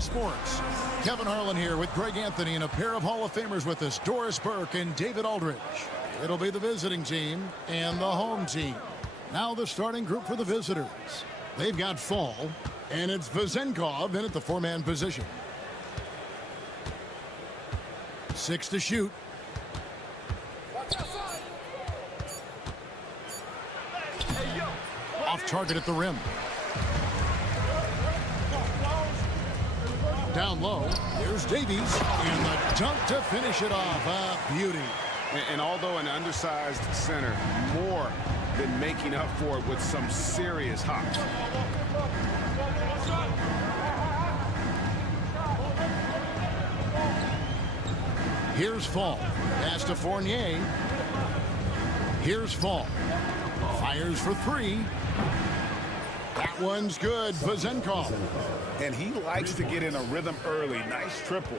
Sports. Kevin Harlan here with Greg Anthony and a pair of Hall of Famers with us, Doris Burke and David Aldridge. It'll be the visiting team and the home team. Now the starting group for the visitors. They've got Fall, and it's Vezenkov in at the four-man position. 6 to shoot. Off target at the rim. Down low, here's Davies, and the dunk to finish it off. A beauty. And although an undersized center, more than making up for it with some serious hops. Here's Fall. Pass to Fournier. Here's Fall. Fires for three. That one's good. Vezenkov. And he likes to get in a rhythm early. Nice triple.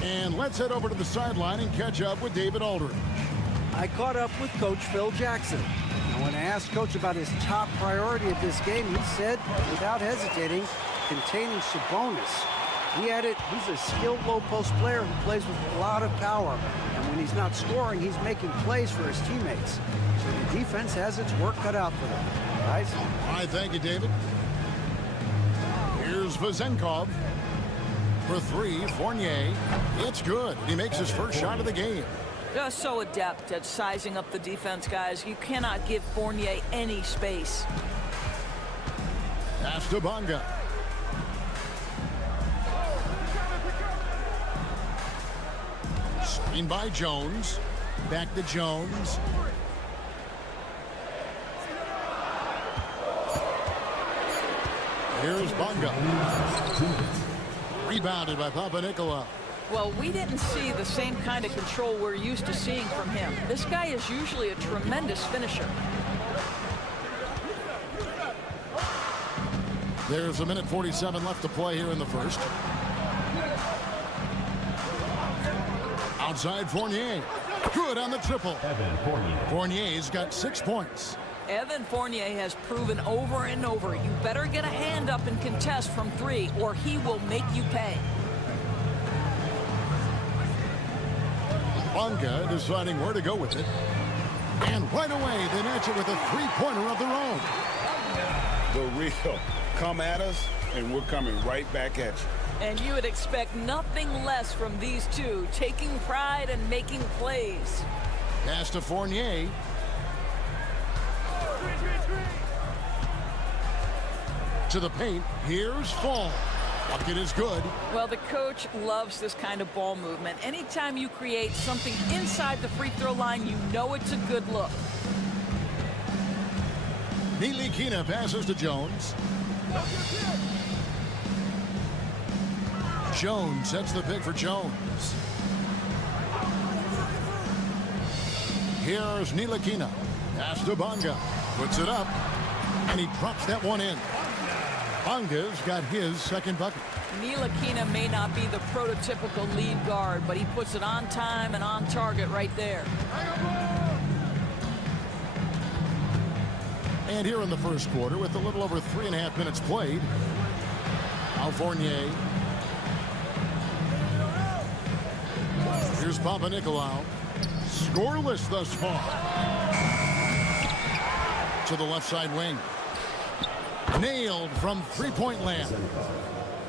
And let's head over to the sideline and catch up with David Aldridge. I caught up with Coach Phil Jackson. And when I asked Coach about his top priority of this game, he said, without hesitating, containing Sabonis. He added, he's a skilled low-post player who plays with a lot of power. And when he's not scoring, he's making plays for his teammates. So the defense has its work cut out for them. Guys? All right, thank you, David. Here's Vezenkov. For three, Fournier. It's good. He makes his first shot of the game. Just so adept at sizing up the defense, guys. You cannot give Fournier any space. Pass to Bonga. Screen by Jones. Back to Jones. Here's Bonga. Rebounded by Panathinaikos. Well, we didn't see the same kind of control we're used to seeing from him. This guy is usually a tremendous finisher. There's a minute 47 left to play here in the first. Outside Fournier. Good on the triple. Fournier's got 6 points. Evan Fournier has proven over and over, you better get a hand up and contest from three, or he will make you pay. Bonga deciding where to go with it. And right away, they match it with a three-pointer of their own. The real. Come at us, and we're coming right back at you. And you would expect nothing less from these two, taking pride and making plays. Pass to Fournier. To the paint. Here's Fall. Bucket is good. Well, the coach loves this kind of ball movement. Anytime you create something inside the free throw line, you know it's a good look. Ntilikina passes to Jones. Jones sets the pick for Jones. Here's Ntilikina. Pass to Bonga. Puts it up. And he drops that one in. Bonga's got his second bucket. Ntilikina may not be the prototypical lead guard, but he puts it on time and on target right there. And here in the first quarter, with a little over 3.5 minutes played, now Fournier. Here's Panathinaikos. Scoreless thus far. To the left side wing. Nailed from three-point land.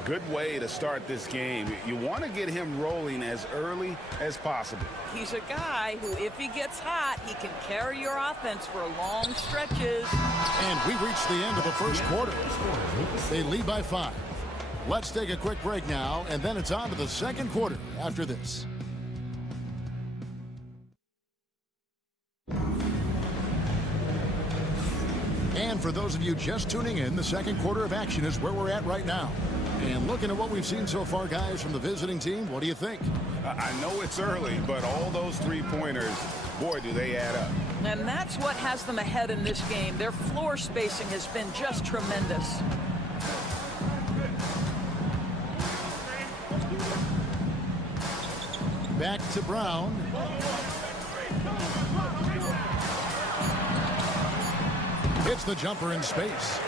Good way to start this game. You want to get him rolling as early as possible. He's a guy who, if he gets hot, he can carry your offense for long stretches. And we've reached the end of the first quarter. They lead by 5. Let's take a quick break now, and then it's on to the second quarter after this. And for those of you just tuning in, the second quarter of action is where we're at right now. And looking at what we've seen so far, guys, from the visiting team, what do you think? I know it's early, but all those three-pointers, boy, do they add up. And that's what has them ahead in this game. Their floor spacing has been just tremendous. Back to Brown. Hits the jumper in space.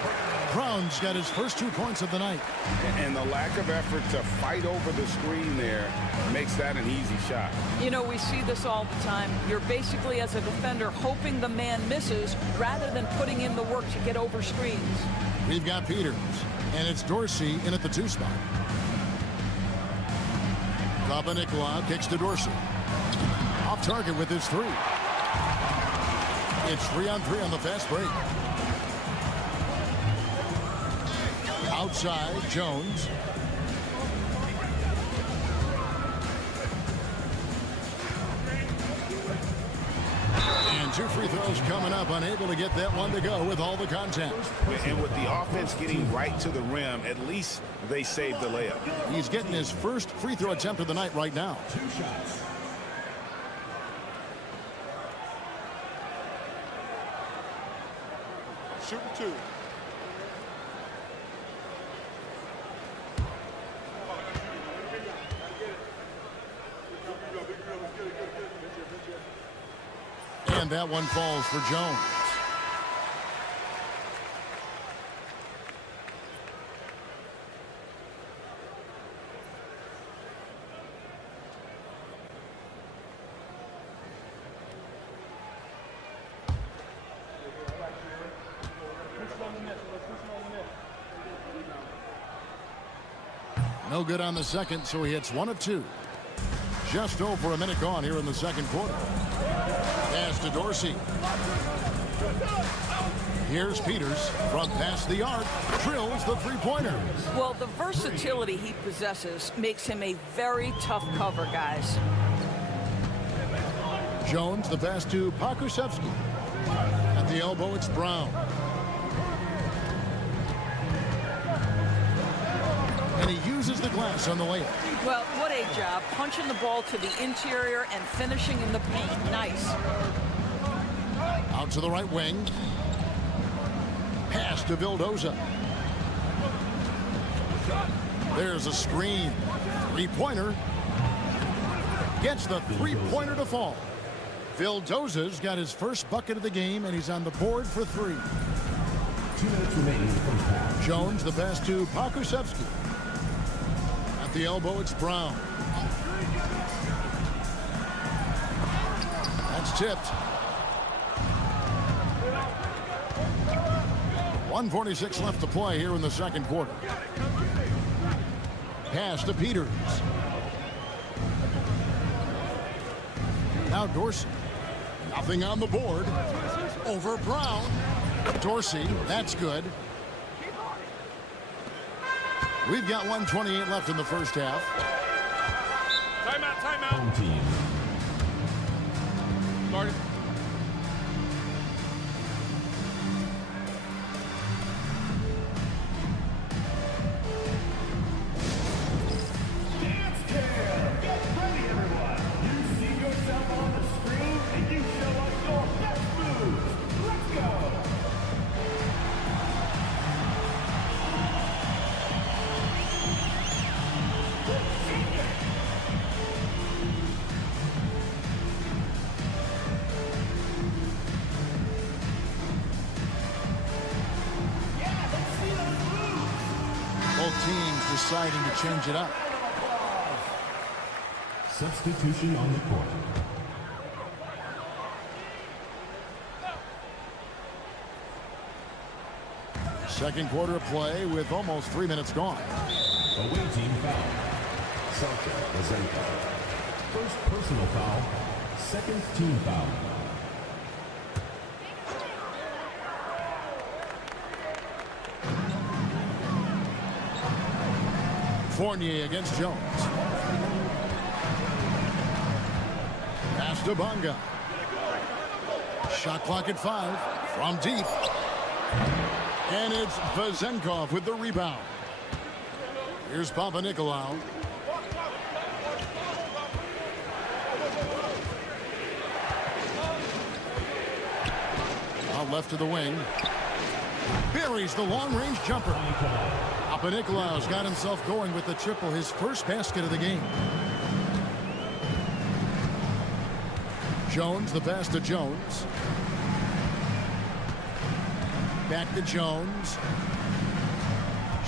Brown's got his first 2 points of the night. And the lack of effort to fight over the screen there makes that an easy shot. You know, we see this all the time. You're basically, as a defender, hoping the man misses rather than putting in the work to get over screens. We've got Peters, and it's Dorsey in at the 2 spot. Panathinaikos kicks to Dorsey. Off target with his 3. It's 3-on-3 on the fast break. Outside, Jones. And 2 free throws coming up, unable to get that one to go with all the contact. And with the offense getting right to the rim, at least they saved the layup. He's getting his first free throw attempt of the night right now. 2 shots. Shooting 2. And that one falls for Jones. No good on the second, so he hits 1 of 2. Just over a minute gone here in the second quarter. Pass to Dorsey. Here's Peters from past the arc. Drills the three-pointer. Well, the versatility he possesses makes him a very tough cover, guys. Jones, the pass to Pakusevsky. At the elbow, it's Brown. And he uses the glass on the layup. Well, what a job. Punching the ball to the interior and finishing in the paint. Nice. Out to the right wing. Pass to Vildoza. There's a screen. Three-pointer. Gets the three-pointer to fall. Vildoza's got his first bucket of the game, and he's on the board for 3. 2 minutes remaining from pass. Jones, the pass to Pakusevsky. At the elbow, it's Brown. That's tipped. 1:46 left to play here in the second quarter. Pass to Peters. Now Dorsey. Nothing on the board. Over Brown. Dorsey, that's good. We've got 1:28 left in the first half. Timeout. Home team. Started. Both teams deciding to change it up. Substitution on the court. Second quarter of play with almost 3 minutes gone. Away team foul. Sasha Bazenko. First personal foul. Second team foul. Fournier against Jones. Pass to Bonga. Shot clock at 5 from deep. And it's Vezenkov with the rebound. Here's Papanikolaou. Out left to the wing. Buries the long-range jumper. Papanikolaou's got himself going with the triple, his first basket of the game. Jones, the pass to Jones. Back to Jones.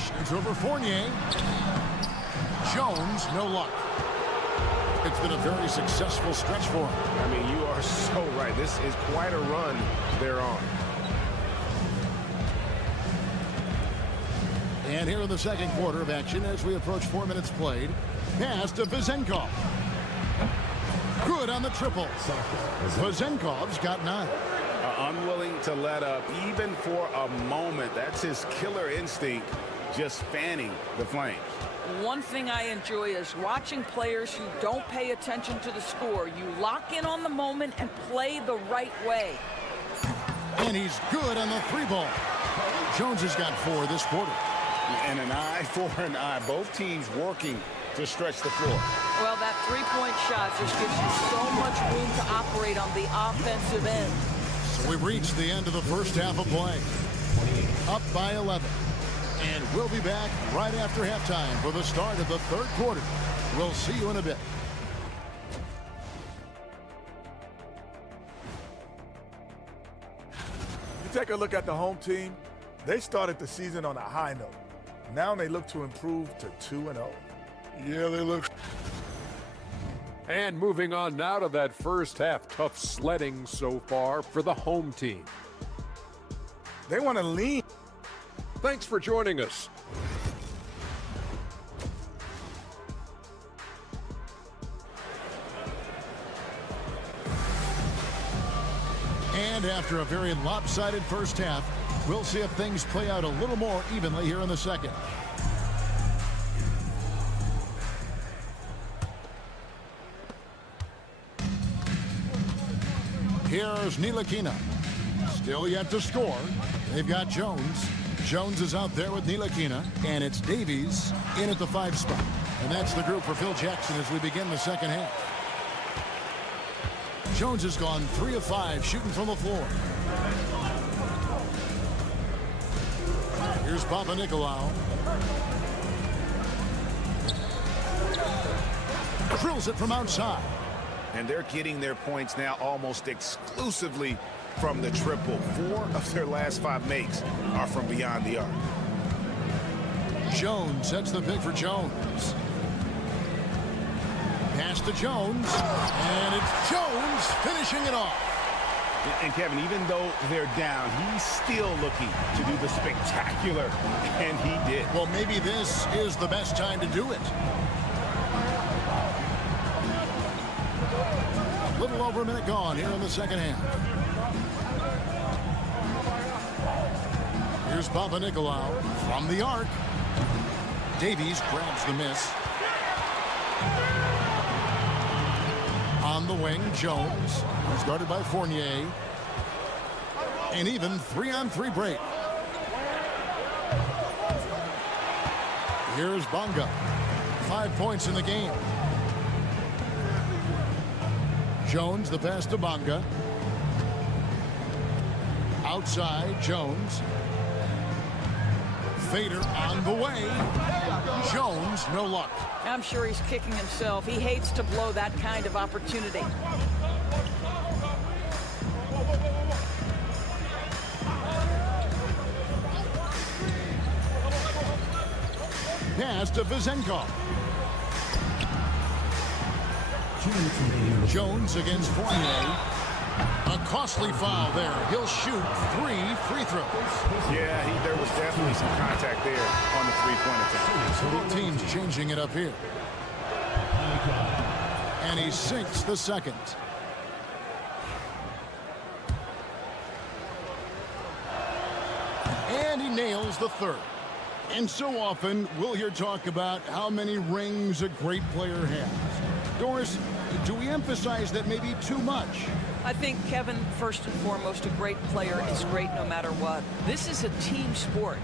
Shoots over Fournier. Jones, no luck. It's been a very successful stretch for him. I mean, you are so right. This is quite a run they're on. And here in the second quarter of action, as we approach 4 minutes played, pass to Vezenkov. Good on the triple. Vezenkov's got 9. Unwilling to let up, even for a moment. That's his killer instinct, just fanning the flames. One thing I enjoy is watching players who don't pay attention to the score. You lock in on the moment and play the right way. And he's good on the 3-ball. Jones has got 4 this quarter. And an eye for an eye. Both teams working to stretch the floor. Well, that three-point shot just gives you so much room to operate on the offensive end. So we've reached the end of the first half of play. Up by 11. And we'll be back right after halftime for the start of the third quarter. We'll see you in a bit. You take a look at the home team. They started the season on a high note. Now they look to improve to 2-0. Yeah, they look. And moving on now to that first half, tough sledding so far for the home team. They want to lean. Thanks for joining us. And after a very lopsided first half, we'll see if things play out a little more evenly here in the second. Here's Ntilikina. Still yet to score. They've got Jones. Jones is out there with Ntilikina. And it's Davies in at the 5 spot. And that's the group for Phil Jackson as we begin the second half. Jones has gone 3 of 5 shooting from the floor. Here's Papanikolaou. Drills it from outside. And they're getting their points now almost exclusively from the triple. 4 of their last 5 makes are from beyond the arc. Jones sets the pick for Jones. Pass to Jones. And it's Jones finishing it off. And Kevin, even though they're down, he's still looking to do the spectacular. And he did. Well, maybe this is the best time to do it. A little over a minute gone here in the second half. Here's Papanikolaou from the arc. Davies grabs the miss. On the wing, Jones. He's guarded by Fournier. And even 3-on-3 break. Here's Bonga. 5 points in the game. Jones, the pass to Bonga. Outside, Jones. Fader on the way. Jones, no luck. I'm sure he's kicking himself. He hates to blow that kind of opportunity. Pass to Vezenkov. Jones against Fournier. A costly foul there. He'll shoot 3 free throws. Yeah, there was definitely some contact there on the three-point attempt. So both teams changing it up here. And he sinks the second. And he nails the third. And so often we'll hear talk about how many rings a great player has. Doris, do we emphasize that maybe too much? I think, Kevin, first and foremost, a great player is great no matter what. This is a team sport,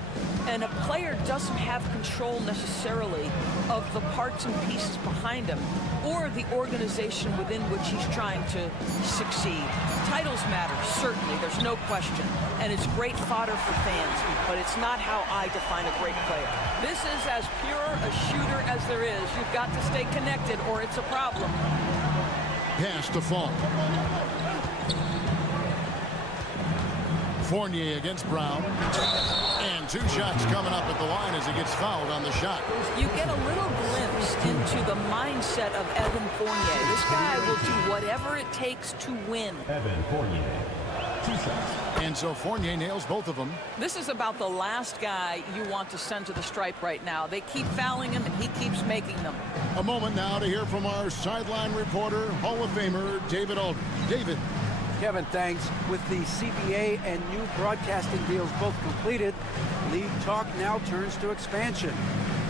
and a player doesn't have control necessarily of the parts and pieces behind him or the organization within which he's trying to succeed. Titles matter, certainly, there's no question, and it's great fodder for fans, but it's not how I define a great player. This is as pure a shooter as there is. You've got to stay connected or it's a problem. Pass to Fall. Fournier against Brown. And 2 shots coming up at the line as he gets fouled on the shot. You get a little glimpse into the mindset of Evan Fournier. This guy will do whatever it takes to win. Evan Fournier, 2 shots. And so Fournier nails both of them. This is about the last guy you want to send to the stripe right now. They keep fouling him, and he keeps making them. A moment now to hear from our sideline reporter, Hall of Famer David Aldridge. David. Kevin, thanks. With the CBA and new broadcasting deals both completed, league talk now turns to expansion.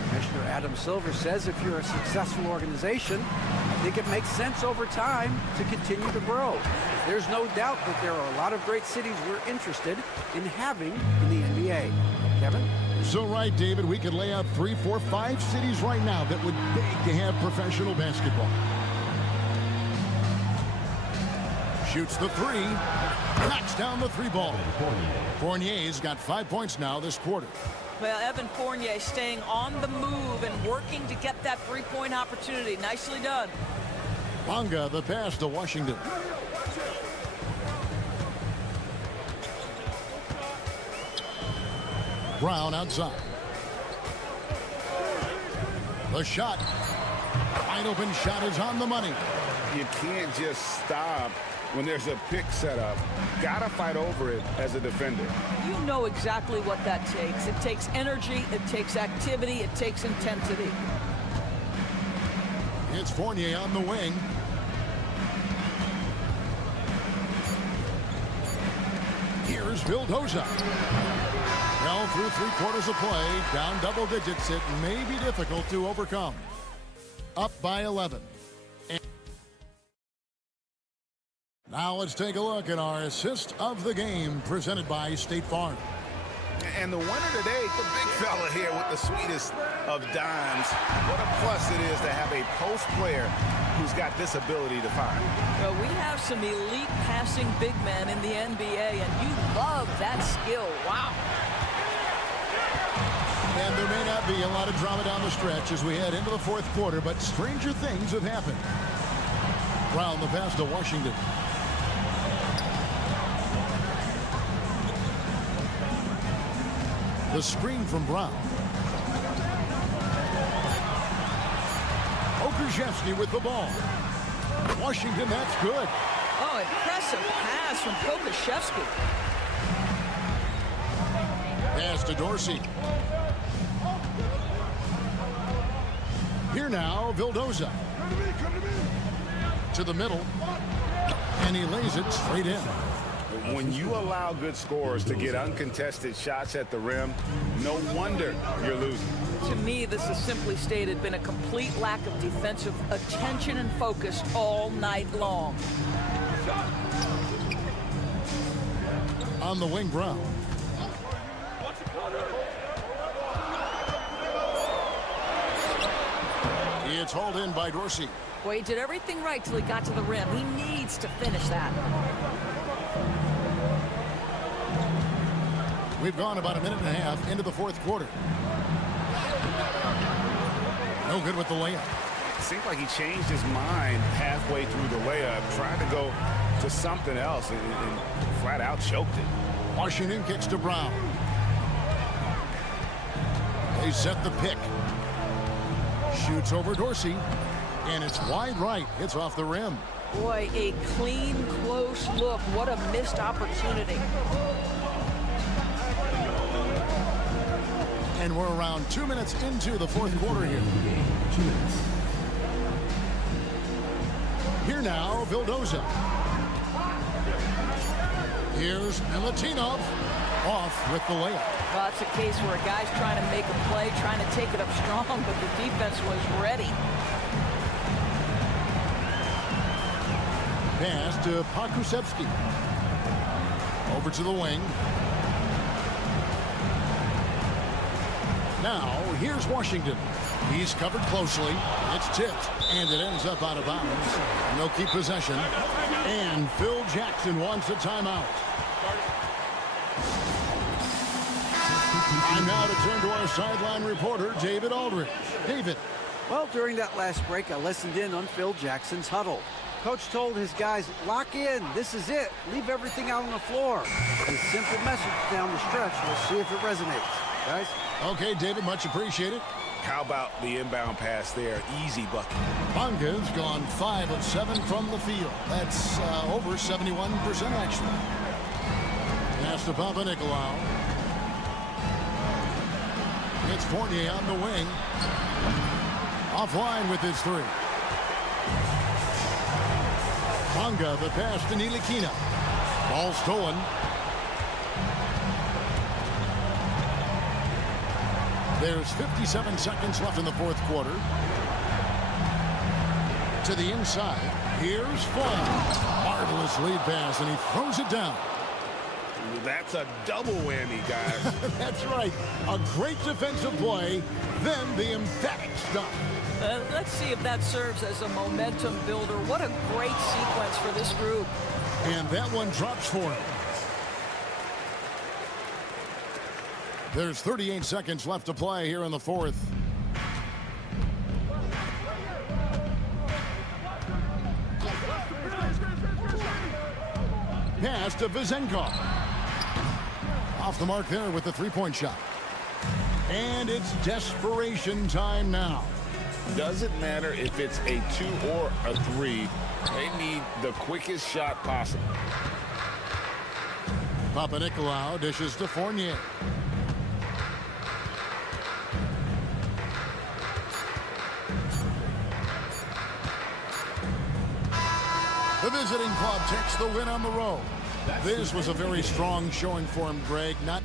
Commissioner Adam Silver says if you're a successful organization, I think it makes sense over time to continue to grow. There's no doubt that there are a lot of great cities we're interested in having in the NBA. Kevin? So right, David, we could lay out 3, 4, 5 cities right now that would beg to have professional basketball. Shoots the 3, knocks down the 3 ball. Fournier's got 5 points now this quarter. Well, Evan Fournier staying on the move and working to get that 3-point opportunity. Nicely done. Bonga, the pass to Washington. Brown outside. The shot. Wide open shot is on the money. You can't just stop when there's a pick set up. Gotta fight over it as a defender. You know exactly what that takes. It takes energy, it takes activity, it takes intensity. It's Fournier on the wing. Here's Vildoza. Well, through 3/4 of play, down double digits, it may be difficult to overcome. Up by 11. Now let's take a look at our assist of the game presented by State Farm. And the winner today, the big fella here with the sweetest of dimes. What a plus it is to have a post player who's got this ability to find. Well, we have some elite passing big men in the NBA, and you love that skill. Wow. And there may not be a lot of drama down the stretch as we head into the 4th quarter, but stranger things have happened. Brown the pass to Washington. The screen from Brown. Okrzewski with the ball. Washington, that's good. Oh, impressive pass from Kokoszewski. Pass to Dorsey. Here now, Vildoza. To the middle. And he lays it straight in. When you allow good scorers to get uncontested shots at the rim, no wonder you're losing. To me, this is simply stated been a complete lack of defensive attention and focus all night long. On the wing, Brown. It's hauled in by Dorsey. Boy, he did everything right till he got to the rim. He needs to finish that. We've gone about a minute and a half into the 4th quarter. No good with the layup. It seemed like he changed his mind halfway through the layup, trying to go to something else, and flat out choked it. Washington kicks to Brown. They set the pick. Shoots over Dorsey, and it's wide right. It's off the rim. Boy, a clean, close look. What a missed opportunity. And we're around 2 minutes into the 4th quarter here. 2 minutes. Here now, Vildoza. Here's Milutinov. off with the layup. Well, it's a case where a guy's trying to make a play, trying to take it up strong, but the defense was ready. Pass to Pakusevsky. Over to the wing. Now, here's Washington. He's covered closely. It's tipped, and it ends up out of bounds. They'll keep possession. And Phil Jackson wants a timeout. And now to turn to our sideline reporter, David Aldridge. David. Well, during that last break, I listened in on Phil Jackson's huddle. Coach told his guys, lock in. This is it. Leave everything out on the floor. A simple message down the stretch. We'll see if it resonates. Guys? Okay, David, much appreciated. How about the inbound pass there? Easy bucket. Bonga's gone 5 of 7 from the field. That's over 71% actually. Pass to Panathinaikos. It's Fournier on the wing. Offline with his 3. Bonga, the pass to Nilikina. Ball stolen. There's 57 seconds left in the fourth quarter. To the inside. Here's Fall. Marvelous lead pass, and he throws it down. That's a double whammy, guys. That's right. A great defensive play, then the emphatic stuff. Let's see if that serves as a momentum builder. What a great sequence for this group. And that one drops for him. There's 38 seconds left to play here in the fourth. Pass to Vizenko. Off the mark there with the three-point shot. And it's desperation time now. Doesn't matter if it's a 2 or a 3. They need the quickest shot possible. Panathinaikos dishes to Fournier. The visiting club takes the win on the road. This was a very strong showing for him, Greg. Not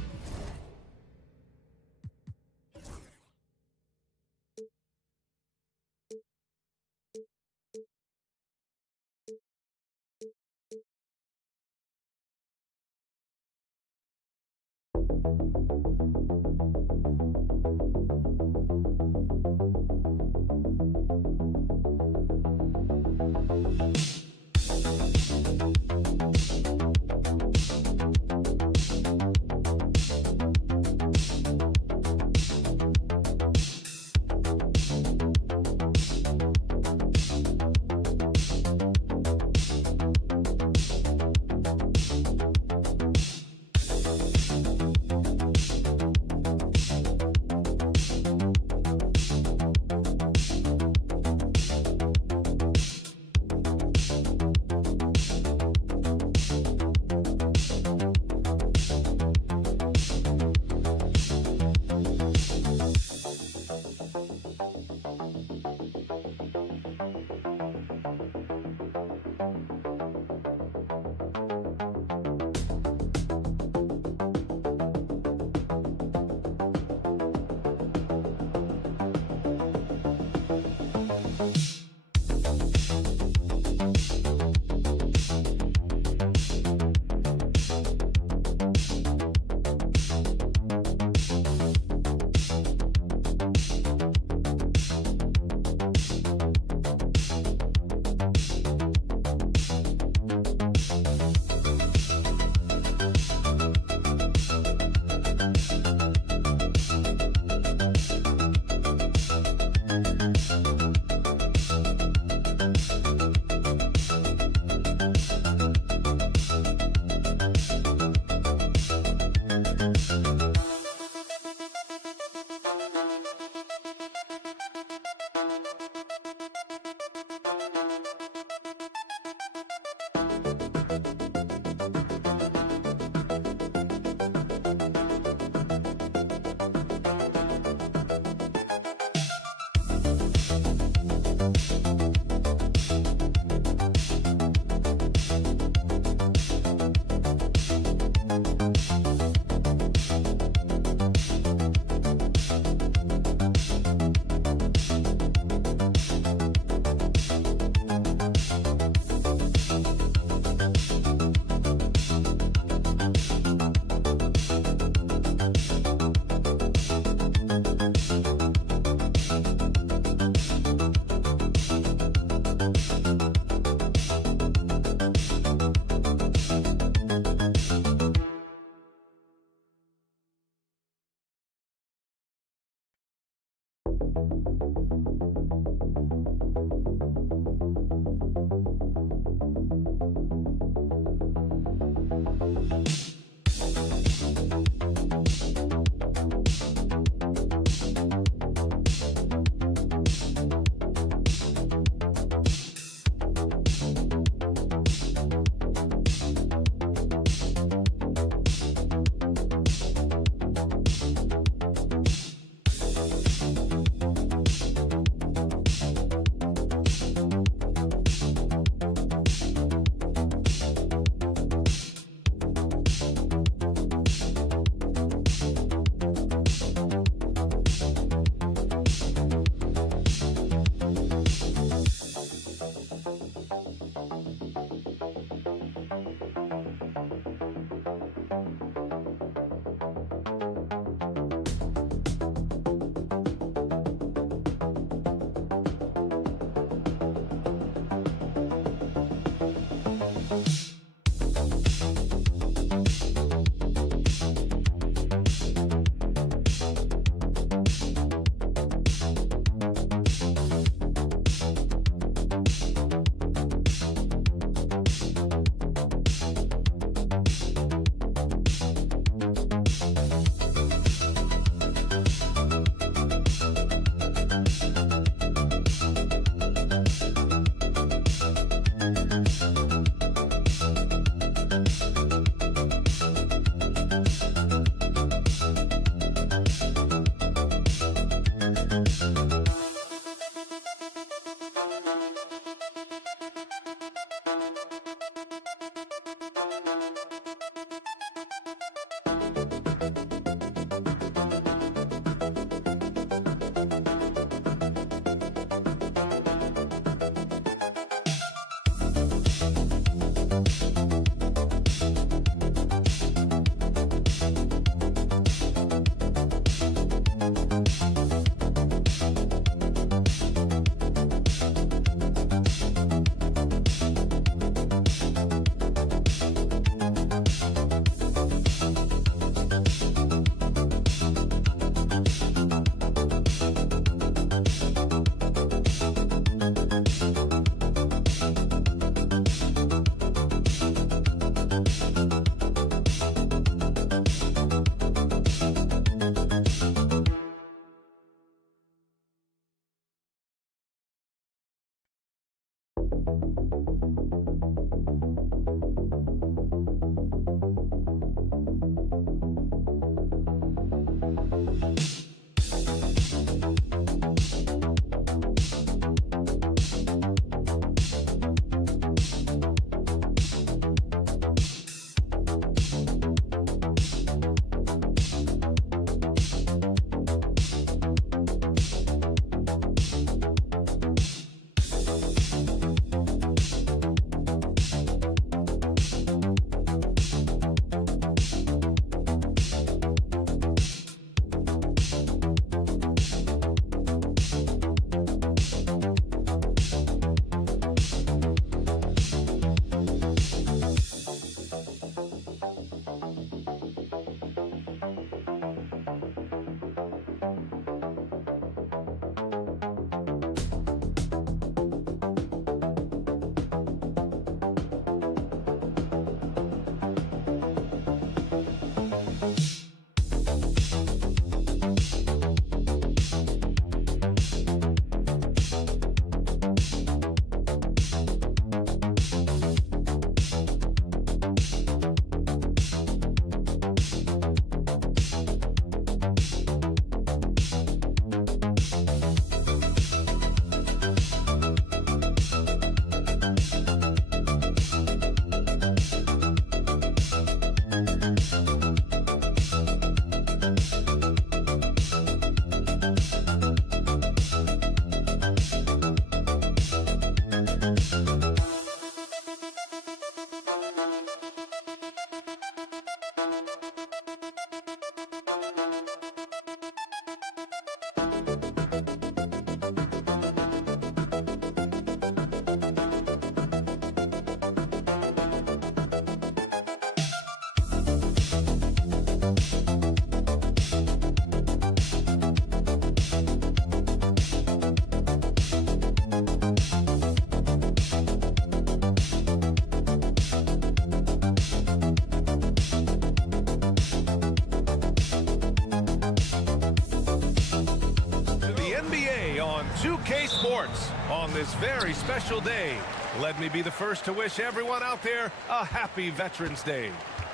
2K Sports on this very special day. Let me be the first to wish everyone out there a happy Veterans Day.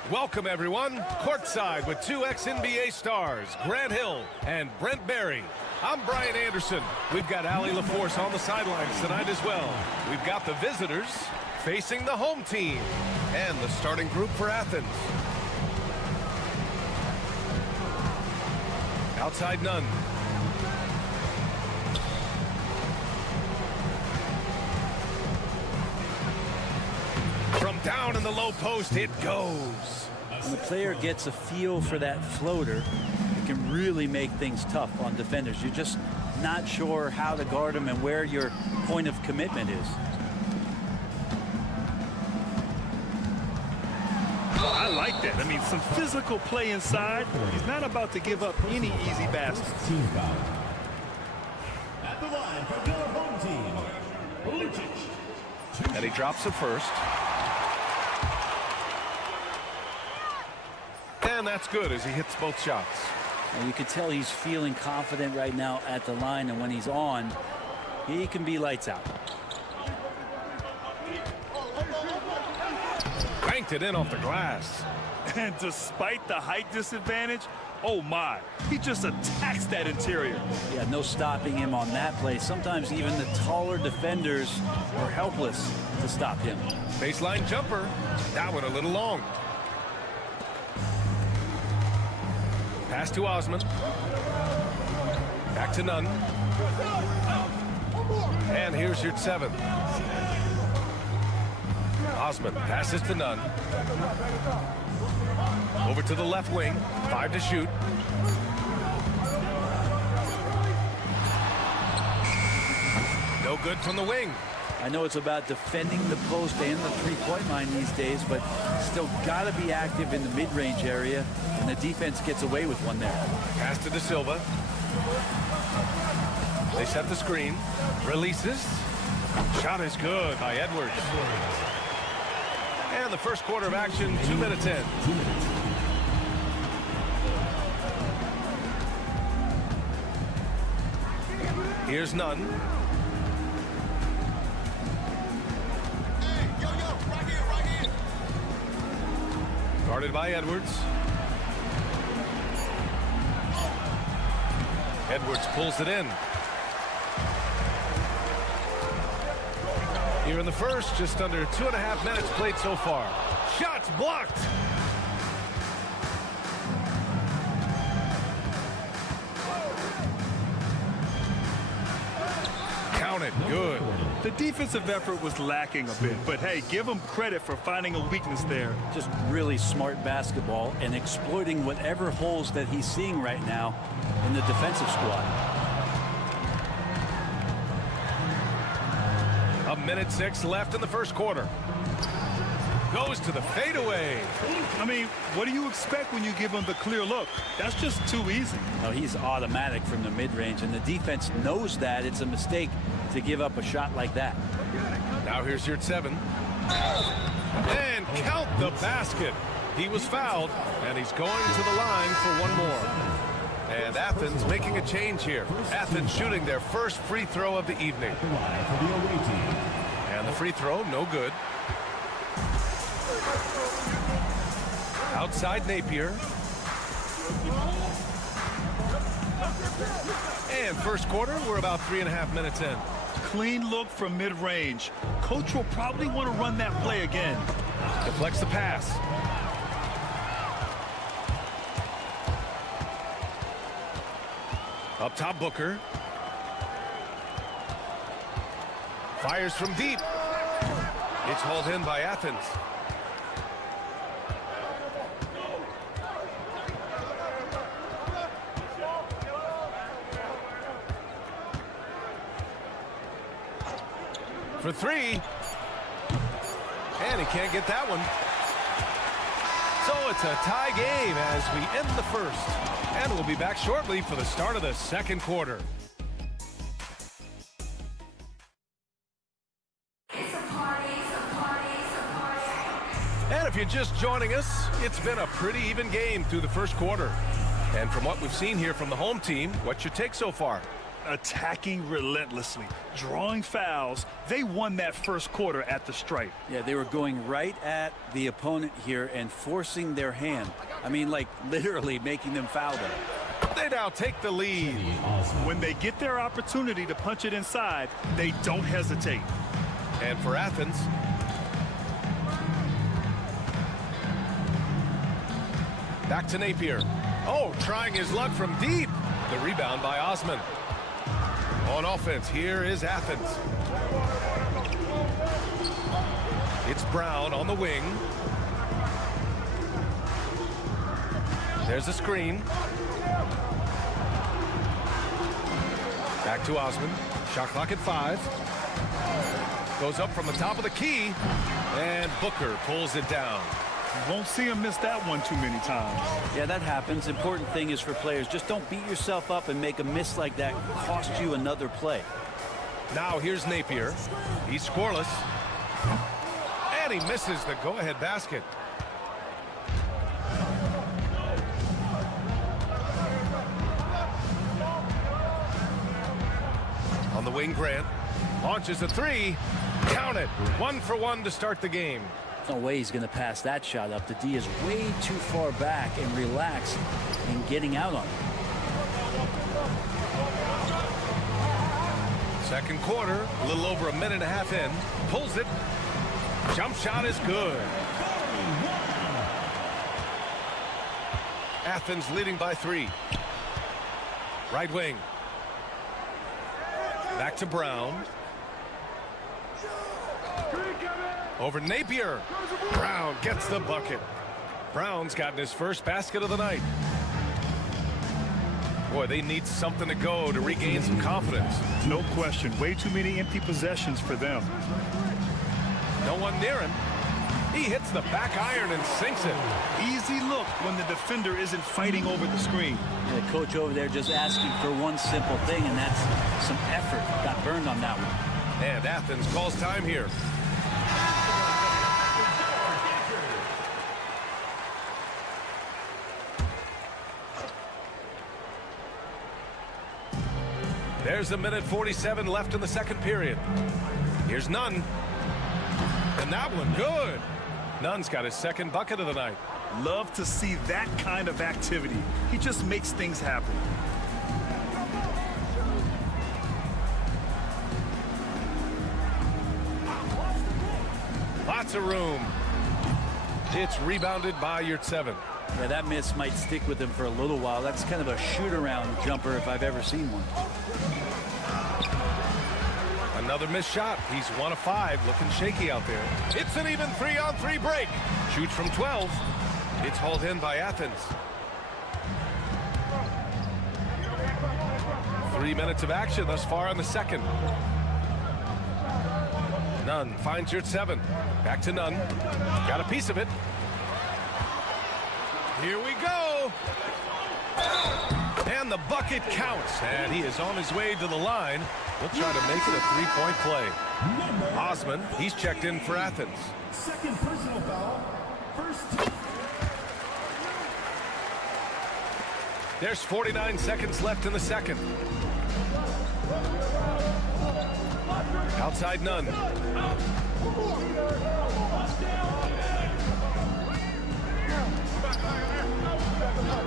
Welcome, everyone, courtside with two ex-NBA stars, Grant Hill and Brent Barry. I'm Brian Anderson. We've got Allie LaForce on the sidelines tonight as well. We've got the visitors facing the home team and the starting group for Athens. Outside Nunn. From down in the low post, it goes. When the player gets a feel for that floater, it can really make things tough on defenders. You're just not sure how to guard them and where your point of commitment is. I like that. I mean, some physical play inside. He's not about to give up any easy baskets. At the line for your home team, Olympiacos. And he drops it first. And that's good as he hits both shots. And you can tell he's feeling confident right now at the line, and when he's on, he can be lights out. Banked it in off the glass. And despite the height disadvantage, oh my, he just attacks that interior. Yeah, no stopping him on that play. Sometimes even the taller defenders are helpless to stop him. Baseline jumper. That one a little long. Pass to Osman. Back to Nunn. And here's your 7. Osman passes to Nunn. Over to the left wing. 5 to shoot. No good from the wing. I know it's about defending the post and the three-point line these days, but still got to be active in the mid-range area, and the defense gets away with one there. Pass to De Silva. They set the screen. Releases. Shot is good by Edwards. And the first quarter of action, 2 minutes in. Here's Nunn. Guarded by Edwards. Edwards pulls it in. Here in the first, just under 2.5 minutes played so far. Shots blocked. Counted. Good. The defensive effort was lacking a bit, but hey, give them credit for finding a weakness there. Just really smart basketball and exploiting whatever holes that he's seeing right now in the defensive squad. 1:06 left in the first quarter. Goes to the fadeaway. I mean, what do you expect when you give him the clear look? That's just too easy. No, he's automatic from the mid-range, and the defense knows that it's a mistake to give up a shot like that. Now here's your 7. And count the basket. He was fouled, and he's going to the line for one more. And Athens making a change here. Athens shooting their first free throw of the evening. And the free throw, no good. Outside Napier. And first quarter, we're about 3.5 minutes in. Clean look from mid-range. Coach will probably want to run that play again. Deflects the pass. Up top, Booker. Fires from deep. It's hauled in by Athens. For 3. And he can't get that one. So it's a tie game as we end the first. And we'll be back shortly for the start of the second quarter. And if you're just joining us, it's been a pretty even game through the first quarter. And from what we've seen here from the home team, what's your take so far? Attacking relentlessly, drawing fouls. They won that first quarter at the stripe. Yeah, they were going right at the opponent here and forcing their hand. I mean, like literally making them foul them. They now take the lead. When they get their opportunity to punch it inside, they don't hesitate. And for Athens, back to Napier. Oh, trying his luck from deep. The rebound by Osman. On offense, here is Athens. It's Brown on the wing. There's a screen. Back to Osman. Shot clock at 5. Goes up from the top of the key. And Booker pulls it down. You won't see him miss that one too many times. Yeah, that happens. Important thing is for players, just don't beat yourself up and make a miss like that cost you another play. Now here's Napier. He's scoreless. And he misses the go-ahead basket. On the wing, Grant launches a 3. Count it. 1 for 1 to start the game. No way he's going to pass that shot up. The D is way too far back and relaxed in getting out on it. Second quarter, a little over 1.5 minutes in. Pulls it. Jump shot is good. Athens leading by 3. Right wing. Back to Brown. Over Napier. Brown gets the bucket. Brown's gotten his first basket of the night. Boy, they need something to go to regain some confidence. No question. Way too many empty possessions for them. No one near him. He hits the back iron and sinks it. Easy look when the defender isn't fighting over the screen. The coach over there just asking for one simple thing, and that's some effort. Got burned on that one. And Athens calls time here. There's 1:47 left in the second period. Here's Nunn. And that one good. Nunn's got his second bucket of the night. Love to see that kind of activity. He just makes things happen. Lots of room. It's rebounded by Yurtseven. Yeah, that miss might stick with him for a little while. That's kind of a shoot-around jumper if I've ever seen one. Another missed shot. He's 1 of 5, looking shaky out there. It's an even 3-on-3 break. Shoots from 12. It's hauled in by Athens. 3 minutes of action thus far in the second. Nunn finds Yurtseven. Back to Nunn. Got a piece of it. Here we go. And the bucket counts. And he is on his way to the line. He'll try to make it a 3-point play. Osman, he's checked in for Athens. Second personal foul. First. There's 49 seconds left in the second. Outside Nunn.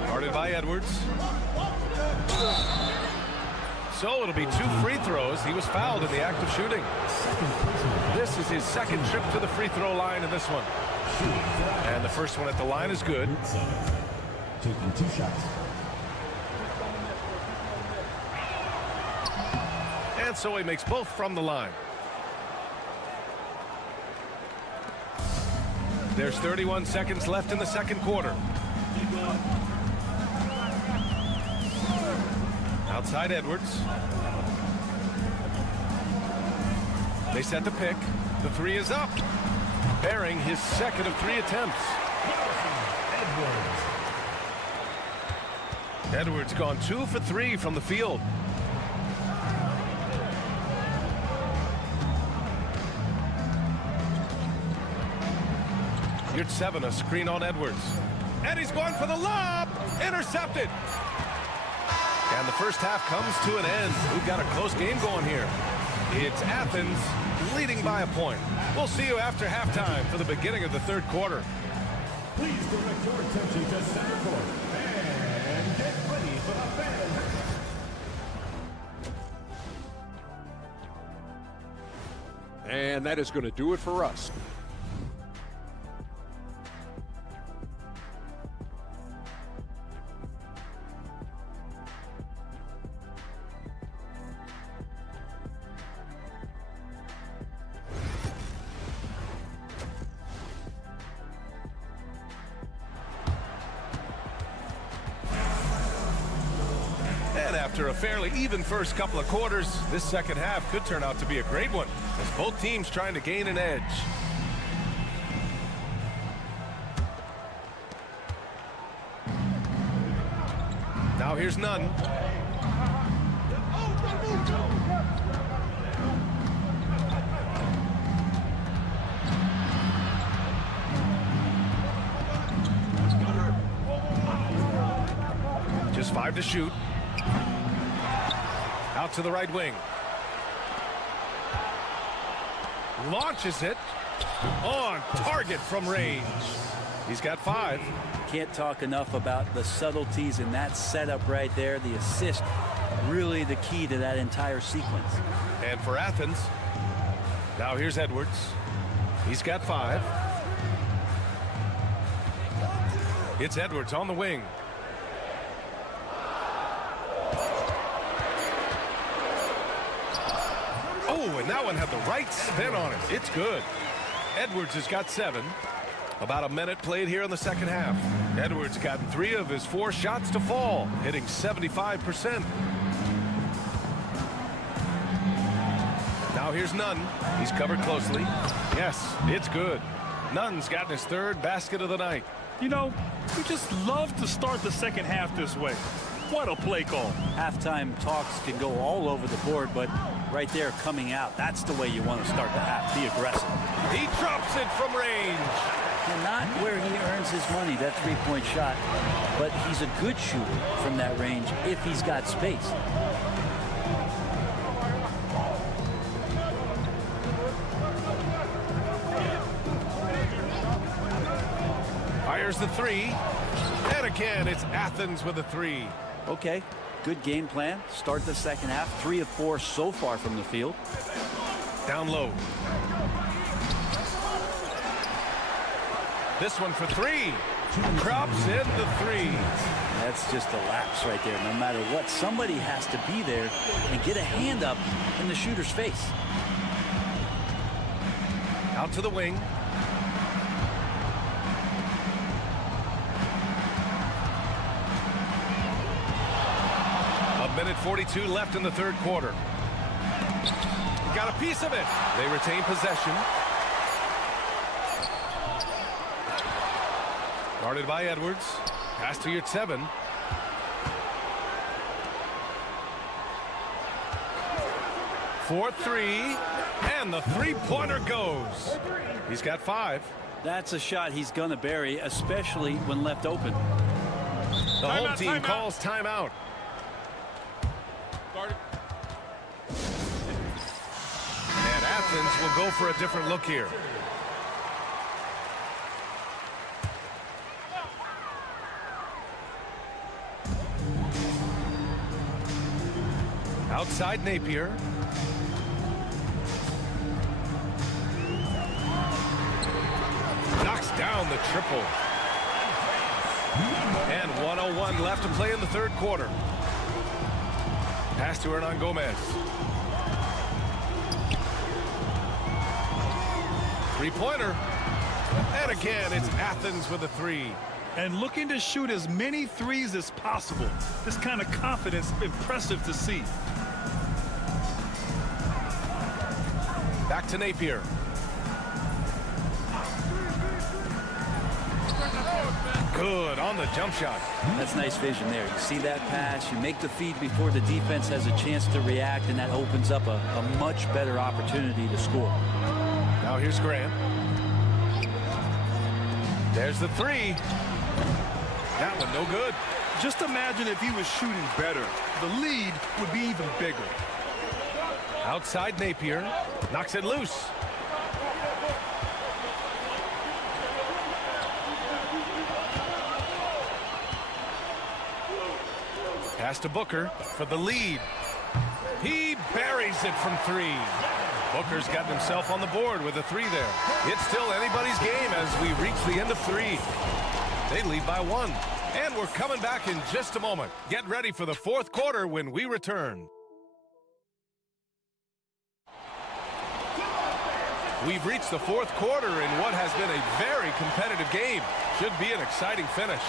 Guarded by Edwards. So it'll be 2 free throws. He was fouled in the act of shooting. This is his second trip to the free throw line in this one. And the first one at the line is good. Taking 2 shots. And so he makes both from the line. There's 31 seconds left in the second quarter. Outside Edwards. They set the pick. The 3 is up. Bearing his second of 3 attempts. Edwards gone 2 for 3 from the field. Yurtseven, a screen on Edwards. And he's going for the lob. Intercepted. And the first half comes to an end. We've got a close game going here. It's Athens leading by a point. We'll see you after halftime for the beginning of the third quarter. Please direct your attention to center court and get ready for the fans. And that is going to do it for us. After a fairly even first couple of quarters, this second half could turn out to be a great one, as both teams trying to gain an edge. Now here's Nunn. Just 5 to shoot. Out to the right wing. Launches it. On target from range. He's got 5. Can't talk enough about the subtleties in that setup right there. The assist, really the key to that entire sequence. And for Athens, now here's Edwards. He's got 5. It's Edwards on the wing. Oh, and that one had the right spin on it. It's good. Edwards has got 7. About a minute played here in the second half. Edwards got 3 of his 4 shots to fall, hitting 75%. Now here's Nunn. He's covered closely. Yes, it's good. Nunn's gotten his 3rd basket of the night. You know, we just love to start the second half this way. What a play call. Halftime talks can go all over the board, but right there coming out, that's the way you want to start the half. Be aggressive. He drops it from range. And not where he earns his money, that 3-point shot, but he's a good shooter from that range if he's got space. There's the three. And again, it's Athens with a three. Okay, good game plan. Start the second half. 3 of 4 so far from the field. Down low. This one for three. Drops in the three. That's just a lapse right there. No matter what, somebody has to be there and get a hand up in the shooter's face. Out to the wing. A minute 42 left in the third quarter. Got a piece of it. They retain possession. Guarded by Edwards. Pass to your 7. For 3. And the three-pointer goes. He's got 5. That's a shot he's going to bury, especially when left open. The home team calls timeout. And Athens will go for a different look here. Outside Napier. Knocks down the triple. And 1:01 left to play in the third quarter. Pass to Hernan Gomez. Three-pointer. And again, it's Athens with a three. And looking to shoot as many threes as possible. This kind of confidence, impressive to see. Back to Napier. Good on the jump shot. That's nice vision there. You see that pass, you make the feed before the defense has a chance to react, and that opens up a much better opportunity to score. Now here's Grant. There's the three. That one no good. Just imagine if he was shooting better. The lead would be even bigger. Outside Napier. Knocks it loose. Pass to Booker for the lead. He buries it from 3. Booker's gotten himself on the board with a 3 there. It's still anybody's game as we reach the end of 3. They lead by 1. And we're coming back in just a moment. Get ready for the fourth quarter when we return. We've reached the fourth quarter in what has been a very competitive game. Should be an exciting finish.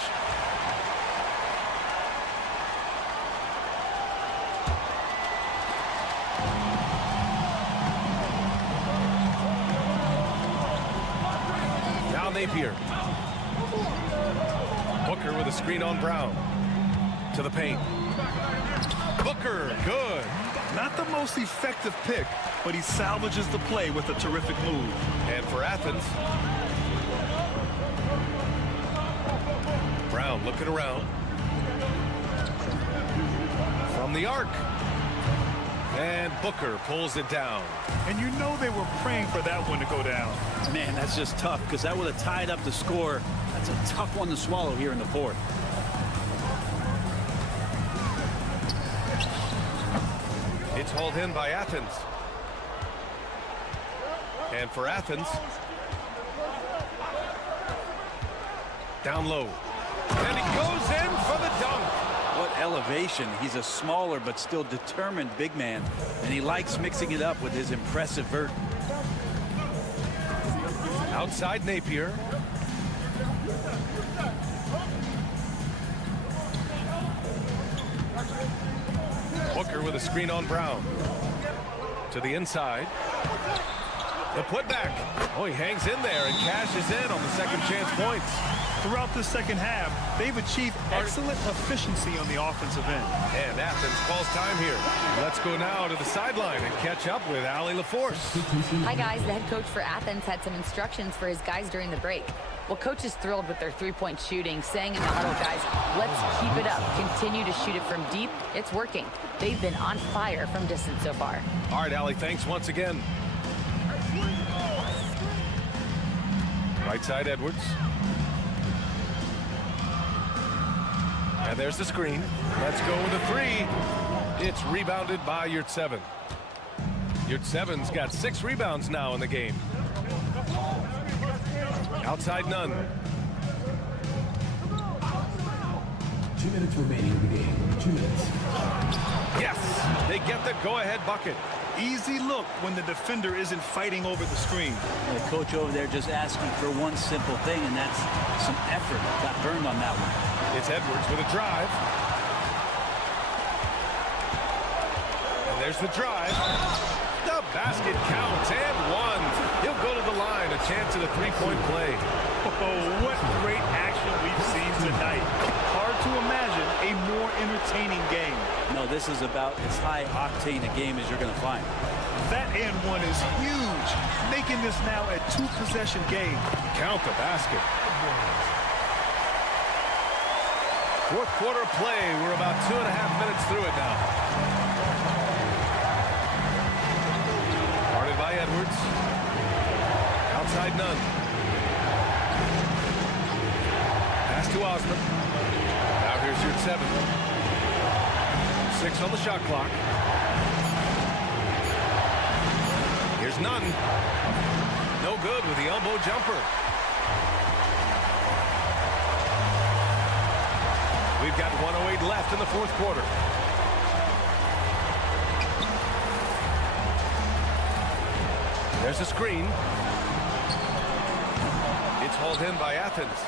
Now Napier. Booker with a screen on Brown. To the paint. Booker, good. Not the most effective pick, but he salvages the play with a terrific move. And for Athens, Brown looking around. From the arc. And Booker pulls it down. And you know they were praying for that one to go down. Man, that's just tough because that would have tied up the score. That's a tough one to swallow here in the fourth. It's hauled in by Athens. And for Athens, down low. And he goes in for the dunk. What elevation. He's a smaller but still determined big man. And he likes mixing it up with his impressive vert. Outside Napier. Booker with a screen on Brown. To the inside. The putback. Oh, he hangs in there and cashes in on the second chance points. Throughout the second half, they've achieved excellent efficiency on the offensive end. And Athens calls time here. Let's go now to the sideline and catch up with Allie LaForce. Hi, guys. The head coach for Athens had some instructions for his guys during the break. Well, coach is thrilled with their three-point shooting, saying in the huddle, guys, let's keep it up. Continue to shoot it from deep. It's working. They've been on fire from distance so far. All right, Allie, thanks once again. Right side, Edwards. And there's the screen. Let's go with a three. It's rebounded by Yurtseven. Yurtseven's got 6 rebounds now in the game. Outside none. 2 minutes remaining in the game. 2 minutes. Yes, they get the go-ahead bucket. Easy look when the defender isn't fighting over the screen. The coach over there just asking for one simple thing, and that's some effort. Got burned on that one. It's Edwards with a drive. And there's the drive. The basket counts and one. He'll go to the line. A chance at a three-point play. Oh, what great action we've seen tonight. Hard to imagine a more entertaining game. No, this is about as high-octane a game as you're going to find. That and one is huge, making this now a 2-possession game. Count the basket. Fourth quarter play. We're about 2.5 minutes through it now. Guarded by Edwards. Outside none. Pass to Osman. Now here's Yurtseven. 6 on the shot clock. Here's none. No good with the elbow jumper. We've got 1:08 left in the fourth quarter. There's a screen. It's hauled in by Athens.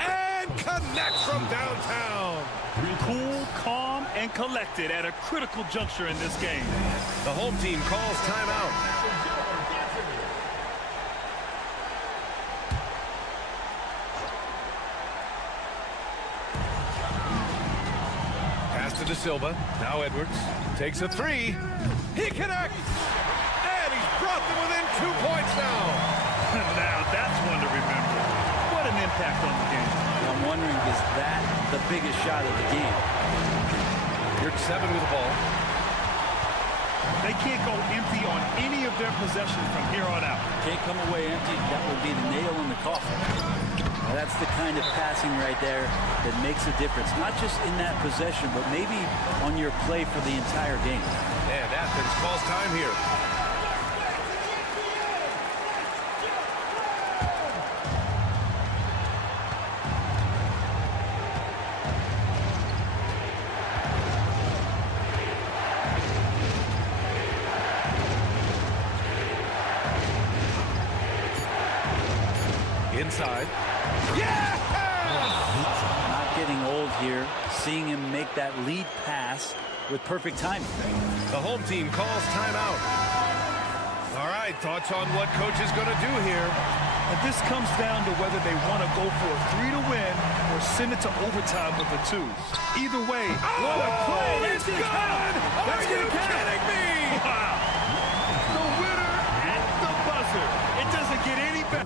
And connects from downtown. Cool, calm, and collected at a critical juncture in this game. The home team calls timeout. Pass to De Silva. Now Edwards takes a three. He connects. And he's brought them within 2 points now. Now that's one to remember. What an impact on the game. I'm wondering, is that the biggest shot of the game? Yurtseven with the ball. They can't go empty on any of their possessions from here on out. Can't come away empty. That would be the nail in the coffin. Now, that's the kind of passing right there that makes a difference. Not just in that possession, but maybe on your play for the entire game. And Athens calls time here. Inside. Yeah! Not getting old here. Seeing him make that lead pass with perfect timing. The home team calls timeout. All right, thoughts on what coach is going to do here? And this comes down to whether they want to go for a 3 to win or send it to overtime with a 2. Either way, what a play! It's good! Are you kidding me? Wow! The winner at the buzzer. It doesn't get any better.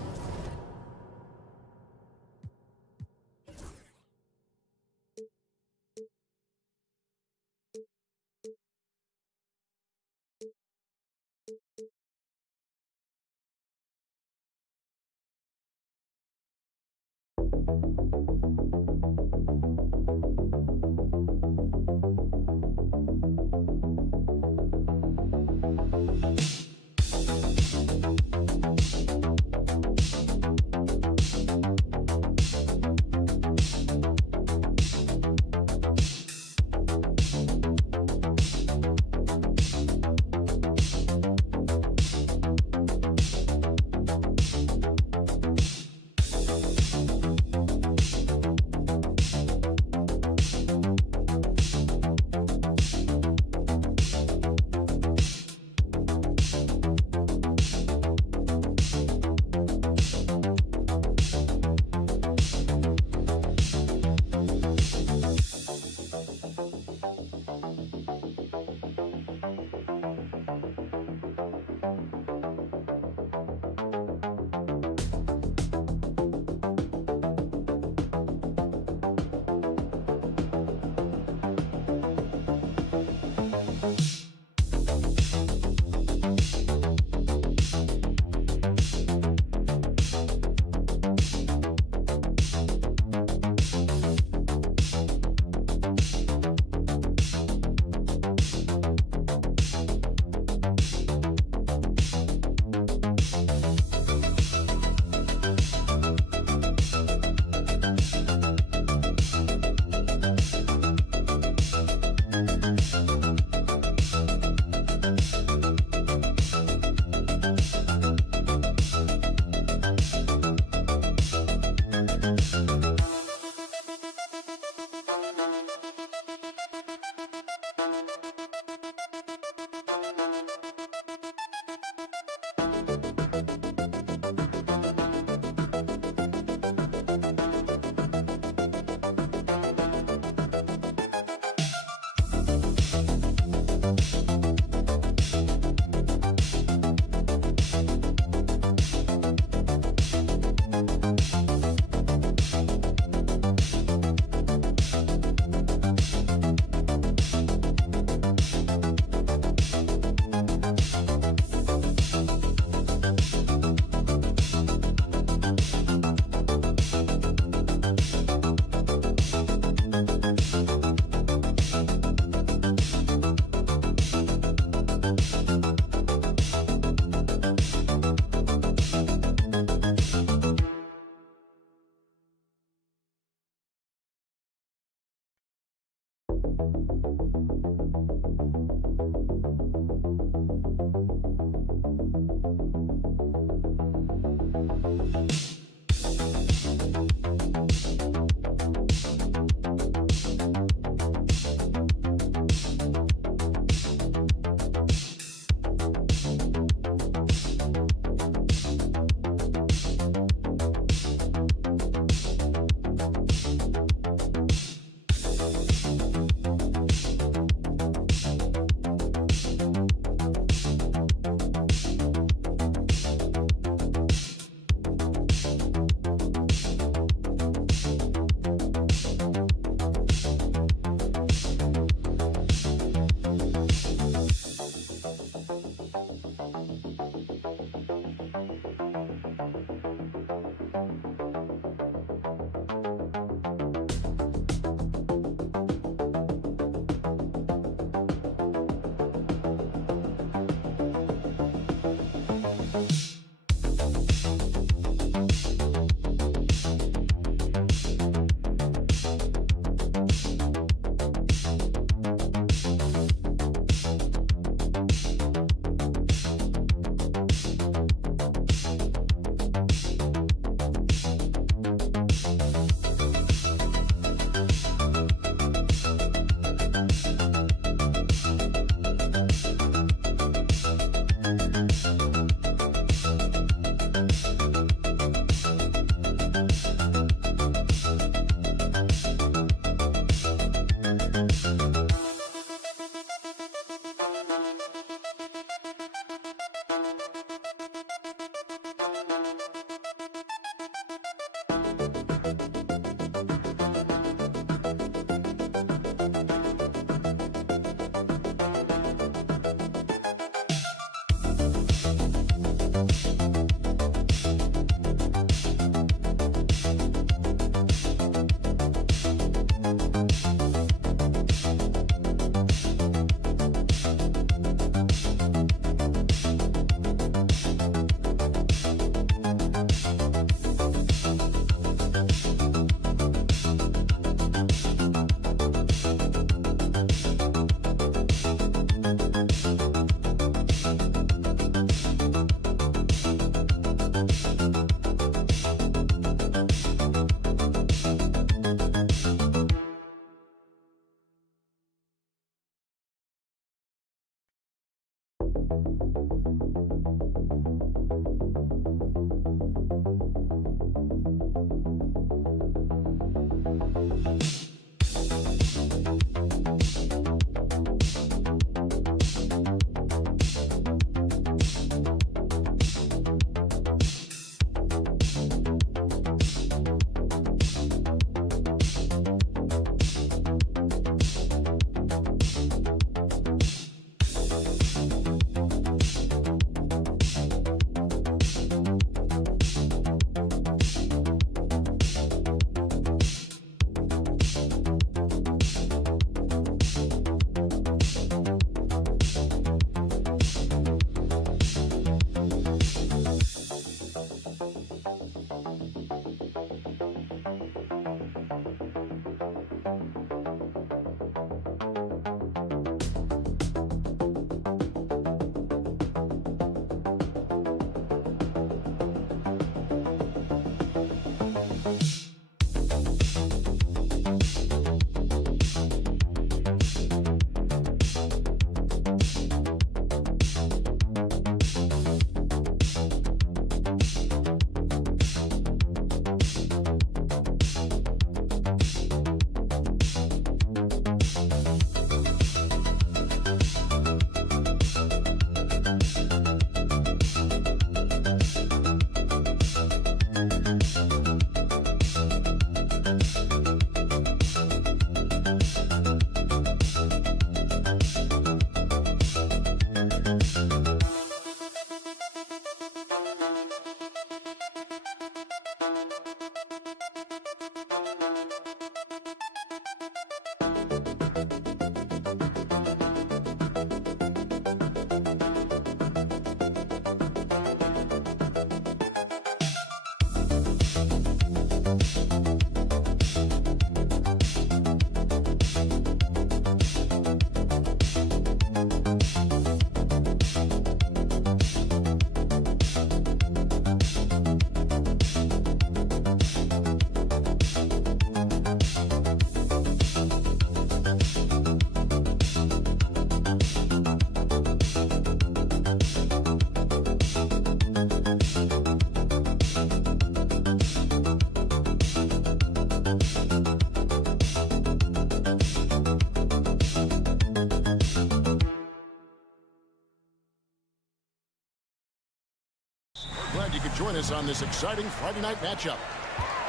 you could join us on this exciting Friday night matchup.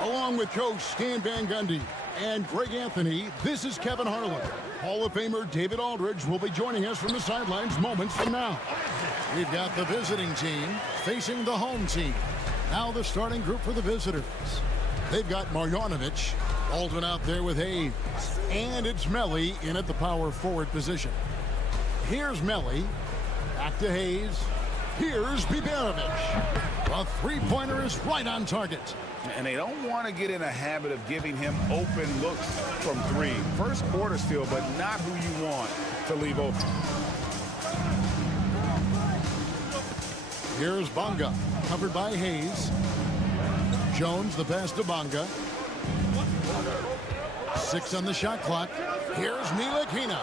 Along with Coach Stan Van Gundy and Greg Anthony, this is Kevin Harlan. Hall of Famer David Aldridge will be joining us from the sidelines moments from now. We've got the visiting team facing the home team. Now the starting group for the visitors. They've got Marjanovic, Baldwin out there with Hayes, and it's Melli in at the power forward position. Here's Melli, back to Hayes. Here's Biberovic. A three-pointer is right on target. And they don't want to get in a habit of giving him open looks from three. First quarter still, but not who you want to leave open. Here's Bonga, covered by Hayes. Jones, the pass to Bonga. 6 on the shot clock. Here's Ntilikina.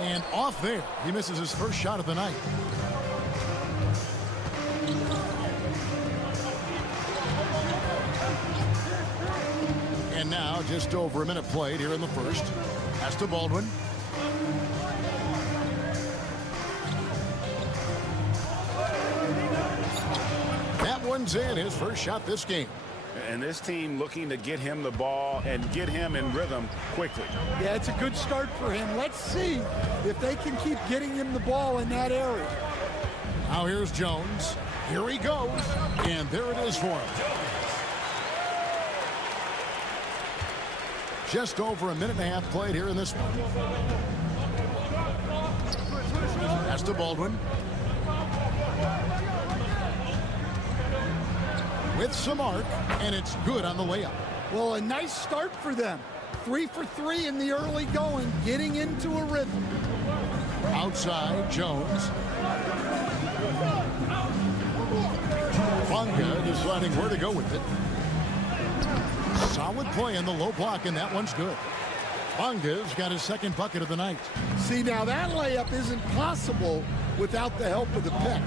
And off there, he misses his first shot of the night. And now, just over a minute played here in the first. Pass to Baldwin. That one's in, his first shot this game. And this team looking to get him the ball and get him in rhythm quickly. Yeah, it's a good start for him. Let's see if they can keep getting him the ball in that area. Now here's Jones. Here he goes. And there it is for him. Just over a minute and a half played here in this one. Pass to Baldwin. With some arc, and it's good on the layup. Well, a nice start for them. 3 for 3 in the early going, getting into a rhythm. Outside, Jones. Bonga deciding where to go with it. Solid play in the low block, and that one's good. Bonga's got his second bucket of the night. See, now that layup isn't possible without the help of the pick.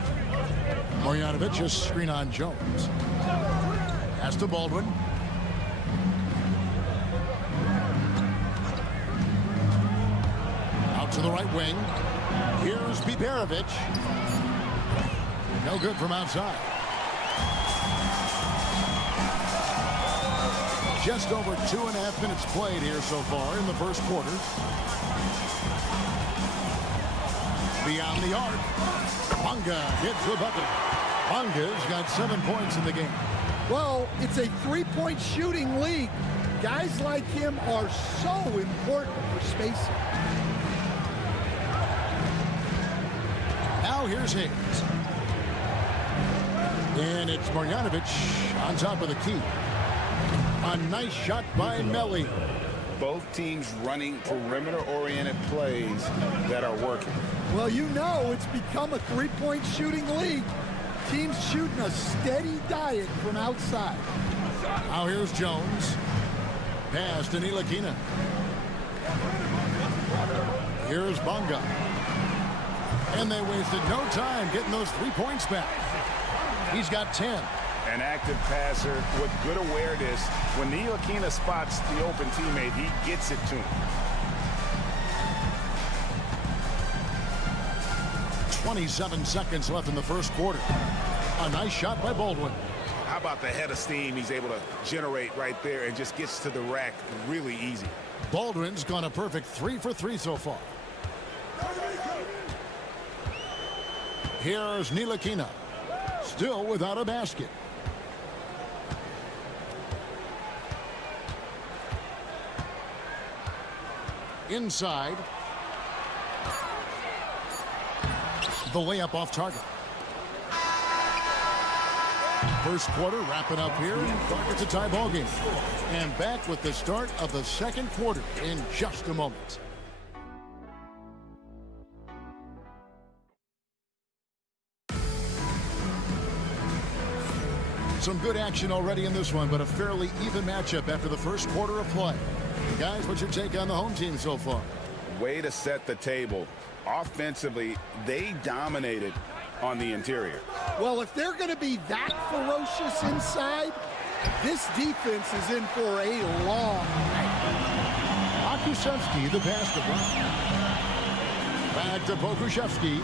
Marjanovic just screen on Jones. Pass to Baldwin. Out to the right wing. Here's Biberovic. No good from outside. Just over 2.5 minutes played here so far in the first quarter. Beyond the arc. Bonga hits the bucket. Bonga's got 7 points in the game. Well, it's a three-point shooting league. Guys like him are so important for spacing. Now here's Hayes. And it's Marjanovic on top of the key. A nice shot by Melli. Both teams running perimeter-oriented plays that are working. Well, you know it's become a three-point shooting league. Teams shooting a steady diet from outside. Now here's Jones. Pass to Ntilikina. Here's Bonga. And they wasted no time getting those 3 points back. He's got 10. An active passer with good awareness. When Ntilikina spots the open teammate, he gets it to him. 27 seconds left in the first quarter. A nice shot by Baldwin. How about the head of steam he's able to generate right there and just gets to the rack really easy. Baldwin's gone a perfect 3 for 3 so far. Here's Ntilikina. Still without a basket. Inside. The layup off target. First quarter wrapping up here. It's a tie ball game. And back with the start of the second quarter in just a moment. Some good action already in this one, but a fairly even matchup after the first quarter of play. Guys, what's your take on the home team so far? Way to set the table. Offensively, they dominated on the interior. Well, if they're going to be that ferocious inside, this defense is in for a long night. Pokusevski, the pass to Brown. Back to Pokusevski.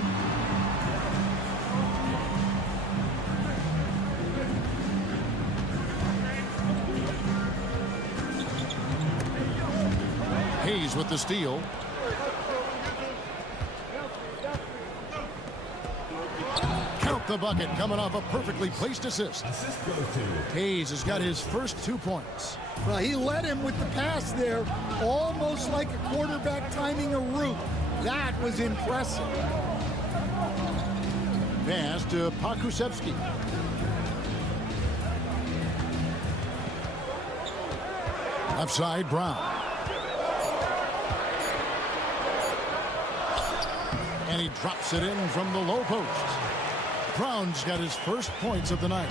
Davies with the steal. Count the bucket, coming off a perfectly placed assist. Hayes has got his first 2 points. Well, he led him with the pass there, almost like a quarterback timing a route. That was impressive. Pass to Pakusevsky. Left side, Brown. And he drops it in from the low post. Brown's got his first points of the night.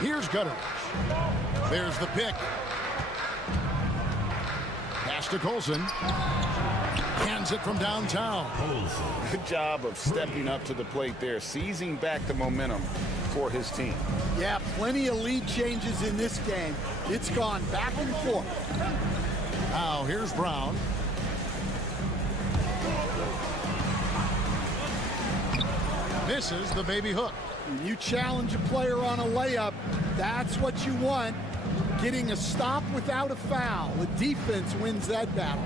Here's Gutteridge. There's the pick. Pass to Colson. Hands it from downtown. Good job of stepping up to the plate there, seizing back the momentum for his team. Yeah, plenty of lead changes in this game. It's gone back and forth. Now here's Brown. Misses the baby hook. When you challenge a player on a layup, that's what you want. Getting a stop without a foul. The defense wins that battle.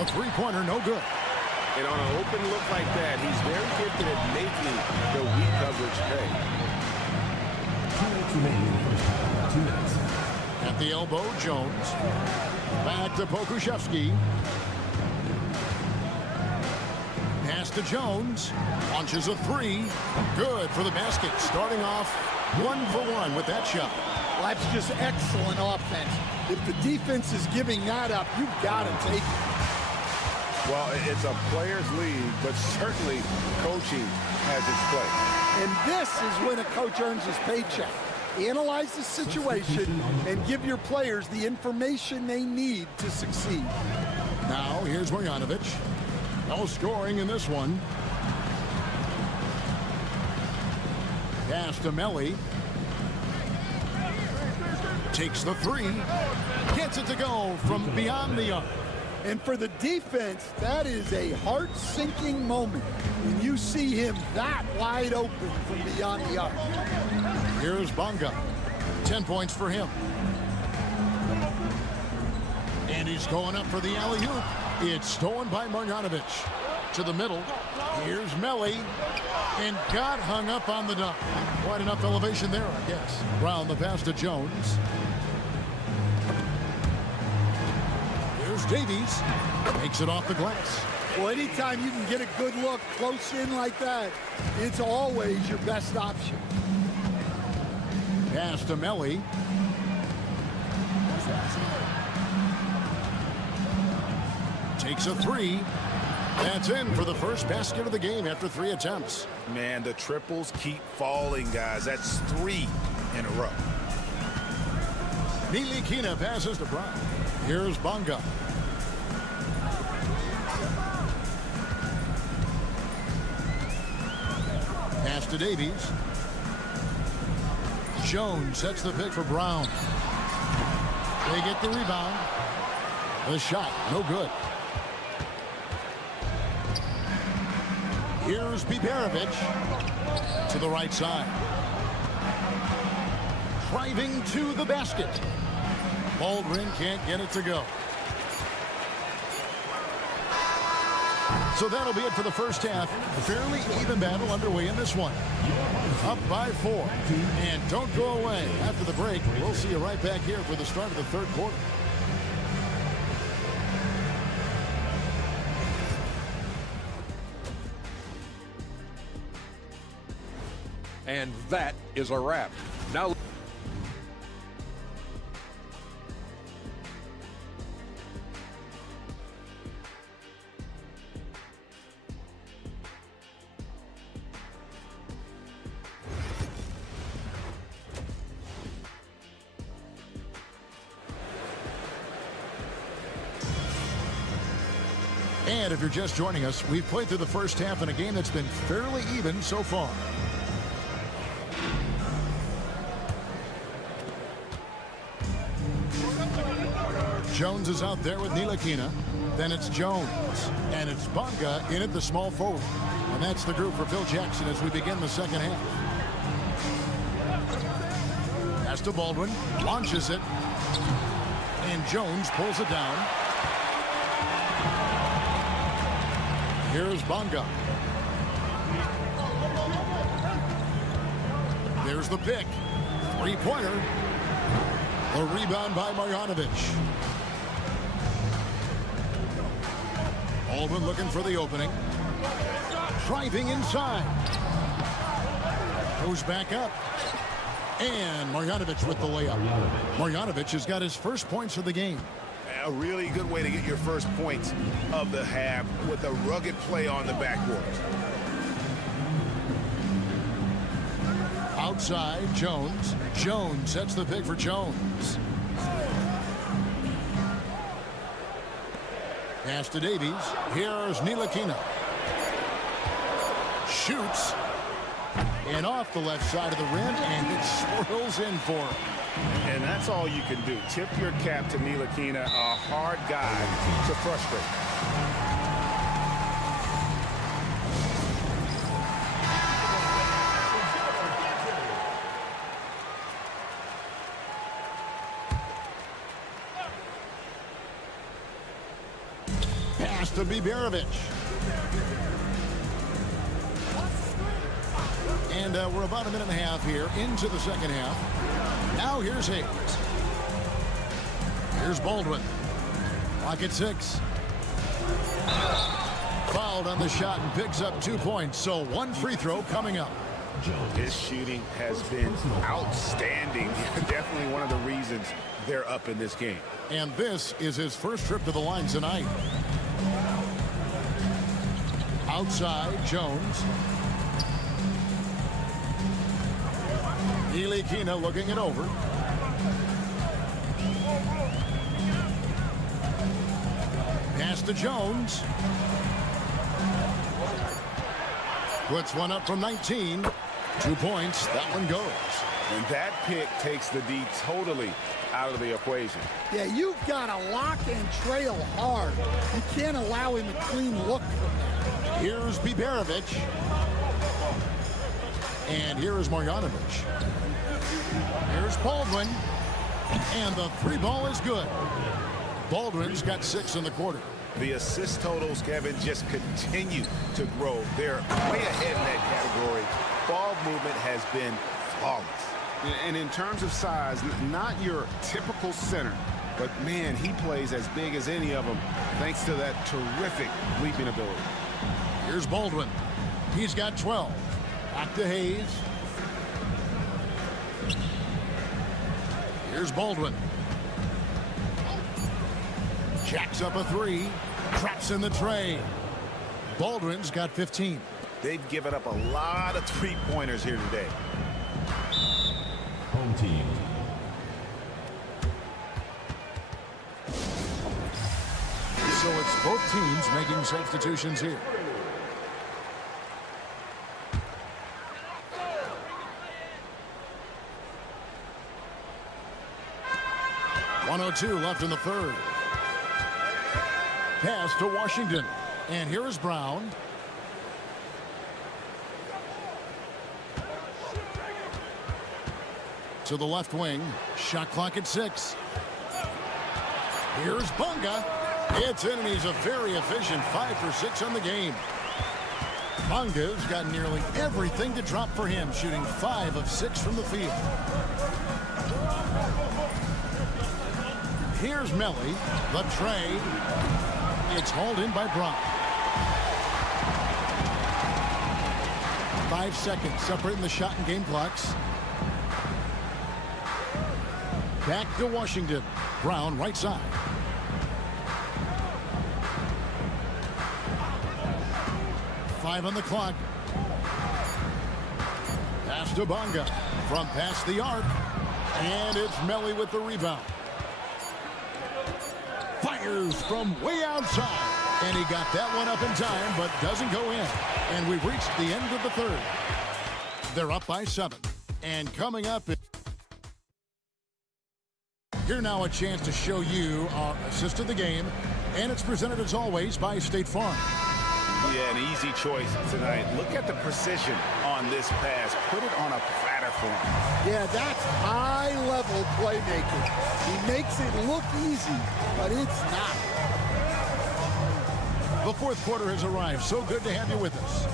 A three-pointer, no good. And on an open look like that, he's very gifted at making the weak coverage pay. 2 minutes remaining in the first half. 2 minutes. At the elbow, Jones. Back to Pokushevsky. Pass to Jones. Launches a three. Good for the basket. Starting off 1-for-1 with that shot. Well, that's just excellent offense. If the defense is giving that up, you've got to take it. Well, it's a player's league, but certainly coaching has its place. And this is when a coach earns his paycheck. Analyze the situation and give your players the information they need to succeed. Now, here's Marjanovic. No scoring in this one. Pass to Melli. Takes the three. Gets it to go from beyond the arc. And for the defense, that is a heart-sinking moment when you see him that wide open from beyond the arc. Here's Bonga. 10 points for him. And he's going up for the alley-oop. It's stolen by Marjanovic. To the middle. Here's Melli. And got hung up on the dunk. Quite enough elevation there, I guess. Brown the pass to Jones. Here's Davies. Makes it off the glass. Well, anytime you can get a good look close in like that, it's always your best option. Pass to Melli. Takes a three. That's in for the first basket of the game after 3 attempts. Man, the triples keep falling, guys. That's 3 in a row. Nilikina passes to Brown. Here's Bonga. Pass to Davies. Jones sets the pick for Brown. They get the rebound. The shot, no good. Here's Biberovic to the right side. Driving to the basket. Baldwin can't get it to go. So that'll be it for the first half. Fairly even battle underway in this one. Up by 4. And don't go away. After the break, we'll see you right back here for the start of the third quarter. And that is a wrap. Now, and if you're just joining us, we've played through the first half in a game that's been fairly even so far. Jones is out there with Nilikina. Then it's Jones. And it's Bonga in at the small forward. And that's the group for Phil Jackson as we begin the second half. Pass to Baldwin. Launches it. And Jones pulls it down. Here's Bonga. There's the pick. Three-pointer. A rebound by Marjanovic. Baldwin looking for the opening. Driving inside. Goes back up. And Marjanovic with the layup. Marjanovic has got his first points of the game. A really good way to get your first points of the half with a rugged play on the backboard. Outside, Jones. Jones sets the pick for Jones. Pass to Davies. Here's Ntilikina. Shoots. And off the left side of the rim, and it swirls in for him. And that's all you can do. Tip your cap to Ntilikina, a hard guy to frustrate. Pass to Biberovic. And we're about a minute and a half here into the second half. Now here's Hayes. Here's Baldwin. Clock at 6. Fouled on the shot and picks up 2 points. So one free throw coming up. His shooting has been outstanding. Definitely one of the reasons they're up in this game. And this is his first trip to the line tonight. Outside, Jones. Ntilikina looking it over. Pass to Jones. Puts one up from 19. 2 points. That one goes. And that pick takes the D totally out of the equation. Yeah, you've got to lock and trail hard. You can't allow him a clean look from that. Here's Biberovic. And here is Marjanovic. Here's Baldwin. And the three ball is good. Baldwin's got 6 in the quarter. The assist totals, Kevin, just continue to grow. They're way ahead in that category. Ball movement has been flawless. And in terms of size, not your typical center, but man, he plays as big as any of them thanks to that terrific leaping ability. Here's Baldwin. He's got 12. Back to Hayes. Here's Baldwin. Jacks up a 3. Traps in the tray. Baldwin's got 15. They've given up a lot of three-pointers here today. Home team. So it's both teams making substitutions here. .102 left in the third. Pass to Washington. And here is Brown. To the left wing. Shot clock at 6. Here's Bonga. It's in, and he's a very efficient 5 for 6 on the game. Bonga's got nearly everything to drop for him, shooting 5 of 6 from the field. Here's Melly. The trade. It's hauled in by Brown. 5 seconds separating the shot and game clocks. Back to Washington. Brown right side. Five on the clock. Pass to Bonga. From past the arc. And it's Melly with the rebound. Fires from way outside. And he got that one up in time, but doesn't go in. And we've reached the end of the third. They're up by 7. And coming up... Here now a chance to show you our assist of the game. And it's presented as always by State Farm. Yeah, an easy choice tonight. Look at the precision on this pass. Put it on a platter for him. Yeah, that's high-level playmaking. He makes it look easy, but it's not. The fourth quarter has arrived. So good to have you with us.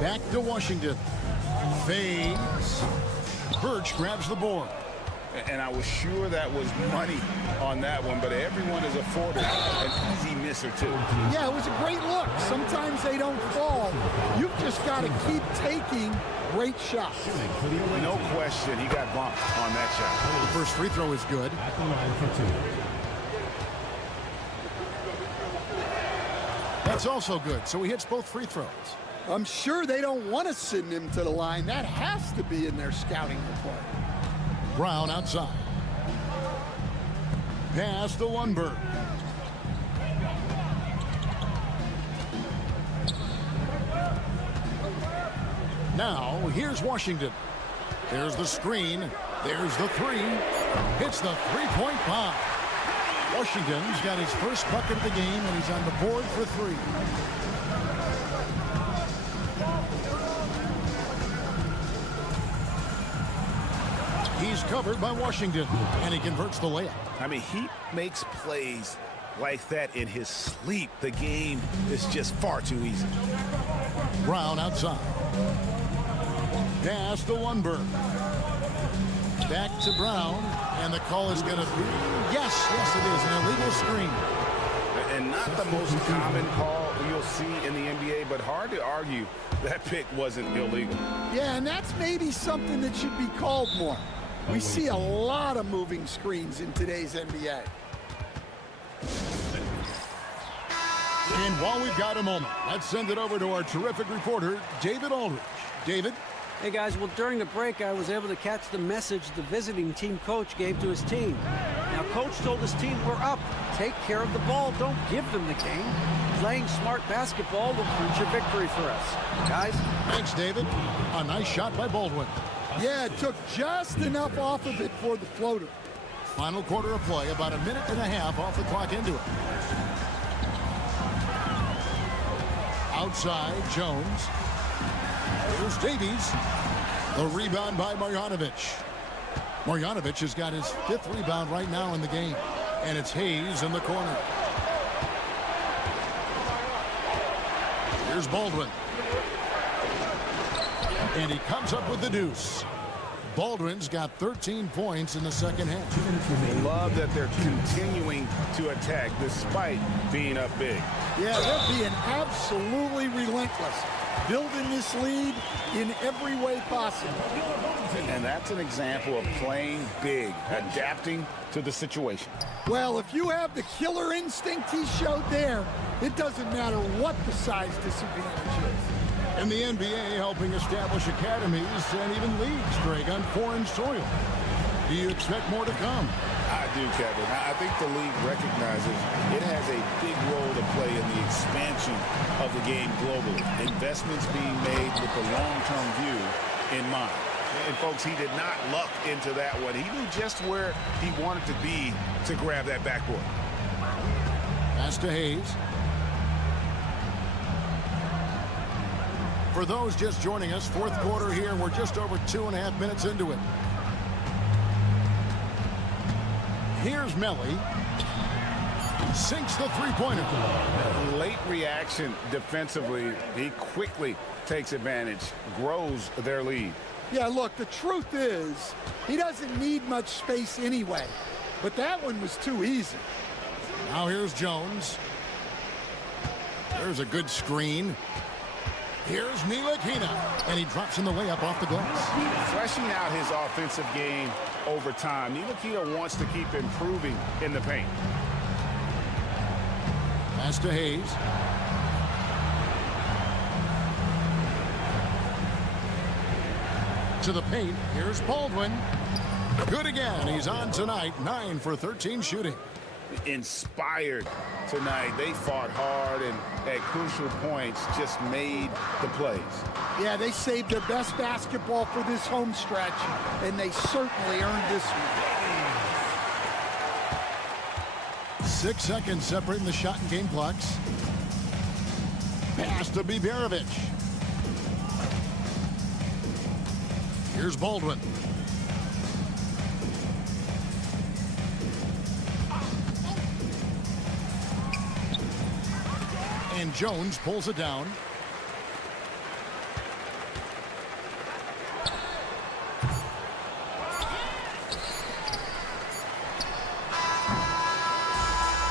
Back to Washington. Fades. Birch grabs the board. And I was sure that was money on that one, but everyone is afforded an easy miss or two. Yeah, it was a great look. Sometimes they don't fall. You've just got to keep taking great shots. No question, he got bumped on that shot. The first free throw is good. At the line for two. That's also good, so he hits both free throws. I'm sure they don't want to send him to the line. That has to be in their scouting report. Brown outside. Pass to Lundberg. Now, here's Washington. There's the screen. There's the three. Hits the three-point bomb. Washington's got his first bucket of the game, and he's on the board for three. He's covered by Washington, and he converts the layup. I mean, he makes plays like that in his sleep. The game is just far too easy. Brown outside. Pass to Lundberg. Back to Brown, and the call is going to be, yes, it is, an illegal screen. And not the most common call you'll see in the NBA, but hard to argue that pick wasn't illegal. Yeah, and that's maybe something that should be called more. We see a lot of moving screens in today's NBA. And while we've got a moment, let's send it over to our terrific reporter, David Aldridge. David? Hey, guys, well, during the break, I was able to catch the message the visiting team coach gave to his team. Now, coach told his team, we're up. Take care of the ball. Don't give them the game. Playing smart basketball will clinch a victory for us. Guys? Thanks, David. A nice shot by Baldwin. Yeah, it took just enough off of it for the floater. Final quarter of play, about a minute and a half off the clock into it. Outside, Jones. Here's Davies. The rebound by Marjanovic. Marjanovic has got his fifth rebound right now in the game. And it's Hayes in the corner. Here's Baldwin. And he comes up with the deuce. Baldwin's got 13 points in the second half. Love that they're continuing to attack despite being up big. Yeah, they're being absolutely relentless, building this lead in every way possible. And that's an example of playing big, adapting to the situation. Well, if you have the killer instinct he showed there, it doesn't matter what the size disadvantage is. In the NBA, helping establish academies and even leagues, Greg, on foreign soil. Do you expect more to come? I do, Kevin. I think the league recognizes it has a big role to play in the expansion of the game globally. Investments being made with the long-term view in mind. And, folks, he did not luck into that one. He knew just where he wanted to be to grab that backboard. Pass to Hayes. For those just joining us, fourth quarter here, we're just over 2.5 minutes into it. Here's Melly. Sinks the three-pointer. Late reaction defensively. He quickly takes advantage, grows their lead. Yeah, look, the truth is, he doesn't need much space anyway. But that one was too easy. Now here's Jones. There's a good screen. Here's Ntilikina, and he drops in the layup off the glass. Fleshing out his offensive game over time. Ntilikina wants to keep improving in the paint. Pass to Hayes. To the paint, here's Baldwin. Good again, he's on tonight, 9 for 13 shooting. Inspired tonight. They fought hard and at crucial points just made the plays. Yeah, they saved their best basketball for this home stretch, and they certainly earned this one. 6 seconds separating the shot and game clocks. pass to Biberovic. Here's Baldwin. And Jones pulls it down.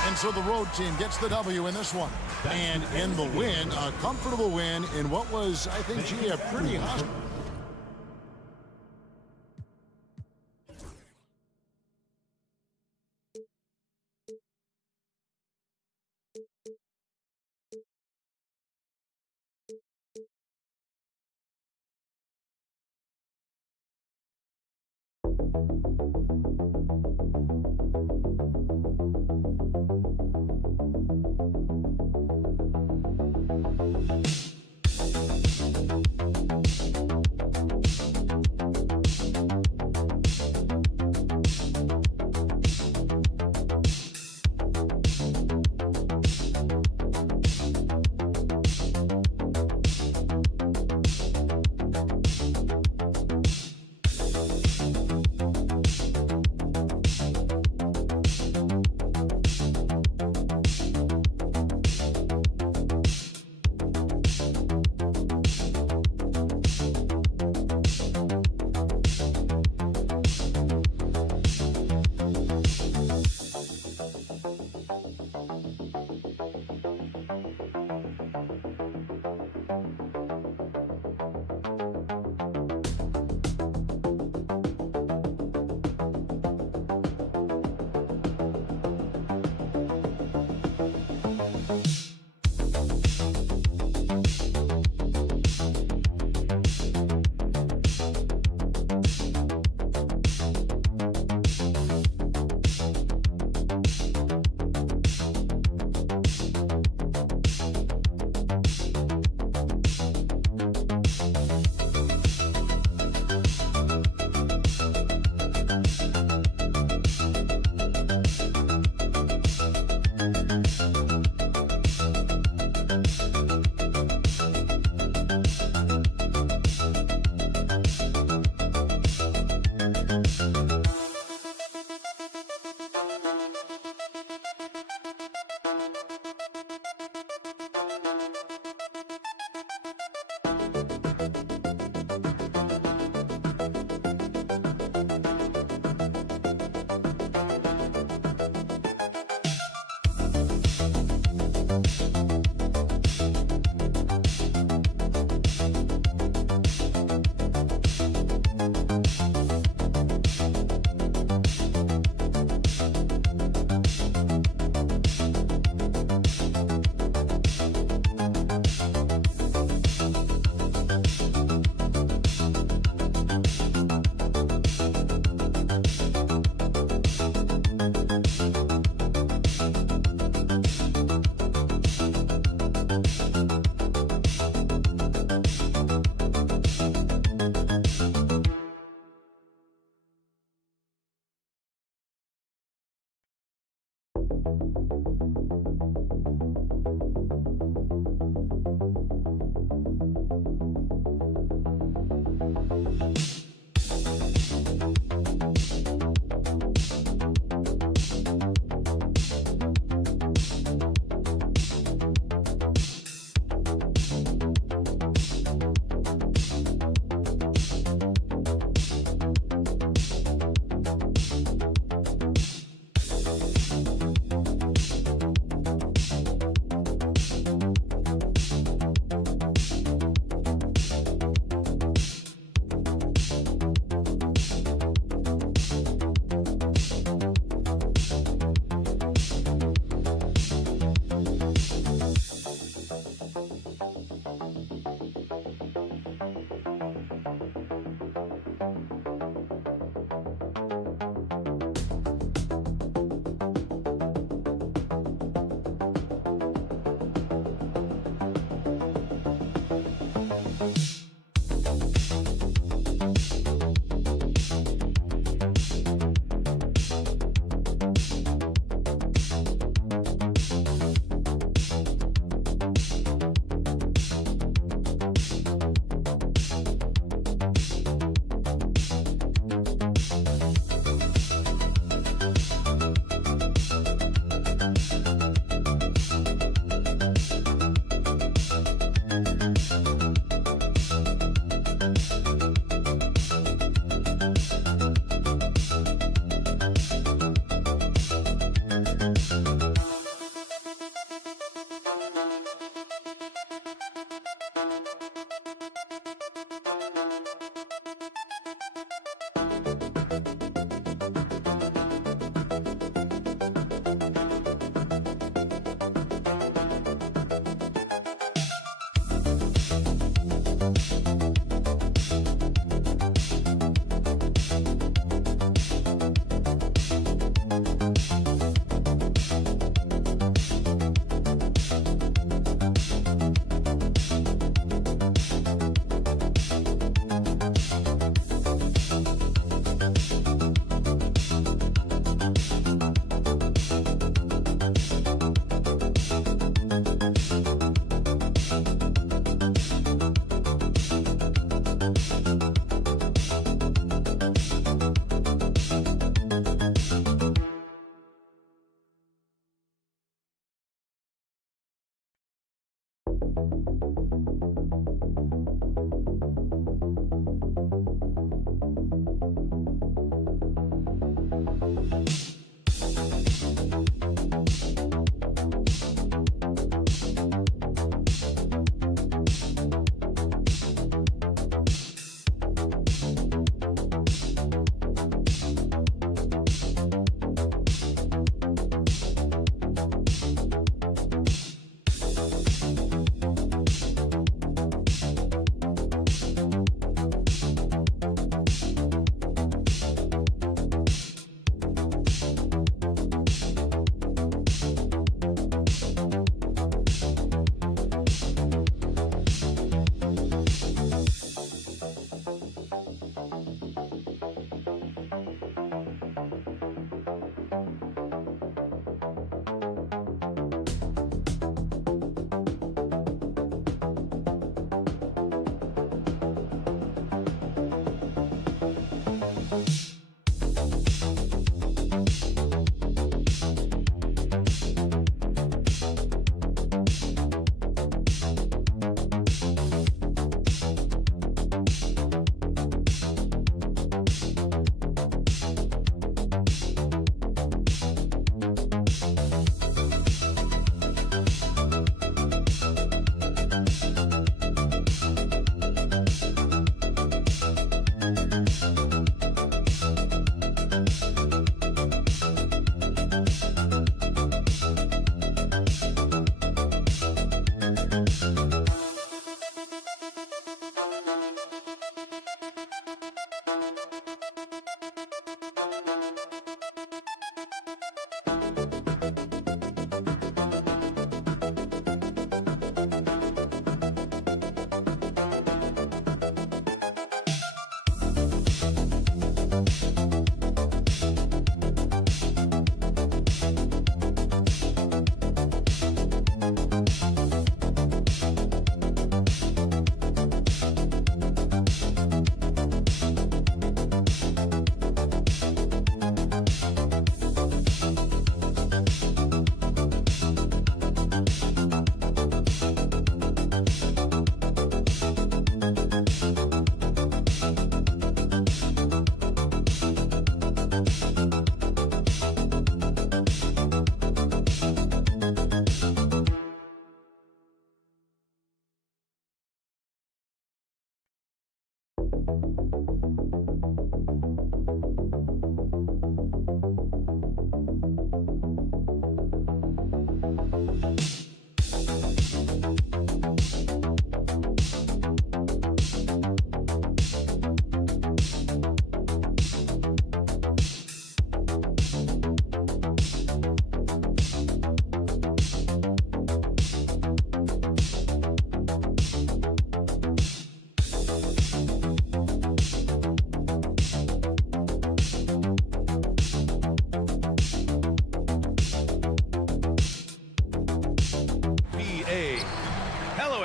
And so the road team gets the W in this one. And in the win, a comfortable win in what was, I think, gee, a pretty hostile.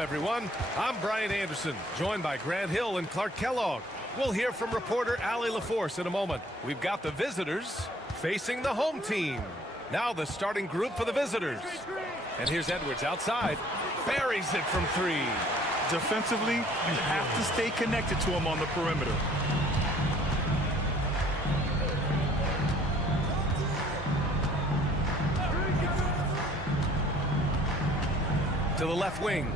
everyone. I'm Brian Anderson, joined by Grant Hill and Clark Kellogg. We'll hear from reporter Allie LaForce in a moment. We've got the visitors facing the home team. Now the starting group for the visitors. And here's Edwards outside. Buries it from three. Defensively, you have to stay connected to him on the perimeter. To the left wing.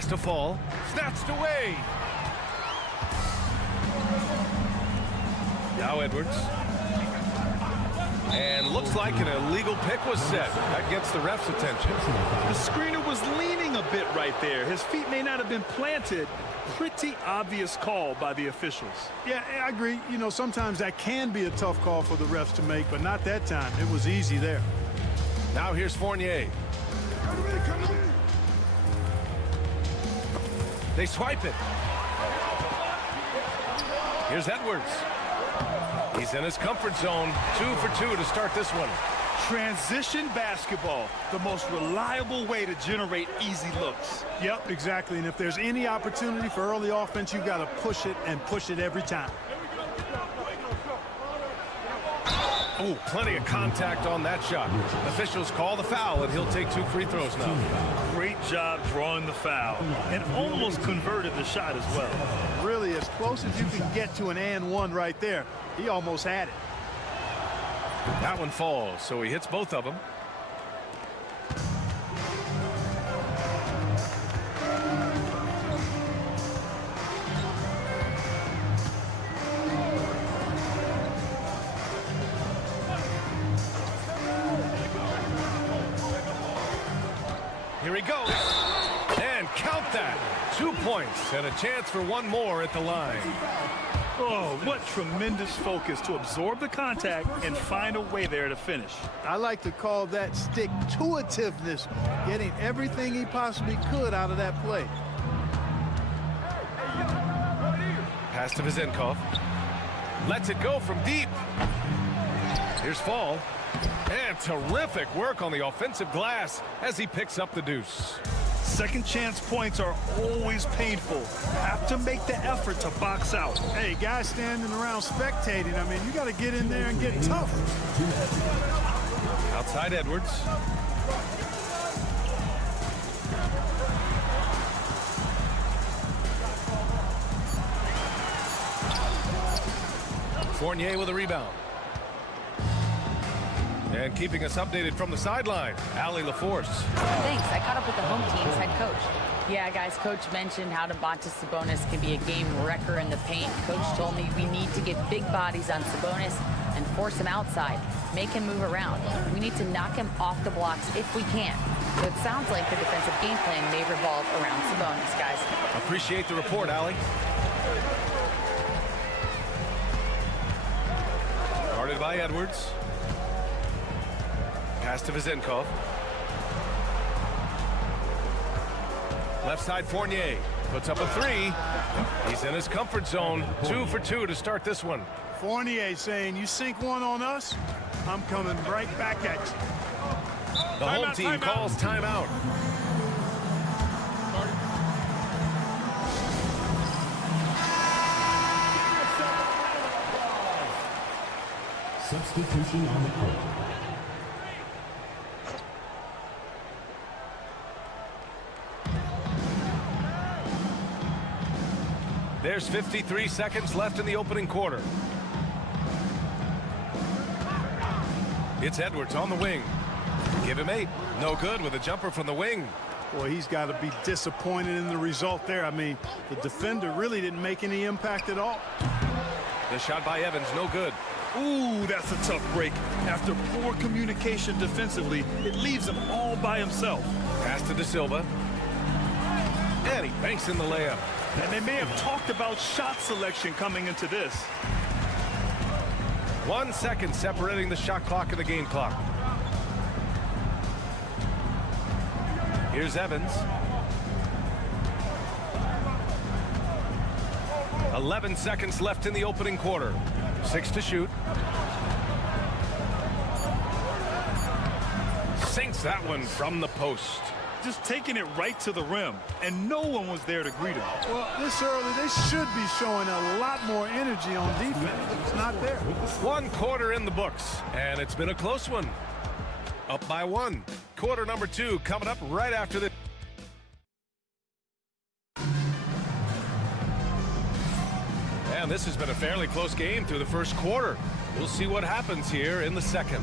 Pass to Fall. Snatched away. Now Edwards. And looks like an illegal pick was set. That gets the ref's attention. The screener was leaning a bit right there. His feet may not have been planted. Pretty obvious call by the officials. Yeah, I agree. You know, sometimes that can be a tough call for the refs to make, but not that time. It was easy there. Now here's Fournier. They swipe it. Here's Edwards. He's in his comfort zone. 2 for 2 to start this one. Transition basketball, the most reliable way to generate easy looks. Yep, exactly. And if there's any opportunity for early offense, you've got to push it and push it every time. Oh, plenty of contact on that shot. Officials call the foul, and he'll take 2 free throws now. Great job drawing the foul, and almost converted the shot as well. Really, as close as you can get to an and one right there. He almost had it. That one falls, so he hits both of them. Here he goes. And count that. 2 points and a chance for one more at the line. Oh, what tremendous focus to absorb the contact and find a way there to finish. I like to call that stick-to-itiveness, getting everything he possibly could out of that play. Pass to Vizenkov. Lets it go from deep. Here's Fall. And terrific work on the offensive glass as he picks up the deuce. Second chance points are always painful. Have to make the effort to box out. Hey, guys standing around spectating, I mean, you got to get in there and get tough. Outside Edwards. Fournier with a rebound. And keeping us updated from the sideline, Allie LaForce. Thanks. I caught up with the home team's head coach. Yeah, guys, Coach mentioned how Domantas Sabonis can be a game wrecker in the paint. Coach told me we need to get big bodies on Sabonis and force him outside, make him move around. We need to knock him off the blocks if we can. So it sounds like the defensive game plan may revolve around Sabonis, guys. Appreciate the report, Allie. Guarded by Edwards. Pass to Vizenkov. Left side Fournier puts up a 3. He's in his comfort zone. 2 for 2 to start this one. Fournier saying, you sink one on us, I'm coming right back at you. The home team calls timeout. Substitution on the court. There's 53 seconds left in the opening quarter. It's Edwards on the wing. Give him 8. No good with a jumper from the wing. Boy, he's got to be disappointed in the result there. I mean, the defender really didn't make any impact at all. The shot by Evans, no good. Ooh, that's a tough break. After poor communication defensively, it leaves him all by himself. Pass to De Silva. And he banks in the layup. And they may have talked about shot selection coming into this. 1 second separating the shot clock and the game clock. Here's Evans. 11 seconds left in the opening quarter. 6 to shoot. Sinks that one from the post. Just taking it right to the rim, and no one was there to greet him. Well, this early, they should be showing a lot more energy on defense. It's not there. 1 quarter in the books, and it's been a close one. Up by 1. Quarter number 2 coming up right after this. And this has been a fairly close game through the first quarter. We'll see what happens here in the second.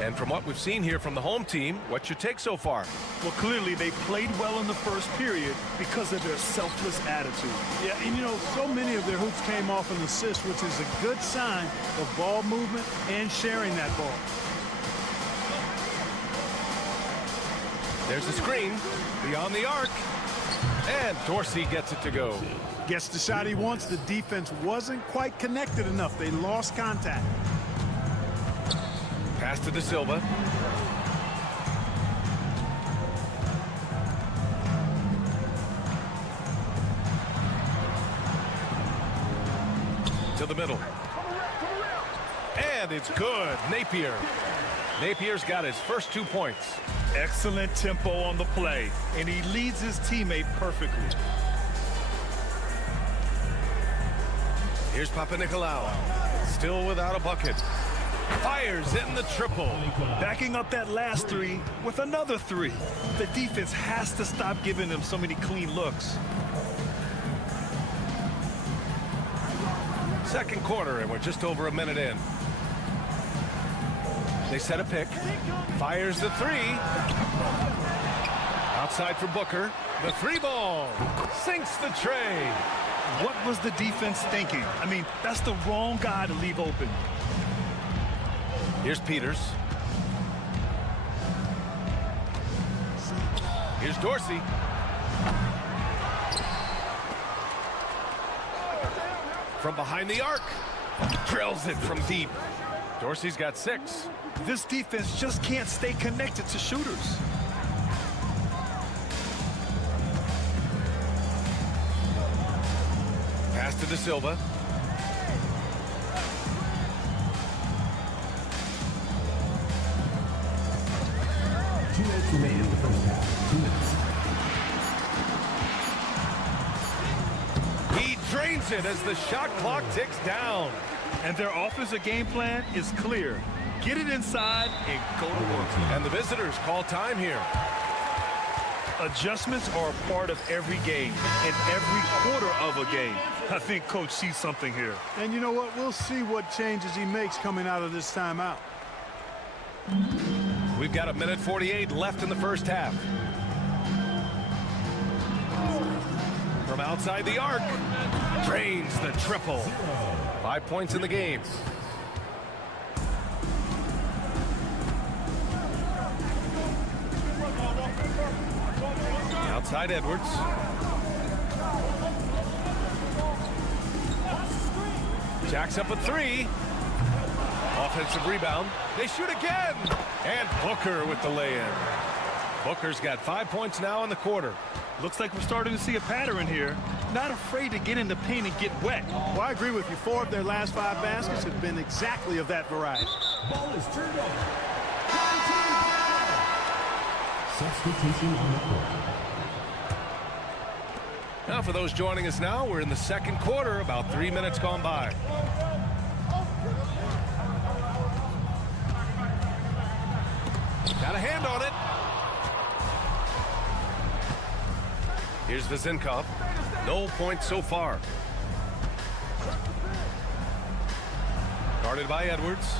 And from what we've seen here from the home team, what's your take so far? Well, clearly they played well in the first period because of their selfless attitude. Yeah, and you know, so many of their hoops came off an assist, which is a good sign of ball movement and sharing that ball. There's the screen beyond the arc. And Dorsey gets it to go. Gets the shot he wants. The defense wasn't quite connected enough. They lost contact. Pass to De Silva. To the middle. And it's good. Napier. Napier's got his first 2 points. Excellent tempo on the play, and he leads his teammate perfectly. Here's Papa Nicolau. Still without a bucket. Fires in the triple. Backing up that last three with another three. The defense has to stop giving them so many clean looks. Second quarter, and we're just over a minute in. They set a pick. Fires the three. Outside for Booker. The three ball. Sinks the tray. What was the defense thinking? I mean, that's the wrong guy to leave open. Here's Peters. Here's Dorsey. From behind the arc. Drills it from deep. Dorsey's got 6. This defense just can't stay connected to shooters. Pass to De Silva. Two minutes remain in the first half. 2 minutes. He drains it as the shot clock ticks down. And their offensive game plan is clear. Get it inside and go to work. And the visitors call time here. Adjustments are a part of every game and every quarter of a game. I think Coach sees something here. And you know what? We'll see what changes he makes coming out of this timeout. We've got 1:48 left in the first half. From outside the arc. Drains the triple. 5 points in the game. Outside Edwards. Jacks up a 3. Offensive rebound. They shoot again. And Booker with the lay-in. Booker's got 5 points now in the quarter. Looks like we're starting to see a pattern here. Not afraid to get in the paint and get wet. Well, I agree with you. 4 of their last 5 baskets have been exactly of that variety. Ball is turned over. Substitution on the court. Now for those joining us now, we're in the second quarter, about 3 minutes gone by. Got a hand on it. Here's Vezenkov. No points so far. Guarded by Edwards.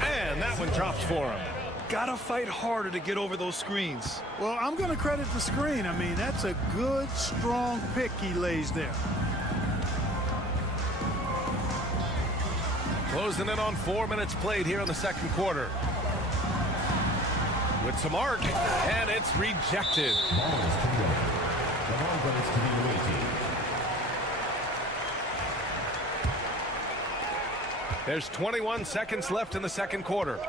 And that one drops for him. Gotta fight harder to get over those screens. Well, I'm going to credit the screen. I mean, that's a good, strong pick he lays there. Closing in on 4 minutes played here in the second quarter. With some arc, and it's rejected. Ball is turned over. The ball goes to the away team. There's 21 seconds left in the second quarter.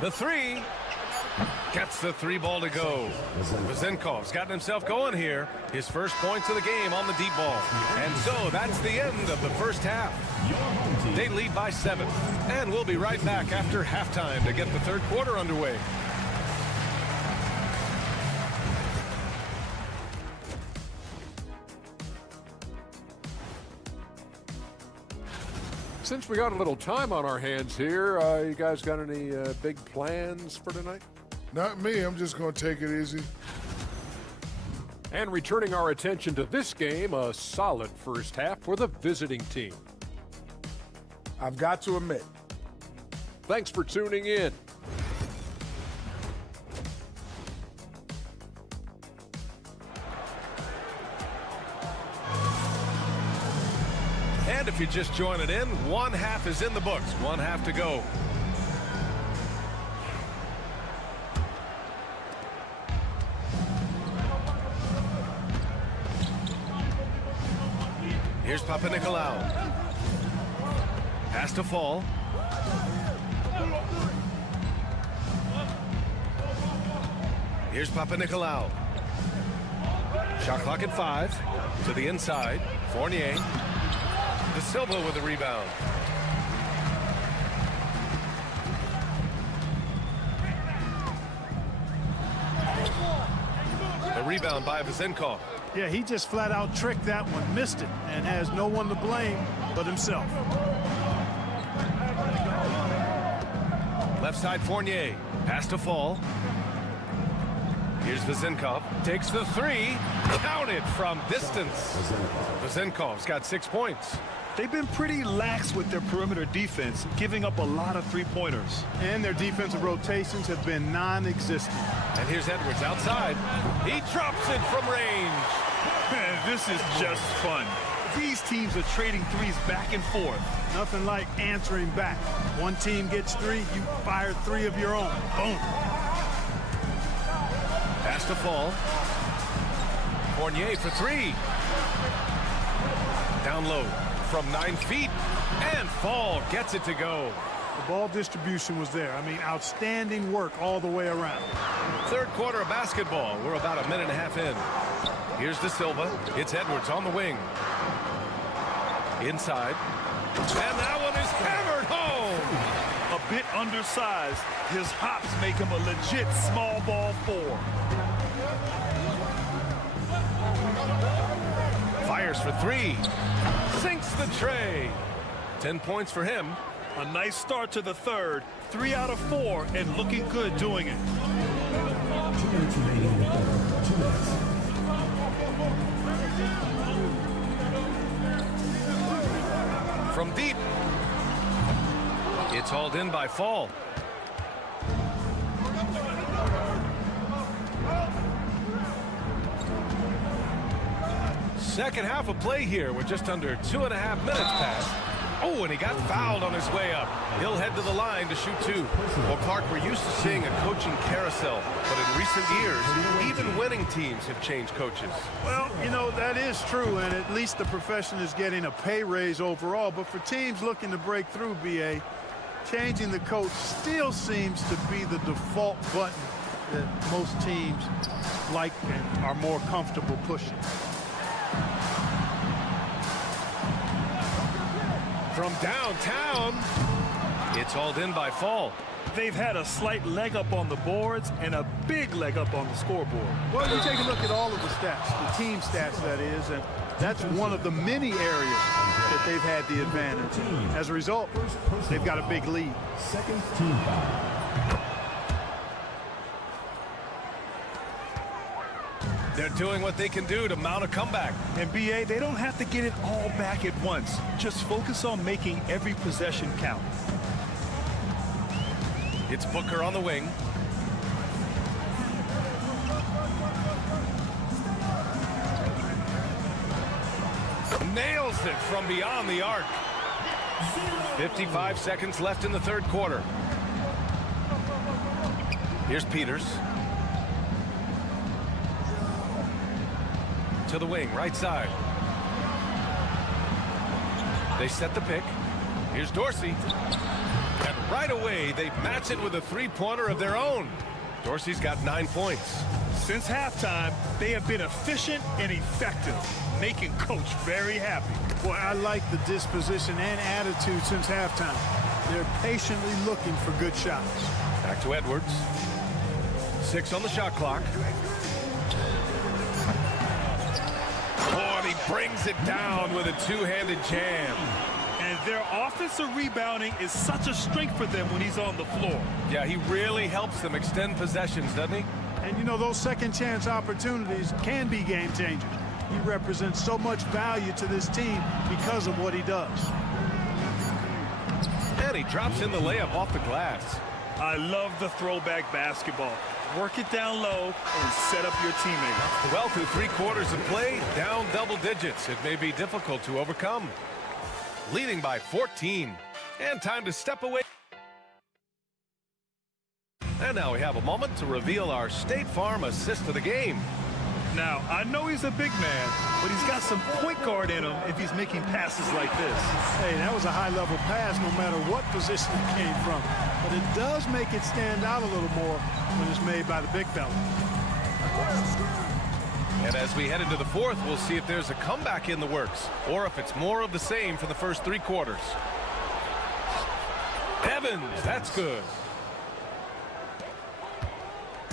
The 3 gets the 3 ball to go. Vezenkov's gotten himself going here. His first points of the game on the deep ball. And so that's the end of the first half. They lead by 7. And we'll be right back after halftime to get the third quarter underway. Since we got a little time on our hands here, you guys got any big plans for tonight? Not me. I'm just going to take it easy. And returning our attention to this game, a solid first half for the visiting team. I've got to admit. Thanks for tuning in. And if you're just joining in, one half is in the books. One half to go. Here's Papanikolaou. Has to fall. Here's Papanikolaou. Shot clock at 5. To the inside. Fournier. De Silva with the rebound. The rebound by Vezenkov. Yeah, he just flat out tricked that one, missed it, and has no one to blame but himself. Left side Fournier. Pass to Fall. Here's Vezenkov. Takes the three. Counted from distance. Vezenkov's got 6 points. They've been pretty lax with their perimeter defense, giving up a lot of three-pointers. And their defensive rotations have been non-existent. And here's Edwards outside. He drops it from range. Man, this is just fun. These teams are trading threes back and forth. Nothing like answering back. One team gets three, you fire three of your own. Boom. Pass to Fall. Fournier for three. Down low from 9 feet. And Fall gets it to go. The ball distribution was there. I mean, outstanding work all the way around. Third quarter of basketball. We're about a minute and a half in. Here's De Silva. It's Edwards on the wing. Inside. And that one is hammered home. A bit undersized. His hops make him a legit small ball 4. Fires for three. Sinks the tray. 10 points for him. A nice start to the third. 3 out of 4 and looking good doing it. 2 minutes remaining in the third. 2 minutes. From deep. It's hauled in by Fall. Second half of play here with just under 2.5 minutes passed. Oh, and he got fouled on his way up. He'll head to the line to shoot 2. Well, Clark, we're used to seeing a coaching carousel, but in recent years, even winning teams have changed coaches. Well, you know, that is true, and at least the profession is getting a pay raise overall. But for teams looking to break through, BA, changing the coach still seems to be the default button that most teams like and are more comfortable pushing. From downtown, it's hauled in by Fall. They've had a slight leg up on the boards and a big leg up on the scoreboard. Well, you take a look at all of the stats, the team stats, that is, and that's one of the many areas that they've had the advantage. As a result, they've got a big lead. Second team foul. They're doing what they can do to mount a comeback. And BA, they don't have to get it all back at once. Just focus on making every possession count. It's Booker on the wing. Nails it from beyond the arc. 55 seconds left in the third quarter. Here's Peters. To the wing, right side. They set the pick. Here's Dorsey. And right away, they match it with a three-pointer of their own. Dorsey's got 9 points. Since halftime, they have been efficient and effective, making Coach very happy. Boy, I like the disposition and attitude since halftime. They're patiently looking for good shots. Back to Edwards. 6 on the shot clock. Oh, and he brings it down with a two-handed jam. And their offensive rebounding is such a strength for them when he's on the floor. Yeah, he really helps them extend possessions, doesn't he? And, you know, those second-chance opportunities can be game-changers. He represents so much value to this team because of what he does. And he drops in the layup off the glass. I love the throwback basketball. Work it down low and set up your teammate. Well, through 3 quarters of play, down double digits. It may be difficult to overcome. Leading by 14. And time to step away. And now we have a moment to reveal our State Farm assist of the game. Now, I know he's a big man, but he's got some point guard in him if he's making passes like this. Hey, that was a high-level pass no matter what position it came from. But it does make it stand out a little more when it's made by the big fella. And as we head into the fourth, we'll see if there's a comeback in the works or if it's more of the same for the first 3 quarters. Evans, that's good.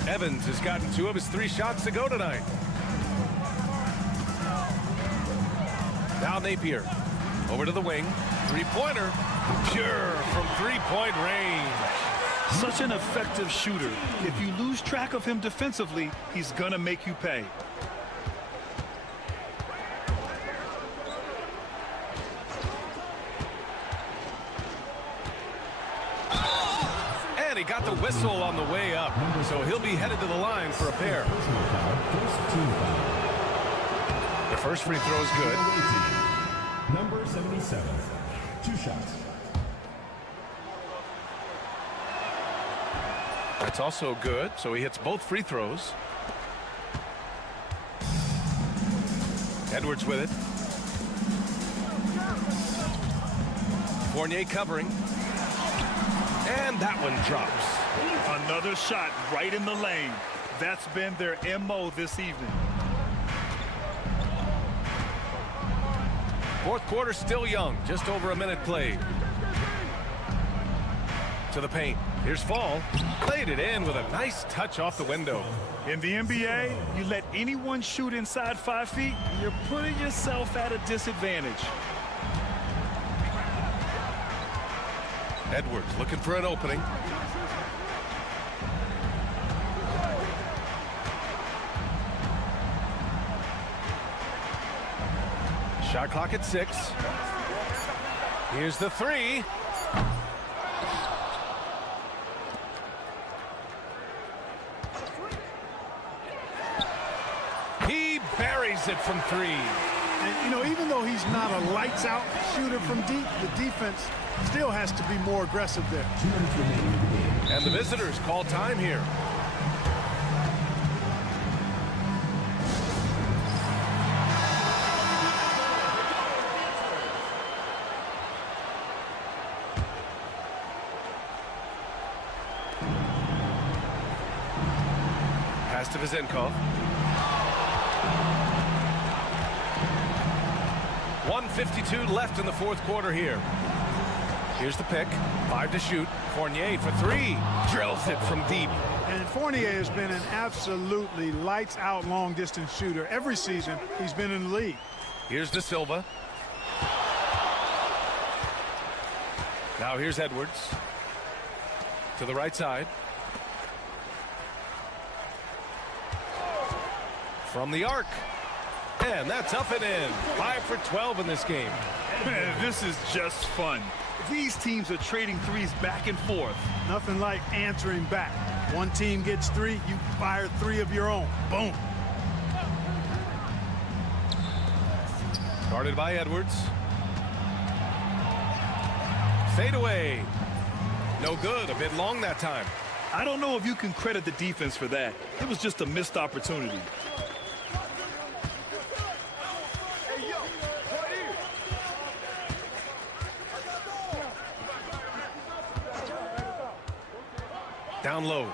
Evans has gotten 2 of his 3 shots to go tonight. Now Napier. Over to the wing. 3-pointer. Pure from 3-point range. Such an effective shooter. If you lose track of him defensively, he's gonna make you pay. And he got the whistle on the way up, so he'll be headed to the line for a pair. The first free throw is good. Number 77, 2 shots. That's also good, so he hits both free throws. Edwards with it. Fournier covering. And that one drops. Another shot right in the lane. That's been their MO this evening. Fourth quarter still young, just over a minute played. To the paint. Here's Fall. Played it in with a nice touch off the window. In the NBA, you let anyone shoot inside 5 feet, you're putting yourself at a disadvantage. Edwards looking for an opening. Shot clock at 6. Here's the 3. He buries it from 3. And, you know, even though he's not a lights-out shooter from deep, the defense still has to be more aggressive there. And the visitors call time here. Pass to Vizenkov. 1:52 left in the fourth quarter here. Here's the pick. 5 to shoot. Fournier for 3. Drills it from deep. And Fournier has been an absolutely lights-out long-distance shooter. Every season, he's been in the league. Here's De Silva. Now here's Edwards. To the right side. From the arc. And that's up and in. 5 for 12 in this game. Man, this is just fun. These teams are trading threes back and forth. Nothing like answering back. One team gets 3, you fire 3 of your own. Boom. Guarded by Edwards. Fade away. No good. A bit long that time. I don't know if you can credit the defense for that. It was just a missed opportunity. Down low.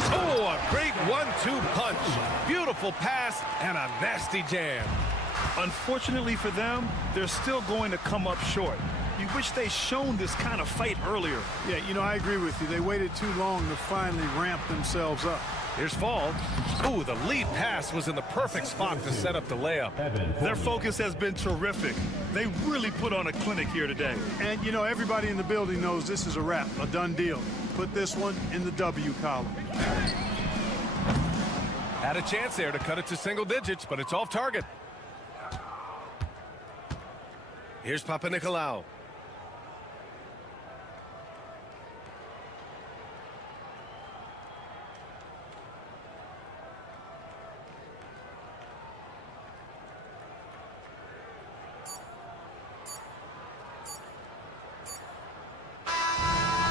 Oh, a great 1-2 punch. Beautiful pass and a nasty jam. Unfortunately for them, they're still going to come up short. You wish they shown this kind of fight earlier. Yeah, you know, I agree with you. They waited too long to finally ramp themselves up. Here's Fall. Ooh, the lead pass was in the perfect spot to set up the layup. Their focus has been terrific. They really put on a clinic here today. And, you know, everybody in the building knows this is a wrap, a done deal. Put this one in the W column. Had a chance there to cut it to single digits, but it's off target. Here's Papanikolaou.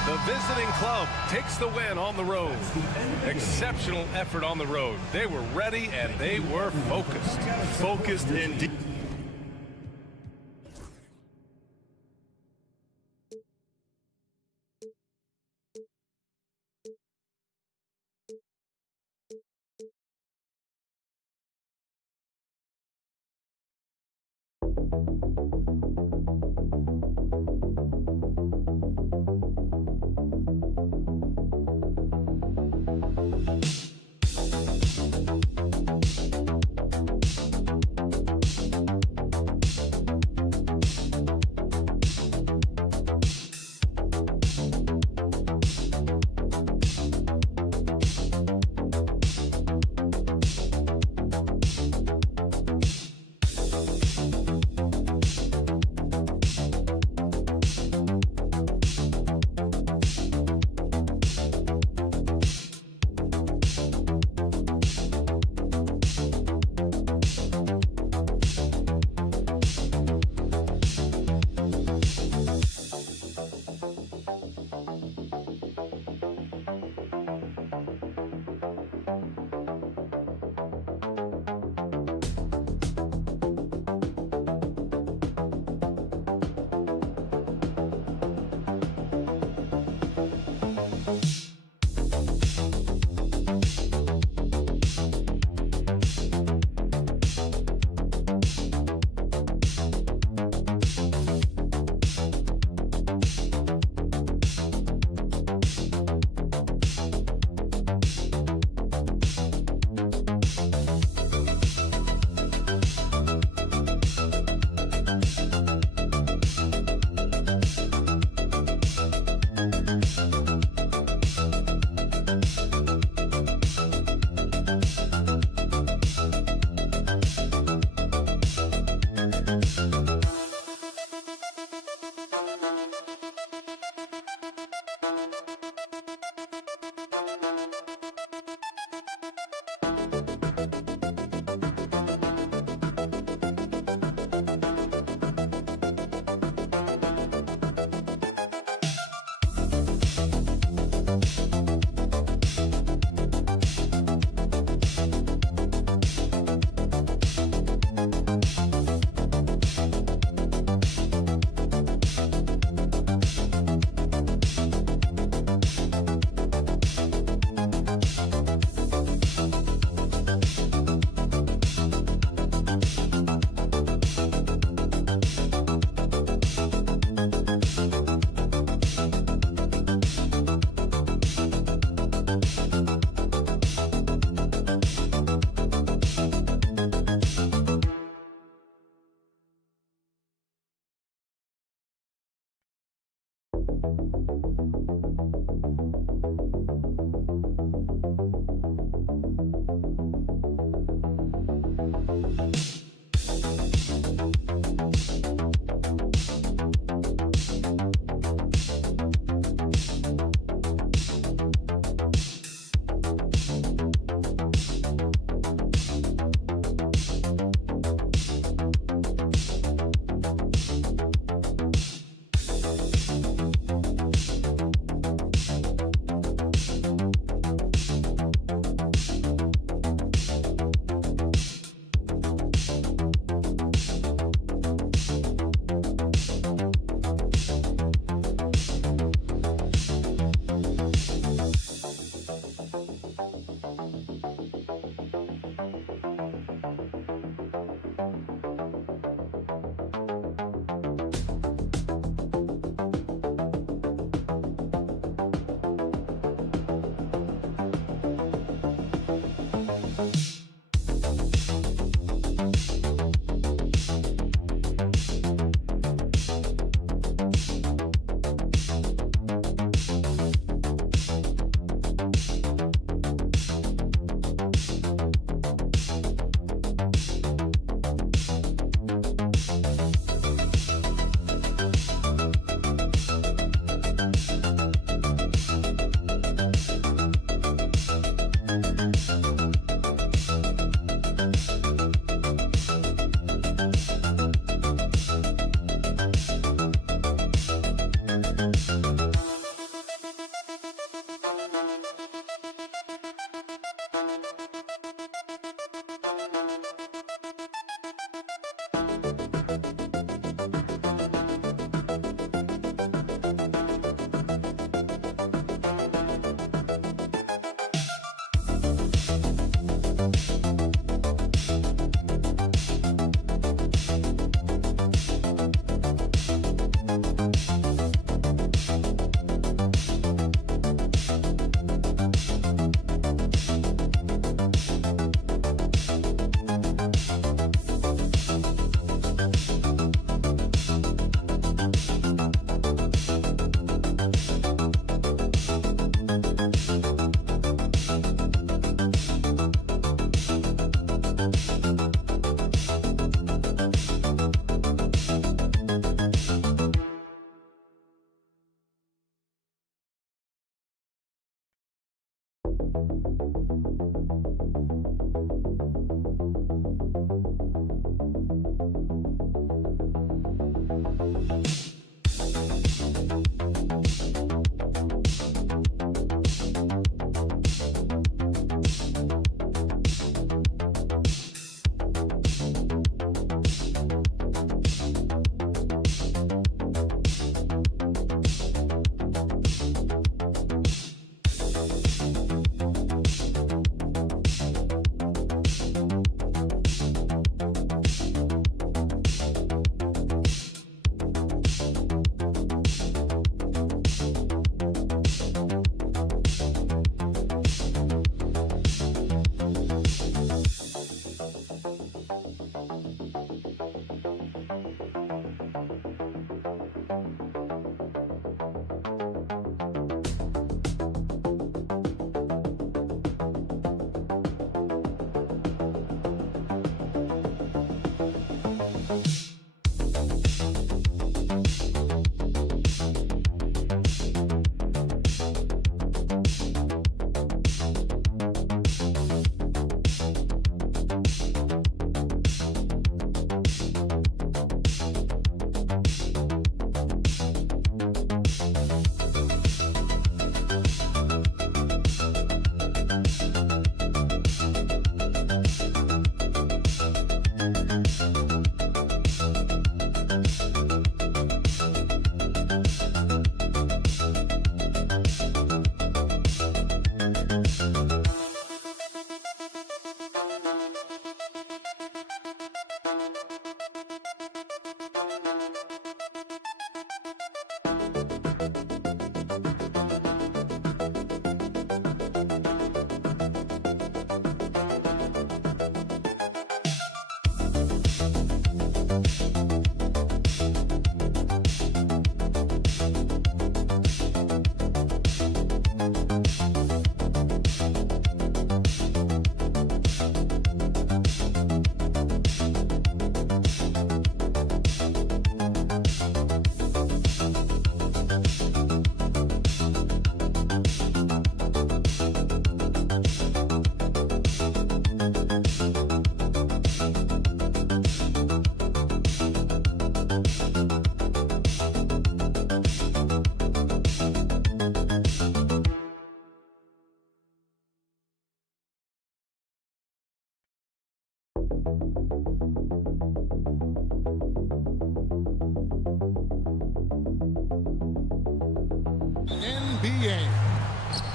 The visiting club takes the win on the road. Exceptional effort on the road. They were ready and they were focused. Focused indeed.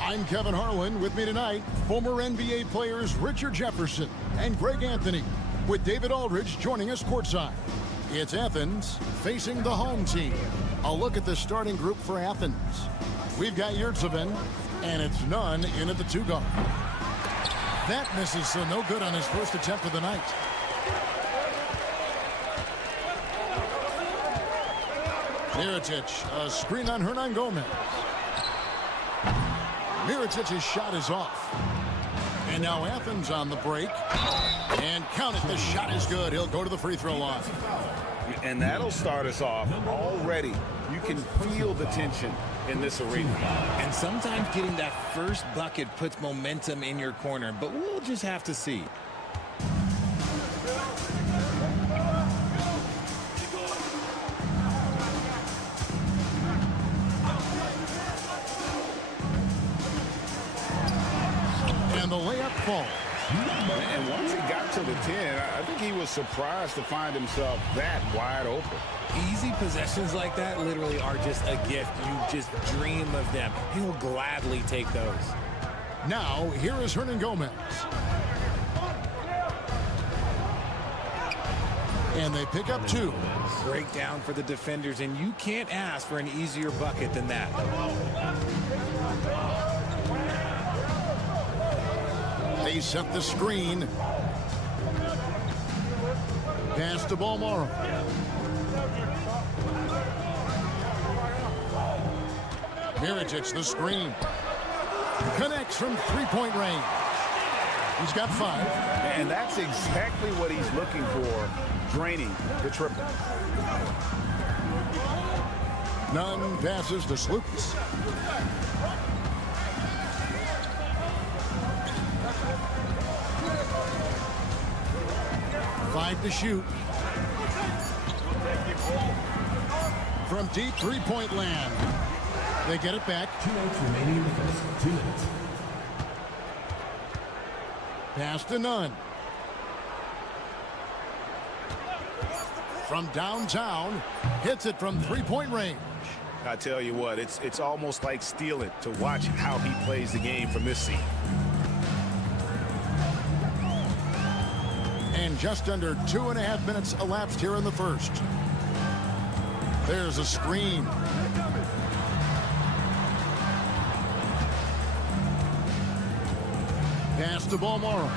I'm Kevin Harlan. With me tonight, former NBA players Richard Jefferson and Greg Anthony, with David Aldridge joining us courtside. It's Athens facing the home team. A look at the starting group for Athens. We've got Yurtseven, and it's Nunn in at the 2 guard. That misses, so no good on his first attempt of the night. Mirotic, a screen on Hernan Gomez. Mirotic's shot is off. And now Athens on the break. And count it, the shot is good. He'll go to the free throw line. And that'll start us off. Already, you can feel the tension in this arena. And sometimes getting that first bucket puts momentum in your corner, but we'll just have to see. And the layup falls. And once he got to the 10, I think he was surprised to find himself that wide open. Easy possessions like that literally are just a gift. You just dream of them. He'll gladly take those. Now, here is Hernan Gomez. And they pick up 2. Breakdown for the defenders, and you can't ask for an easier bucket than that. They set the screen. Pass to Balmaro. Mirotic, the screen. Connects from three-point range. He's got 5. And that's exactly what he's looking for, draining the triple. Nunn passes to Slukas. Five to shoot. From deep three-point land. They get it back. 2 minutes remaining in the first. 2 minutes. Pass to Nunn. From downtown, hits it from three-point range. I tell you what, it's almost like stealing to watch how he plays the game from this seat. And just under 2.5 minutes elapsed here in the first. There's a screen. Pass to Balmaro.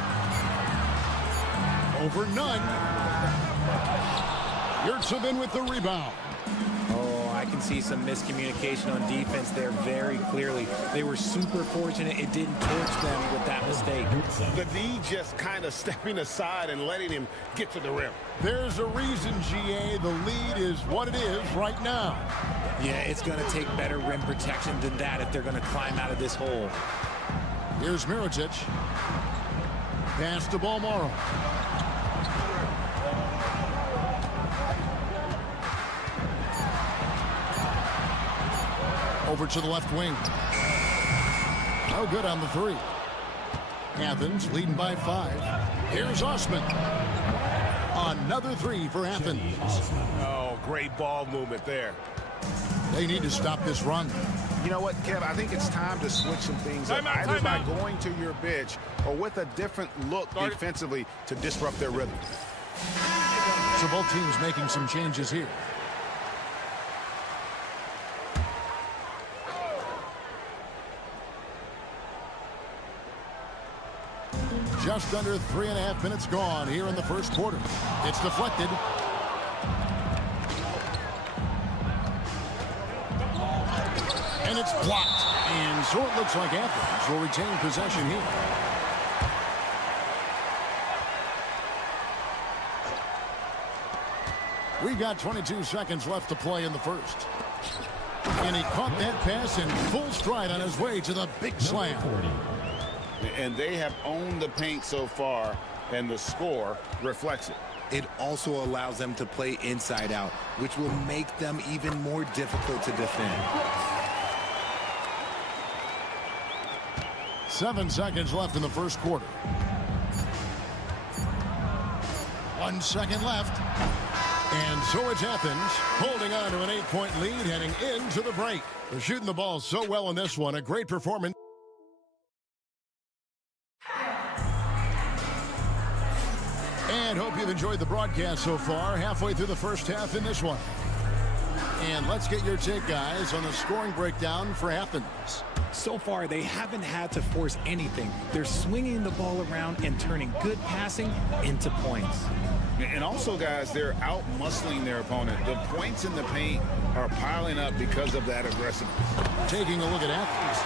Over Nunn. Yurtseven with the rebound. Oh, I can see some miscommunication on defense there very clearly. They were super fortunate it didn't torch them with that mistake. The D just kind of stepping aside and letting him get to the rim. There's a reason, GA, the lead is what it is right now. Yeah, it's going to take better rim protection than that if they're going to climb out of this hole. Here's Mirotic. Pass to Balmaro. Over to the left wing. No good on the 3. Athens leading by 5. Here's Osman. Another 3 for Athens. Oh, great ball movement there. They need to stop this run. You know what, Kev? I think it's time to switch some things up, either by going to your bench or with a different look defensively to disrupt their rhythm. So both teams making some changes here. Just under 3.5 minutes gone here in the first quarter. It's deflected. And it's blocked. And so it looks like Athens will retain possession here. We've got 22 seconds left to play in the first. And he caught that pass in full stride on his way to the big slam. And they have owned the paint so far, and the score reflects it. It also allows them to play inside out, which will make them even more difficult to defend. 7 seconds left in the first quarter. 1 second left. And so it's Athens holding on to an 8-point lead heading into the break. They're shooting the ball so well in this one. A great performance. you've enjoyed the broadcast so far. Halfway through the first half in this one. And let's get your take, guys, on the scoring breakdown for Athens. So far, they haven't had to force anything. They're swinging the ball around and turning good passing into points. And also, guys, they're out-muscling their opponent. The points in the paint are piling up because of that aggressiveness. Taking a look at Athens.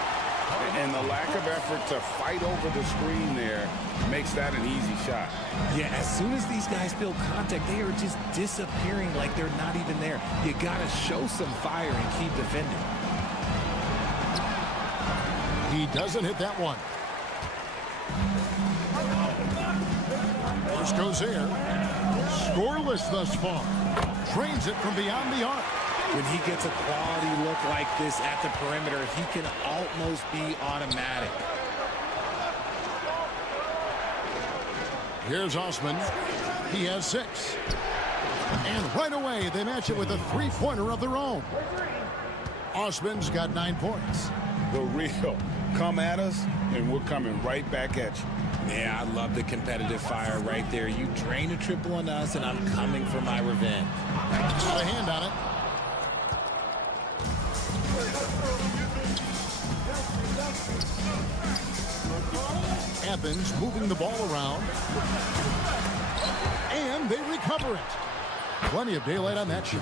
And the lack of effort to fight over the screen there makes that an easy shot. Yeah, as soon as these guys feel contact, they are just disappearing like they're not even there. You got to show some fire and keep defending. He doesn't hit that one. First goes there. Scoreless thus far. Drains it from beyond the arc. When he gets a quality look like this at the perimeter, he can almost be automatic. Here's Osman. He has 6. And right away, they match it with a three-pointer of their own. Osman's got 9 points. The real. Come at us, and we're coming right back at you. Yeah, I love the competitive fire right there. You drain a triple on us, and I'm coming for my revenge. Got a hand on it. Athens moving the ball around. And they recover it. Plenty of daylight on that shot.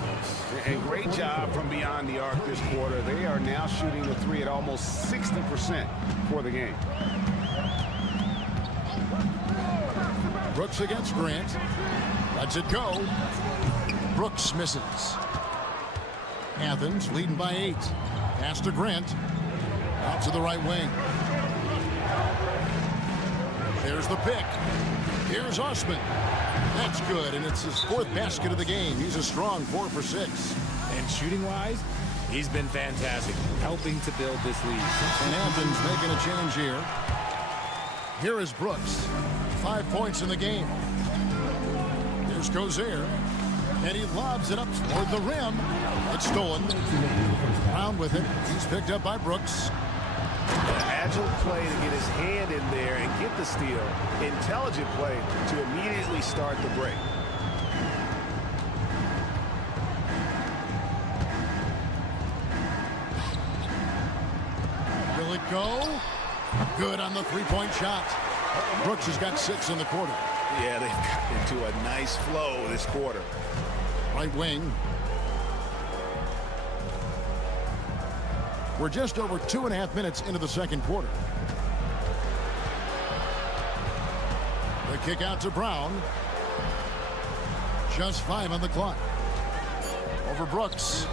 And great job from beyond the arc this quarter. They are now shooting the 3 at almost 60% for the game. Brooks against Grant. Lets it go. Brooks misses. Athens leading by 8. Pass to Grant. Out to the right wing. There's the pick. Here's Osman. That's good, and it's his 4th basket of the game. He's a strong 4 for 6. And shooting-wise, he's been fantastic, helping to build this lead. And Athens making a change here. Here is Brooks. 5 points in the game. Here's Gozer. And he lobs it up toward the rim. It's stolen. Brown with it. He's picked up by Brooks. Agile play to get his hand in there and get the steal. Intelligent play to immediately start the break. Will it go? Good on the three-point shot. Brooks has got 6 in the quarter. Yeah, they've gotten into a nice flow this quarter. Right wing. We're just over 2.5 minutes into the second quarter. The kick out to Brown. Just 5 on the clock. Over Brooks.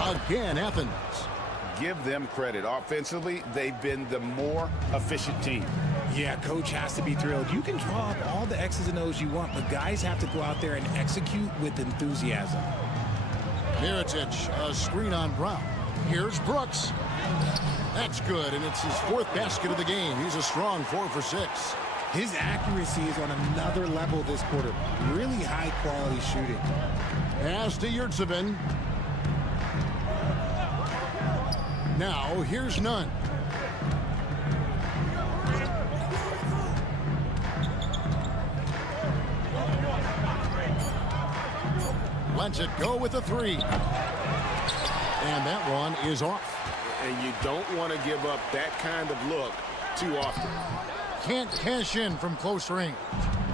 Again, Athens. Give them credit. Offensively, they've been the more efficient team. Yeah, coach has to be thrilled. You can draw up all the X's and O's you want, but guys have to go out there and execute with enthusiasm. Miritich, a screen on Brown. Here's Brooks. That's good, and it's his 4th basket of the game. He's a strong 4 for 6. His accuracy is on another level this quarter. Really high-quality shooting. Pass to Yurtsevin. Now, here's Nunn. Lets it go with a 3. And that one is off. And you don't want to give up that kind of look too often. Can't cash in from close range.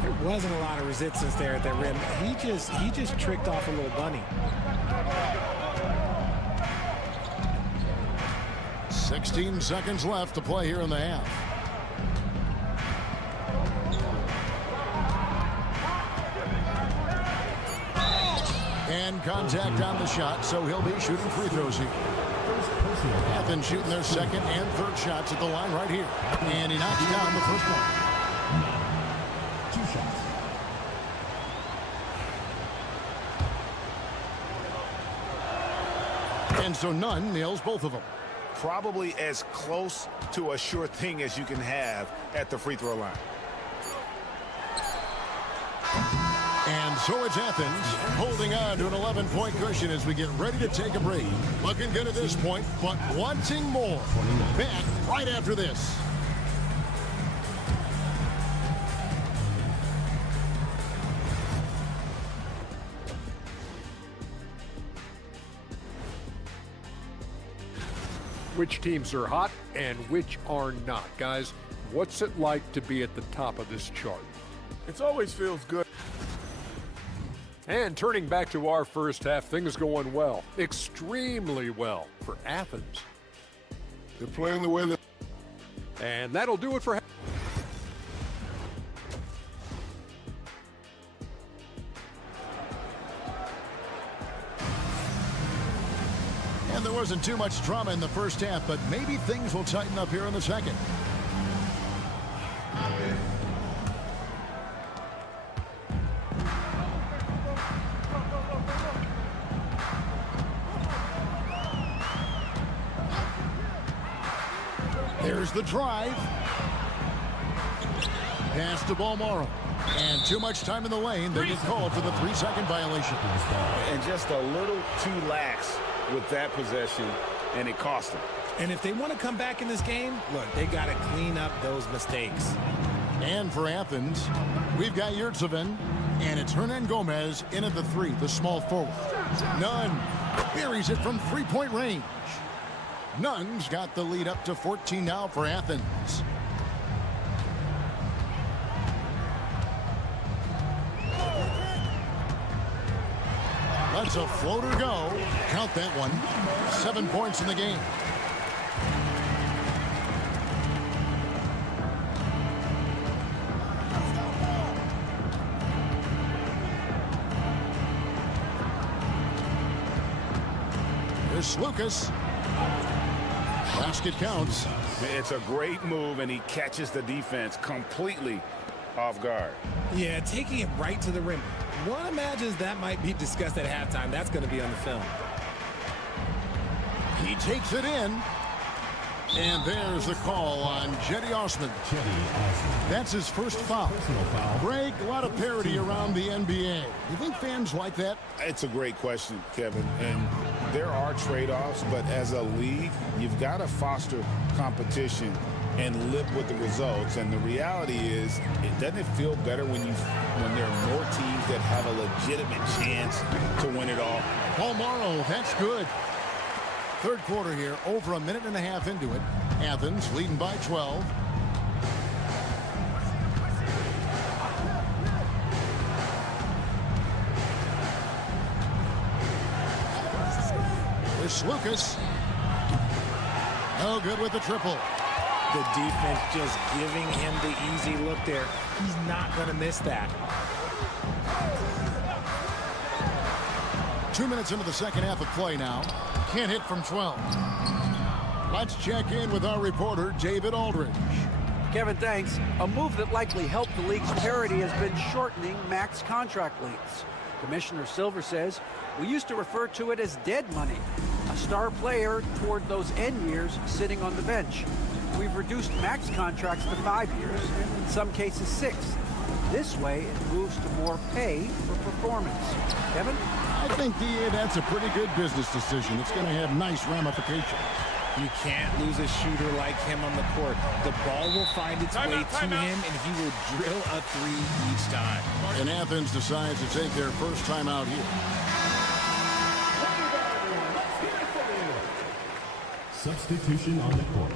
There wasn't a lot of resistance there at that rim. He just tricked off a little bunny. 16 seconds left to play here in the half. And contact on the shot, so he'll be shooting free throws here. Athens shooting their 2nd and 3rd shots at the line right here. And he knocks down the first one. 2 shots. And so Nunn nails both of them. Probably as close to a sure thing as you can have at the free throw line. And so it's Athens holding on to an 11-point cushion as we get ready to take a break. Looking good at this point, but wanting more. Back right after this. which teams are hot and which are not. Guys, what's it like to be at the top of this chart? It always feels good. And turning back to our first half, things going well, extremely well for Athens. They're playing the way that. And that'll do it for. And there wasn't too much drama in the first half, but maybe things will tighten up here in the second. There's the drive. Pass to Balmoro. And too much time in the lane. They get called for the 3-second violation. And just a little too lax with that possession, and it cost them. And if they want to come back in this game, look, they got to clean up those mistakes. And for Athens, we've got Yurtseven, and it's Hernan Gomez in at the 3, the small forward. Nunn buries it from 3-point range. Nunn's got the lead up to 14 now for Athens. Lets a floater go. Count that one. 7 points in the game. Here's Lucas. Basket counts. It's a great move, and he catches the defense completely off guard. Yeah, taking it right to the rim. One imagines that might be discussed at halftime. That's going to be on the film. He takes it in. And there's the call on Jetty Osman. That's his first foul. Greg, a lot of parity around the NBA. You think fans like that? It's a great question, Kevin. And there are trade-offs, but as a league, you've got to foster competition and live with the results. And the reality is, doesn't it feel better when there are more teams that have a legitimate chance to win it all? Balmoro, that's good. Third quarter here, over a minute and a half into it. Athens leading by 12. There's Lucas. No good with the triple. The defense just giving him the easy look there. He's not going to miss that. 2 minutes into the second half of play now. Can't hit from 12. Let's check in with our reporter, David Aldridge. Kevin, thanks. A move that likely helped the league's parity has been shortening max contract lengths. Commissioner Silver says we used to refer to it as dead money, a star player toward those end years sitting on the bench. We've reduced max contracts to 5 years, in some cases 6. This way, it moves to more pay for performance. Kevin? I think, DA, that's a pretty good business decision. It's going to have nice ramifications. You can't lose a shooter like him on the court. The ball will find its way to him, and he will drill a 3 each time. And Athens decides to take their first time out here. Substitution on the court.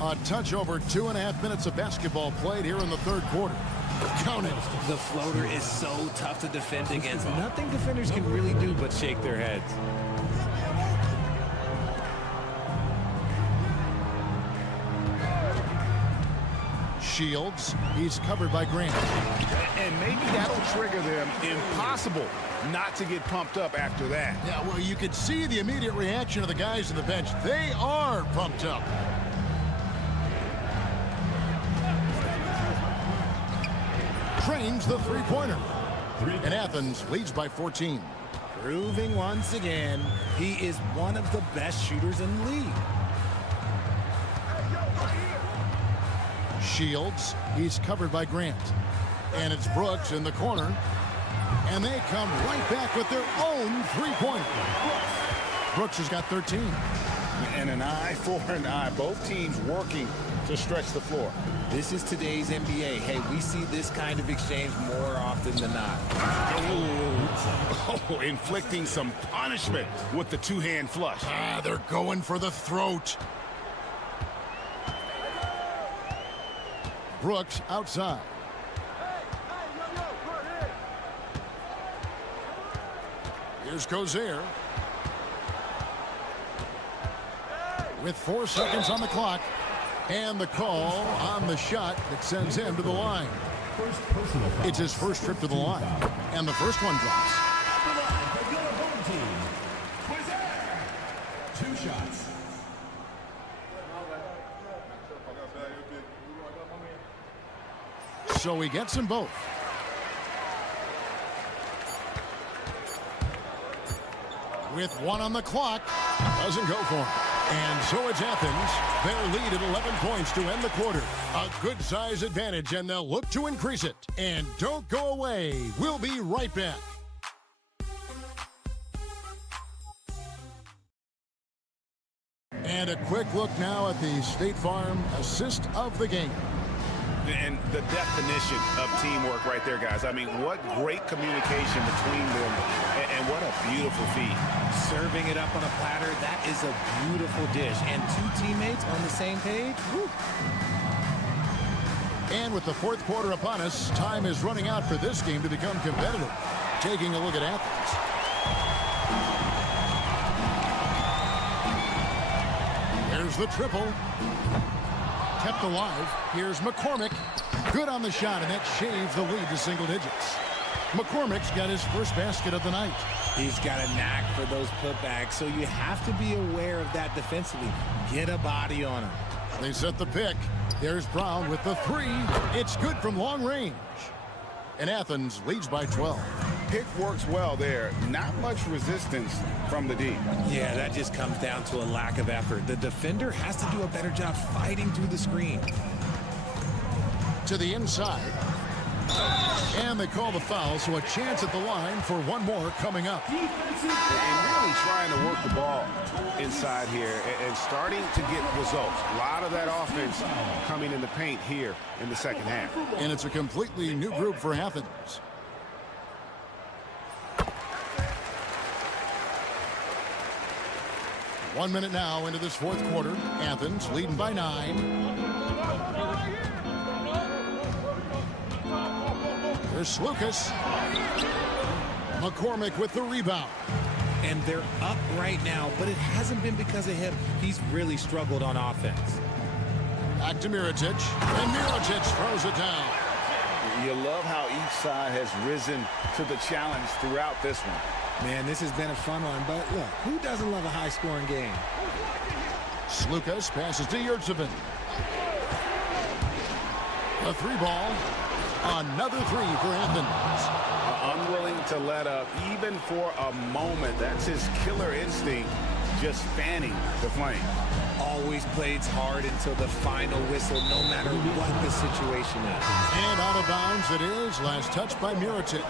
A touch over 2.5 minutes of basketball played here in the third quarter. Count it. The floater is so tough to defend against. Nothing defenders can really do but shake their heads. Shields. He's covered by Grant. And maybe that'll trigger them. Impossible not to get pumped up after that. Yeah, well, you could see the immediate reaction of the guys on the bench. They are pumped up. Trains the three-pointer. And Athens leads by 14. Proving once again, he is one of the best shooters in the league. Shields, he's covered by Grant. And it's Brooks in the corner. And they come right back with their own three-pointer. Brooks has got 13. And an eye for an eye. Both teams working to stretch the floor. This is today's NBA. Hey, we see this kind of exchange more often than not. Oh, inflicting some punishment with the two-hand flush. They're going for the throat. Brooks outside. Here's Gozer. With 4 seconds on the clock. And the call on the shot that sends him to the line. It's his first trip to the line. And the first one drops. 2 shots. So he gets them both. With 1 on the clock. Doesn't go for him. And so it's Athens. Their lead at 11 points to end the quarter. A good size advantage, and they'll look to increase it. And don't go away. We'll be right back. And a quick look now at the State Farm assist of the game. And the definition of teamwork right there, guys. I mean, what great communication between them, and what a beautiful feed. Serving it up on a platter, that is a beautiful dish. And 2 teammates on the same page, woo. And with the fourth quarter upon us, time is running out for this game to become competitive. Taking a look at Athens. There's the triple. Kept alive. Here's McCormick. Good on the shot, and that shaves the lead to single digits. McCormick's got his first basket of the night. He's got a knack for those putbacks, so you have to be aware of that defensively. Get a body on him. They set the pick. There's Brown with the 3. It's good from long range. And Athens leads by 12. Pick works well there. Not much resistance from the D. Yeah, that just comes down to a lack of effort. The defender has to do a better job fighting through the screen. To the inside. And they call the foul, so a chance at the line for one more coming up. And really trying to work the ball inside here and starting to get results. A lot of that offense coming in the paint here in the second half. And it's a completely new group for Athens. One minute now into this fourth quarter. Athens leading by 9. There's Lucas. McCormick with the rebound. And they're up right now, but it hasn't been because of him. He's really struggled on offense. Back to Mirotic. And Mirotic throws it down. You love how each side has risen to the challenge throughout this one. Man, this has been a fun one, but look, who doesn't love a high-scoring game? Lucas passes to Yurtsevin. The 3 ball. Another 3 for Athens. Unwilling to let up even for a moment. That's his killer instinct, just fanning the flame. Always plays hard until the final whistle, no matter what the situation is. And out of bounds it is. Last touch by Mirotic.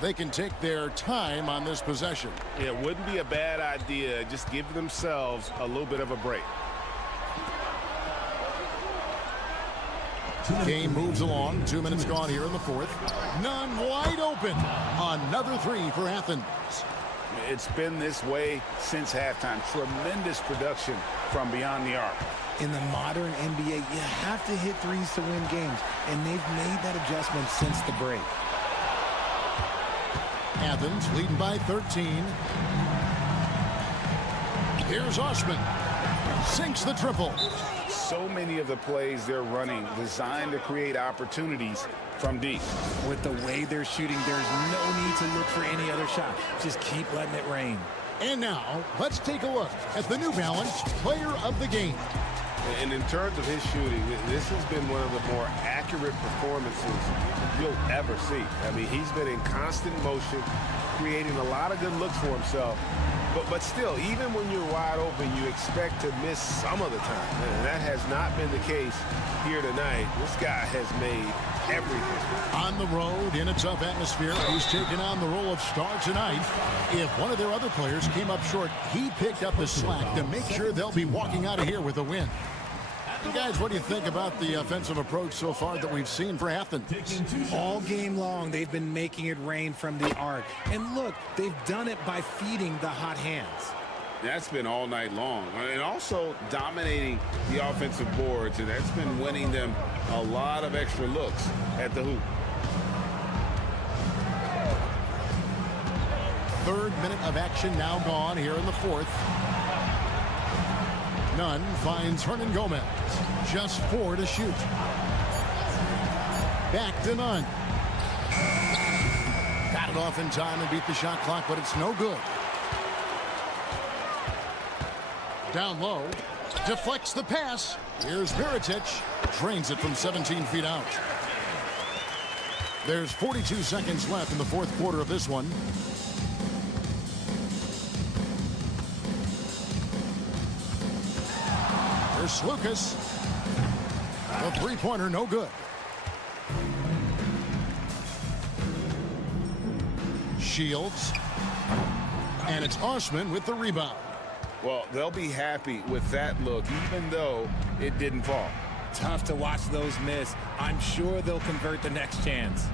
They can take their time on this possession. It wouldn't be a bad idea. Just give themselves a little bit of a break. Game moves along. 2 minutes gone here in the fourth. None wide open. Another 3 for Athens. It's been this way since halftime. Tremendous production from beyond the arc. In the modern NBA, you have to hit threes to win games, and they've made that adjustment since the break. Athens leading by 13. Here's Osman. Sinks the triple. So many of the plays they're running designed to create opportunities from deep. With the way they're shooting, there's no need to look for any other shot. Just keep letting it rain. And now, let's take a look at the New Balance Player of the Game. And in terms of his shooting, this has been one of the more accurate performances you'll ever see. I mean, he's been in constant motion, creating a lot of good looks for himself, But still, even when you're wide open, you expect to miss some of the time. And that has not been the case here tonight. This guy has made everything. On the road, in a tough atmosphere, he's taken on the role of star tonight. If one of their other players came up short, he picked up the slack to make sure they'll be walking out of here with a win. You guys, what do you think about the offensive approach so far that we've seen for Athens? All game long, they've been making it rain from the arc. And look, they've done it by feeding the hot hands. That's been all night long. And also dominating the offensive boards, and that's been winning them a lot of extra looks at the hoop. Third minute of action now gone here in the fourth. Nunn finds Hernan Gomez. Just 4 to shoot. Back to Nunn. Got it off in time and beat the shot clock, but it's no good. Down low. Deflects the pass. Here's Mirotic. Drains it from 17 feet out. There's 42 seconds left in the fourth quarter of this one. There's Lucas. The three-pointer, no good. Shields. And it's Osman with the rebound. Well, they'll be happy with that look, even though it didn't fall. Tough to watch those miss. I'm sure they'll convert the next chance.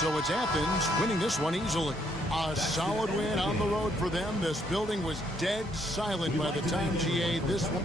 So it's Athens winning this one easily. A solid win on the road for them. This building was dead silent by the time GA this one.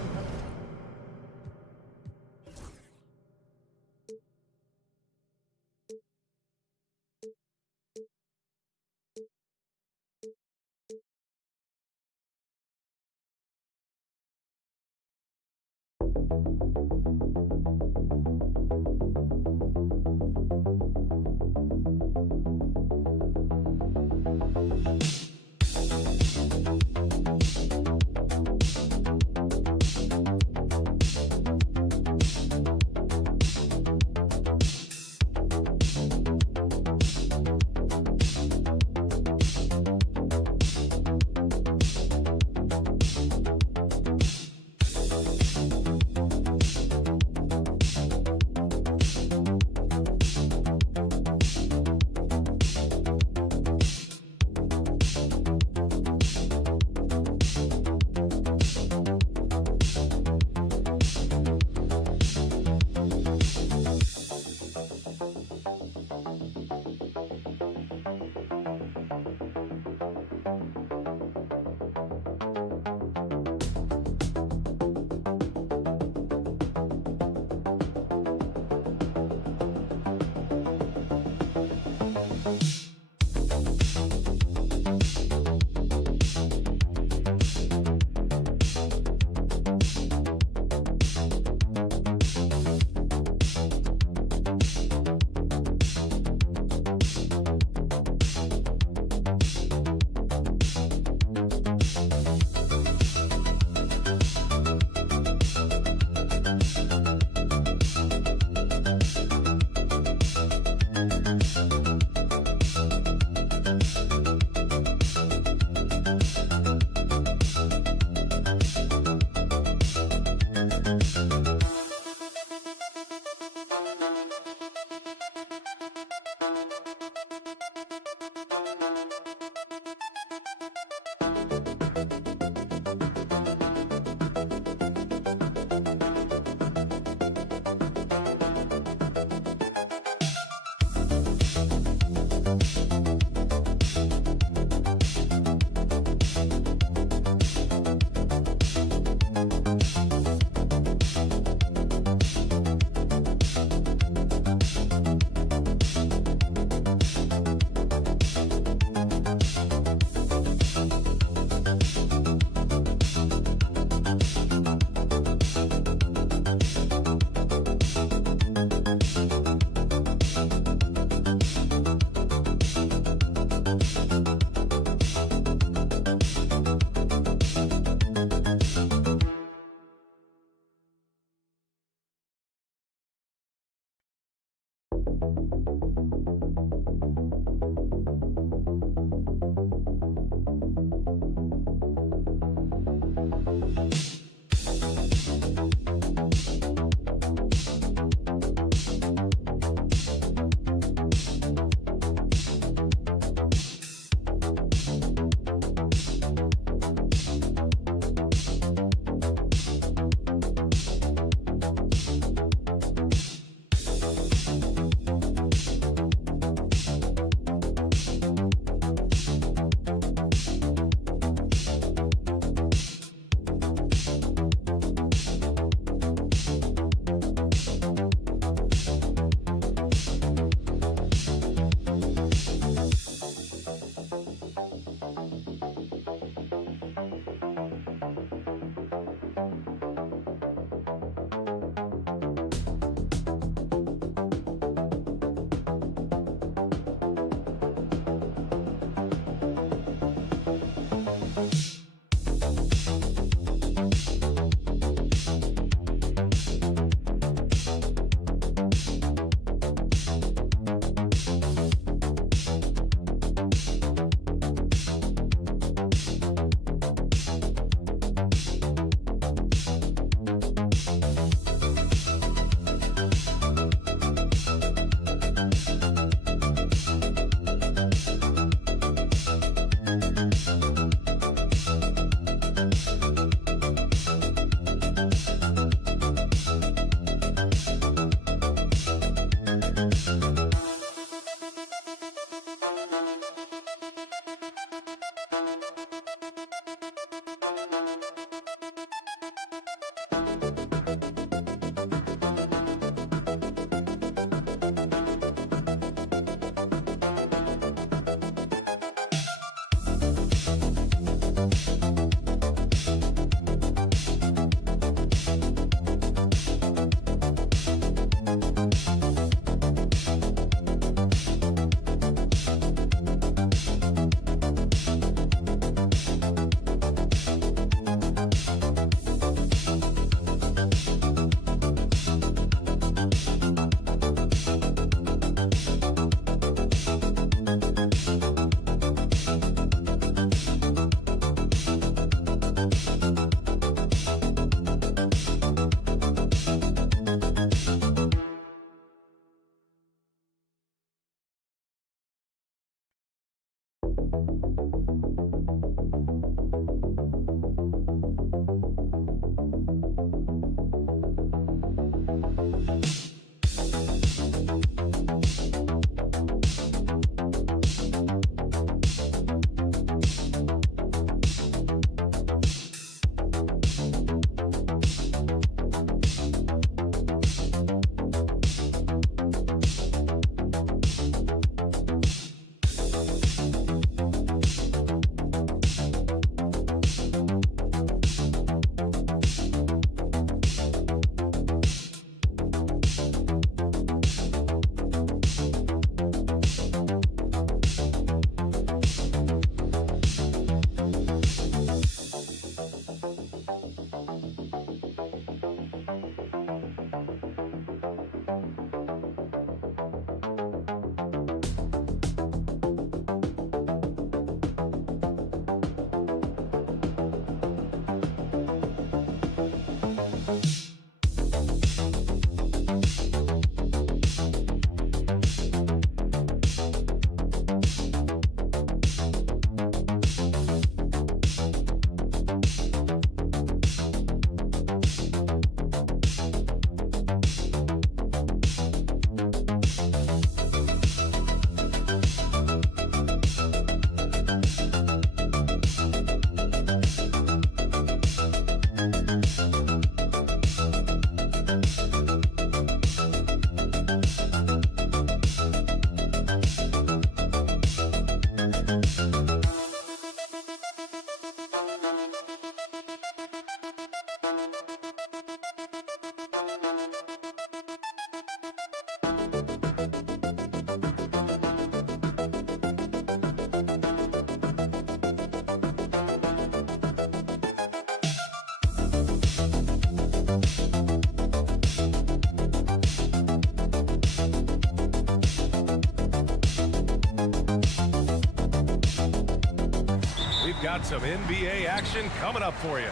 got some NBA action coming up for you.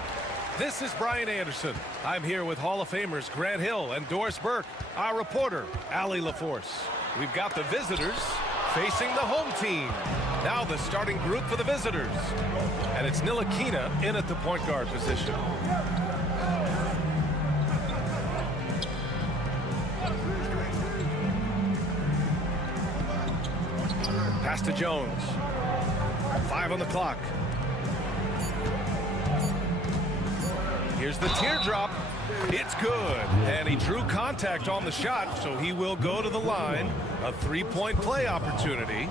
This is Brian Anderson. I'm here with Hall of Famers Grant Hill and Doris Burke, our reporter, Allie LaForce. We've got the visitors facing the home team. Now the starting group for the visitors. And it's Ntilikina in at the point guard position. Pass to Jones. 5 on the clock. Here's the teardrop. It's good. And he drew contact on the shot, so he will go to the line. A three-point play opportunity.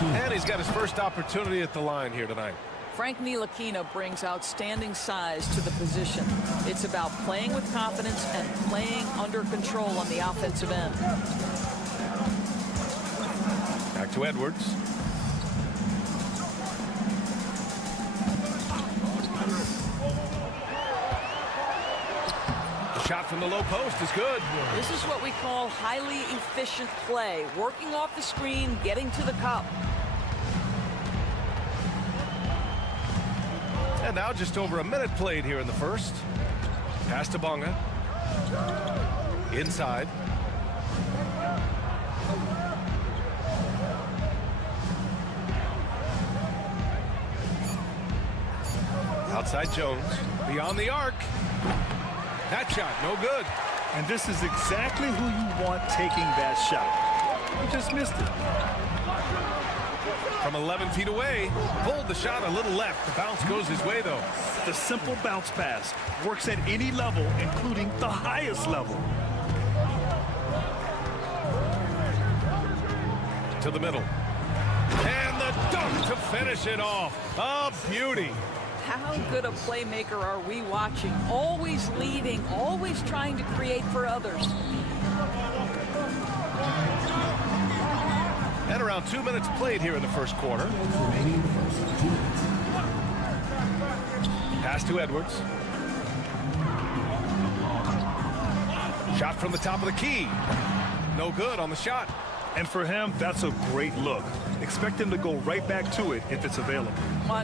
And he's got his first opportunity at the line here tonight. Frank Ntilikina brings outstanding size to the position. It's about playing with confidence and playing under control on the offensive end. Back to Edwards. Shot from the low post is good. This is what we call highly efficient play. Working off the screen, getting to the cup. And now just over a minute played here in the first. Pass to Bonga. Inside. Outside Jones. Beyond the arc. That shot, no good. And this is exactly who you want taking that shot. He just missed it. From 11 feet away, pulled the shot a little left. The bounce goes his way, though. The simple bounce pass works at any level, including the highest level. To the middle. And the dunk to finish it off. A beauty. How good a playmaker are we watching? Always leading, always trying to create for others. And around 2 minutes played here in the first quarter. Pass to Edwards. Shot from the top of the key. No good on the shot. And for him, that's a great look. Expect him to go right back to it if it's available.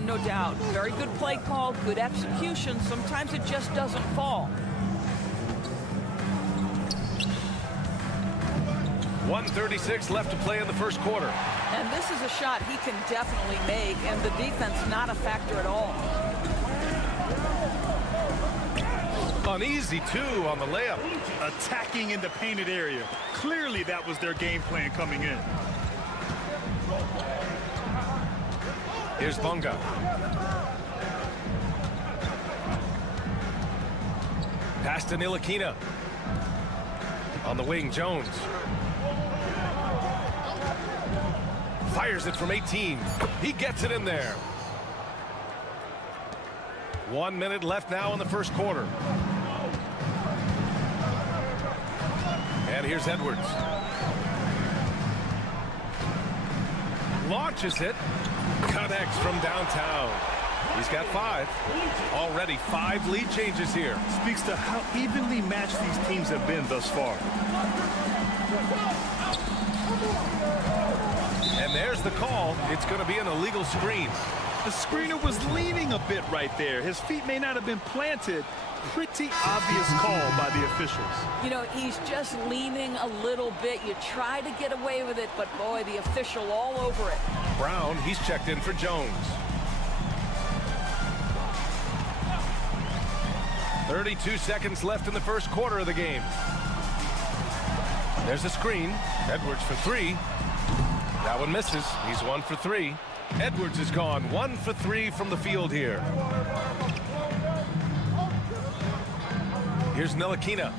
No doubt. Very good play call, good execution. Sometimes it just doesn't fall. 1:36 left to play in the first quarter. And this is a shot he can definitely make, and the defense not a factor at all. Uneasy, too, on the layup. Attacking in the painted area. Clearly, that was their game plan coming in. Here's Bonga. Pass to Ntilikina. On the wing, Jones. Fires it from 18. He gets it in there. 1 minute left now in the first quarter. And here's Edwards. Launches it. Connects from downtown. He's got 5. Already 5 lead changes here. Speaks to how evenly matched these teams have been thus far. And there's the call. It's going to be an illegal screen. The screener was leaning a bit right there. His feet may not have been planted. Pretty obvious call by the officials. You know, he's just leaning a little bit. You try to get away with it, but boy, the official all over it. Brown, he's checked in for Jones. 32 seconds left in the first quarter of the game. There's a screen. Edwards for 3. That one misses. He's 1 for 3. Edwards is gone 1 for 3 from the field here. Here's Ntilikina.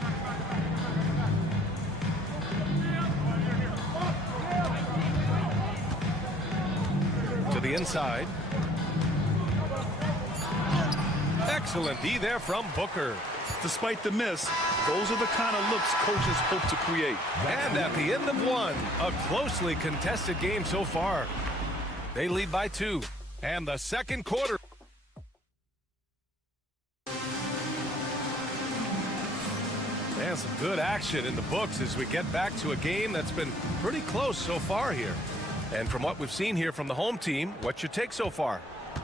To the inside. Excellent D there from Booker. Despite the miss, those are the kind of looks coaches hope to create. And at the end of 1, a closely contested game so far. They lead by 2. And the second quarter. And some good action in the books as we get back to a game that's been pretty close so far here. And from what we've seen here from the home team, what's your take so far?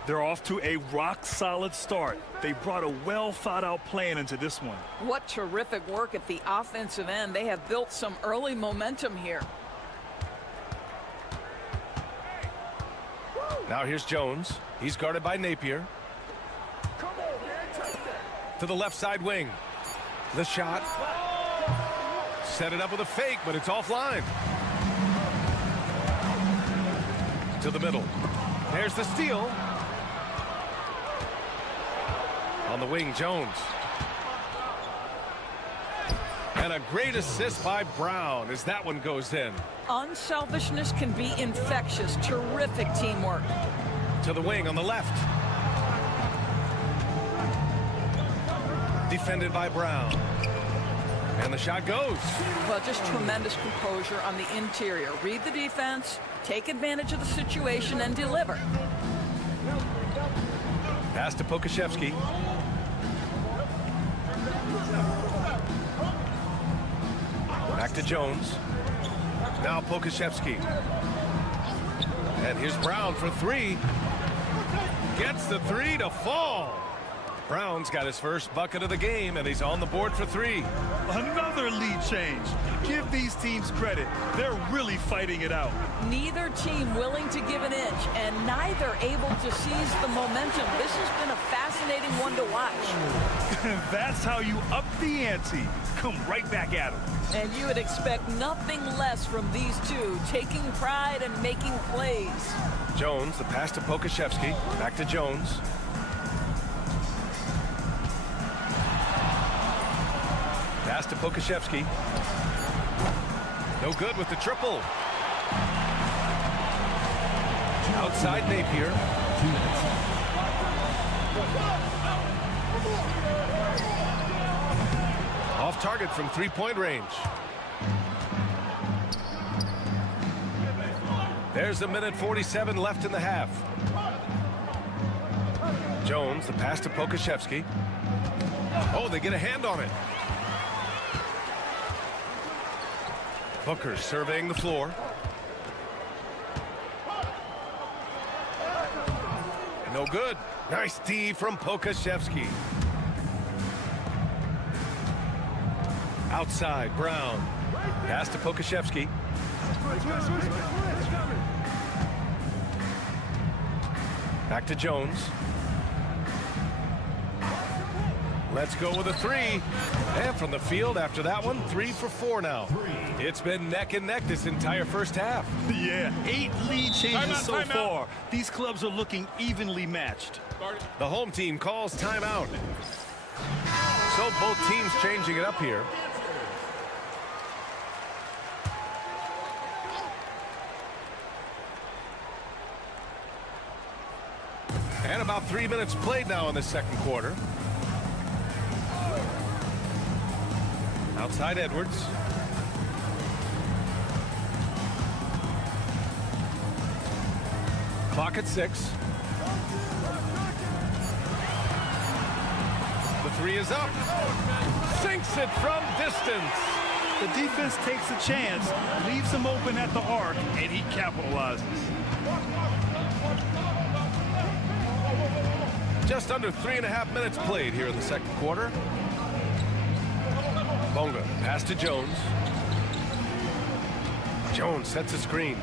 They're off to a rock-solid start. They brought a well-thought-out plan into this one. What terrific work at the offensive end. They have built some early momentum here. Now here's Jones. He's guarded by Napier. To the left side wing. The shot. Set it up with a fake, but it's offline. To the middle. There's the steal. On the wing, Jones. And a great assist by Brown as that one goes in. Unselfishness can be infectious. Terrific teamwork. To the wing on the left. Defended by Brown. And the shot goes. Well, just tremendous composure on the interior. Read the defense, take advantage of the situation, and deliver. Pass to Pokashevsky. Back to Jones. Now Pokashevsky. And here's Brown for three. Gets the three to fall. Brown's got his first bucket of the game, and he's on the board for three. Another lead change. Give these teams credit. They're really fighting it out. Neither team willing to give an inch, and neither able to seize the momentum. This has been a fascinating one to watch. That's how you up the ante. Come right back at them. And you would expect nothing less from these two, taking pride and making plays. Jones, the pass to Pokashevsky. Back to Jones. Pass to Pokashevsky. No good with the triple. Outside Napier. Off target from three-point range. There's a minute 47 left in the half. Jones, the pass to Pokashevsky. Oh, they get a hand on it. Booker surveying the floor. No good. Nice D from Pokashevsky. Outside, Brown. Pass to Pokashevsky. Back to Jones. Let's go with a three. And from the field after that one, 3 for 4 now. It's been neck and neck this entire first half. Yeah, 8 lead changes so far. These clubs are looking evenly matched. The home team calls timeout. So both teams changing it up here. And about 3 minutes played now in the second quarter. Outside Edwards. Clock at 6. The three is up. Sinks it from distance. The defense takes a chance, leaves him open at the arc, and he capitalizes. Just under 3.5 minutes played here in the second quarter. Bonga, pass to Jones. Jones sets a screen.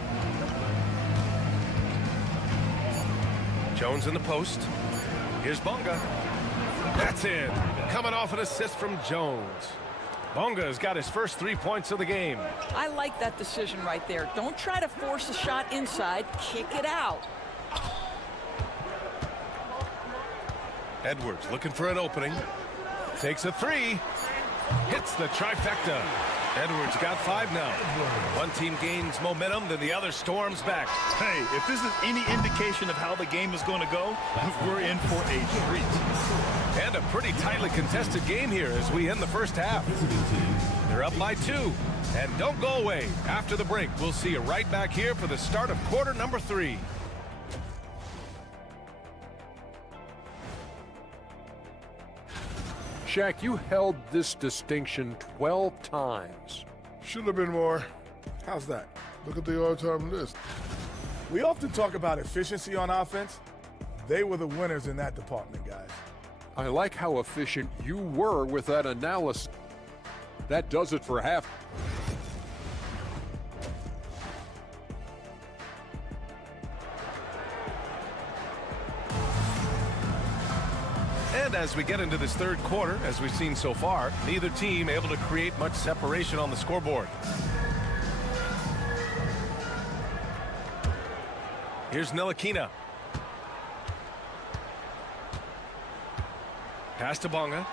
Jones in the post. Here's Bonga. That's in. Coming off an assist from Jones. Bonga's got his first 3 points of the game. I like that decision right there. Don't try to force a shot inside. Kick it out. Edwards looking for an opening. Takes a three. Hits the trifecta. Edwards got 5 now. One team gains momentum, then the other storms back. Hey, if this is any indication of how the game is going to go, we're in for a treat. And a pretty tightly contested game here as we end the first half. They're up by 2. And don't go away. After the break, we'll see you right back here for the start of quarter number 3. Shaq, you held this distinction 12 times. Should have been more. How's that? Look at the all-time list. We often talk about efficiency on offense, They were the winners in that department, guys. I like how efficient you were with that analysis. That does it for half. And as we get into this third quarter, as we've seen so far, neither team able to create much separation on the scoreboard. Here's Ntilikina. Pass to Bonga.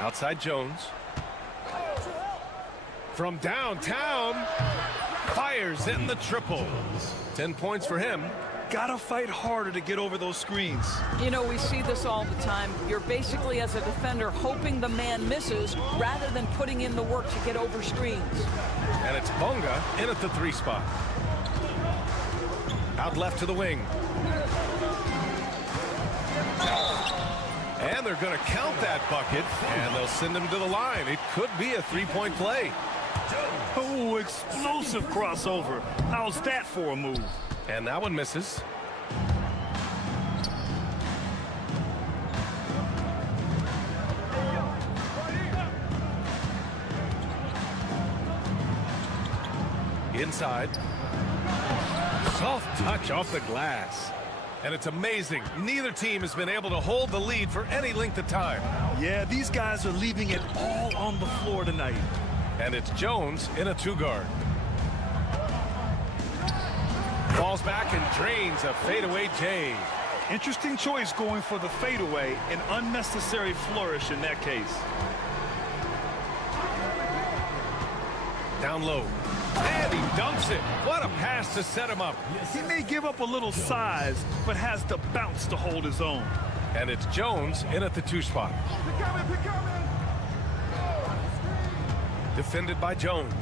Outside Jones. From downtown. Fires in the triple. 10 points for him. Gotta fight harder to get over those screens. You know, we see this all the time. You're basically, as a defender, hoping the man misses rather than putting in the work to get over screens. And it's Bonga in at the 3 spot. Out left to the wing. And they're going to count that bucket, and they'll send him to the line. It could be a 3-point play. Oh, explosive crossover. How's that for a move? And that one misses. Inside. Soft touch off the glass. And it's amazing. Neither team has been able to hold the lead for any length of time. Yeah, these guys are leaving it all on the floor tonight. And it's Jones in a 2-guard. Falls back and drains a fadeaway J. Interesting choice going for the fadeaway. An unnecessary flourish in that case. Down low. And he dunks it. What a pass to set him up. He may give up a little size, but has the bounce to hold his own. And it's Jones in at the 2 spot. Defended by Jones.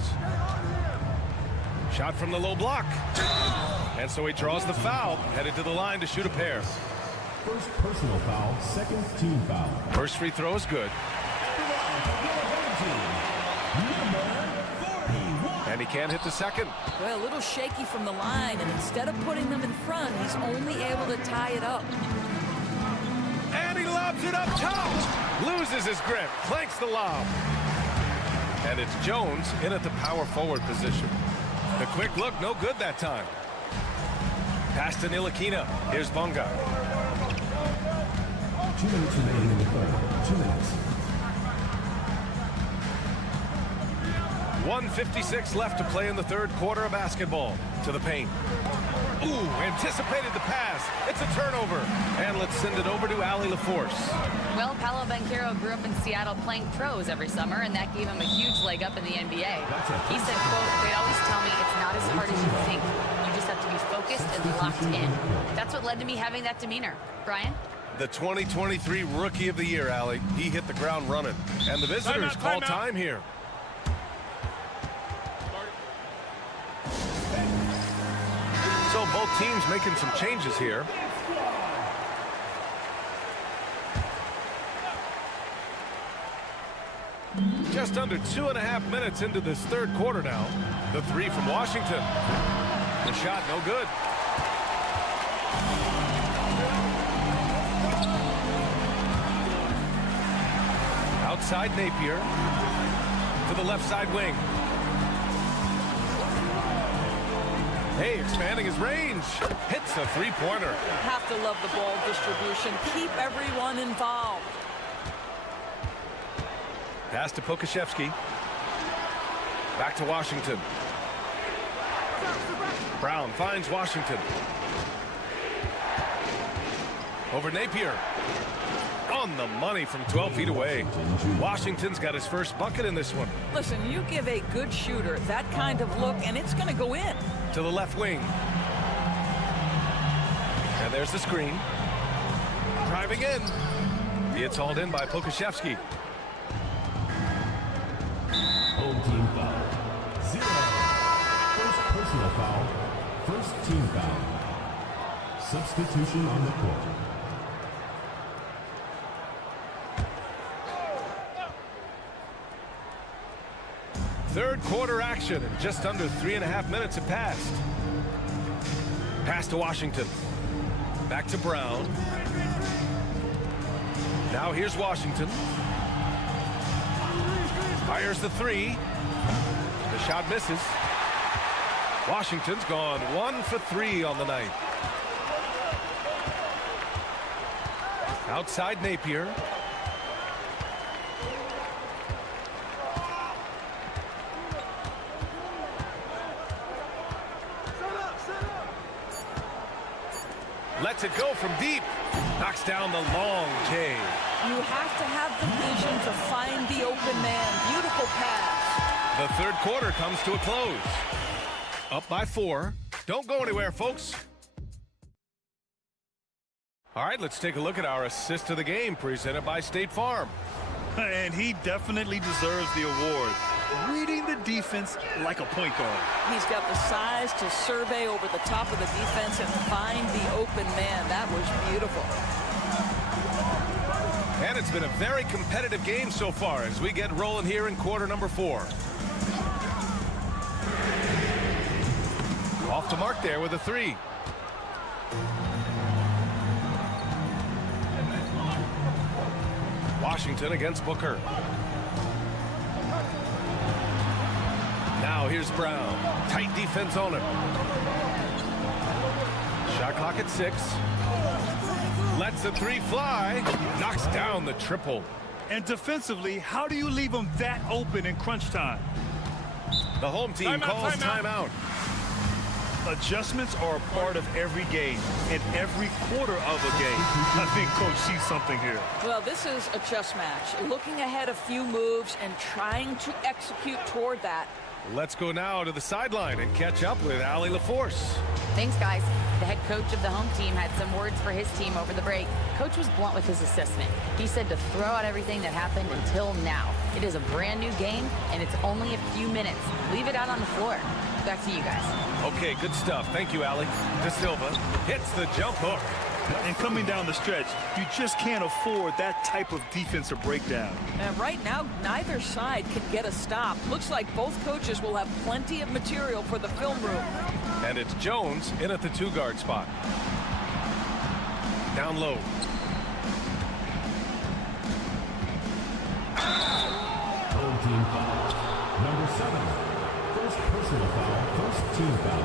Shot from the low block. And so he draws the foul, headed to the line to shoot a pair. First personal foul, second team foul. First free throw is good. And he can't hit the second. Well, a little shaky from the line, and instead of putting them in front, he's only able to tie it up. And he lobs it up top. Loses his grip, clanks the lob. And it's Jones in at the power forward position. The quick look, no good that time. Pass to Ntilikina. Here's Bonga. 2 minutes remaining in the third. 2 minutes. 1:56 left to play in the third quarter of basketball. To the paint. Ooh, anticipated the pass. It's a turnover. And let's send it over to Allie LaForce. Well, Paolo Banchero grew up in Seattle playing pros every summer, and that gave him a huge leg up in the NBA. He said, quote, "They always tell me it's not as hard as you think. You just have to be focused and locked in." That's what led to me having that demeanor. Brian? The 2023 Rookie of the Year, Allie. He hit the ground running. And the visitors call time here. So both teams making some changes here. Just under 2.5 minutes into this third quarter now. The 3 from Washington. The shot no good. Outside Napier to the left side wing. Hey, expanding his range. Hits a 3-pointer. Have to love the ball distribution. Keep everyone involved. Pass to Pokashevsky. Back to Washington. Brown finds Washington. Over Napier. On the money from 12 feet away. Washington's got his first bucket in this one. Listen, you give a good shooter that kind of look, and it's going to go in. To the left wing. And there's the screen. Driving in. It's hauled in by Pokashevsky. Home team foul. 0. First personal foul. First team foul. Substitution on the court. Third quarter action, and just under 3.5 minutes have passed. Pass to Washington. Back to Brown. Now here's Washington. Fires the three. The shot misses. Washington's gone 1 for 3 on the night. Outside Napier. Lets it go from deep. Knocks down the long J. You have to have the vision to find the open man. Beautiful pass. The third quarter comes to a close. Up by 4. Don't go anywhere, folks. All right, let's take a look at our assist of the game presented by State Farm. And he definitely deserves the award. Reading the defense like a point guard. He's got the size to survey over the top of the defense and find the open man. That was beautiful. And it's been a very competitive game so far as we get rolling here in quarter number 4. Off the mark there with a 3. Washington against Booker. Now here's Brown. Tight defense on him. Shot clock at 6. Lets the 3 fly. Knocks down the triple. And defensively, how do you leave them that open in crunch time? The home team calls timeout. Adjustments are a part of every game, and every quarter of a game. I think Coach sees something here. Well, this is a chess match. Looking ahead a few moves and trying to execute toward that. Let's go now to the sideline and catch up with Allie LaForce. Thanks, guys. The head coach of the home team had some words for his team over the break. Coach was blunt with his assessment. He said to throw out everything that happened until now. It is a brand new game, and it's only a few minutes. Leave it out on the floor. Back to you guys. Okay, good stuff. Thank you, Allie. De Silva hits the jump hook. And coming down the stretch, you just can't afford that type of defensive breakdown. And right now, neither side can get a stop. Looks like both coaches will have plenty of material for the film room. And it's Jones in at the 2-guard spot. Down low. Home team foul. Number 7. First personal foul. First team foul.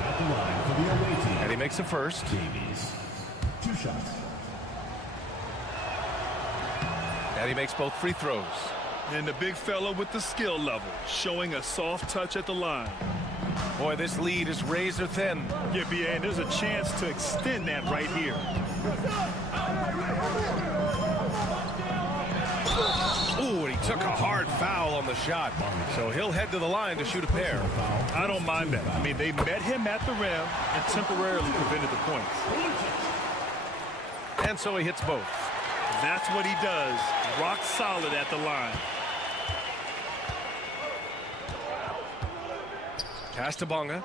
At the line for the away team. And he makes a first. Davies. 2 shots. And he makes both free throws. And the big fella with the skill level, showing a soft touch at the line. Boy, this lead is razor thin. Yeah, BA, and there's a chance to extend that right here. Ooh, and he took a hard foul on the shot. So he'll head to the line to shoot a pair. I don't mind that. I mean, they met him at the rim and temporarily prevented the points. And so he hits both. That's what he does. Rock solid at the line. Pass to Bonga.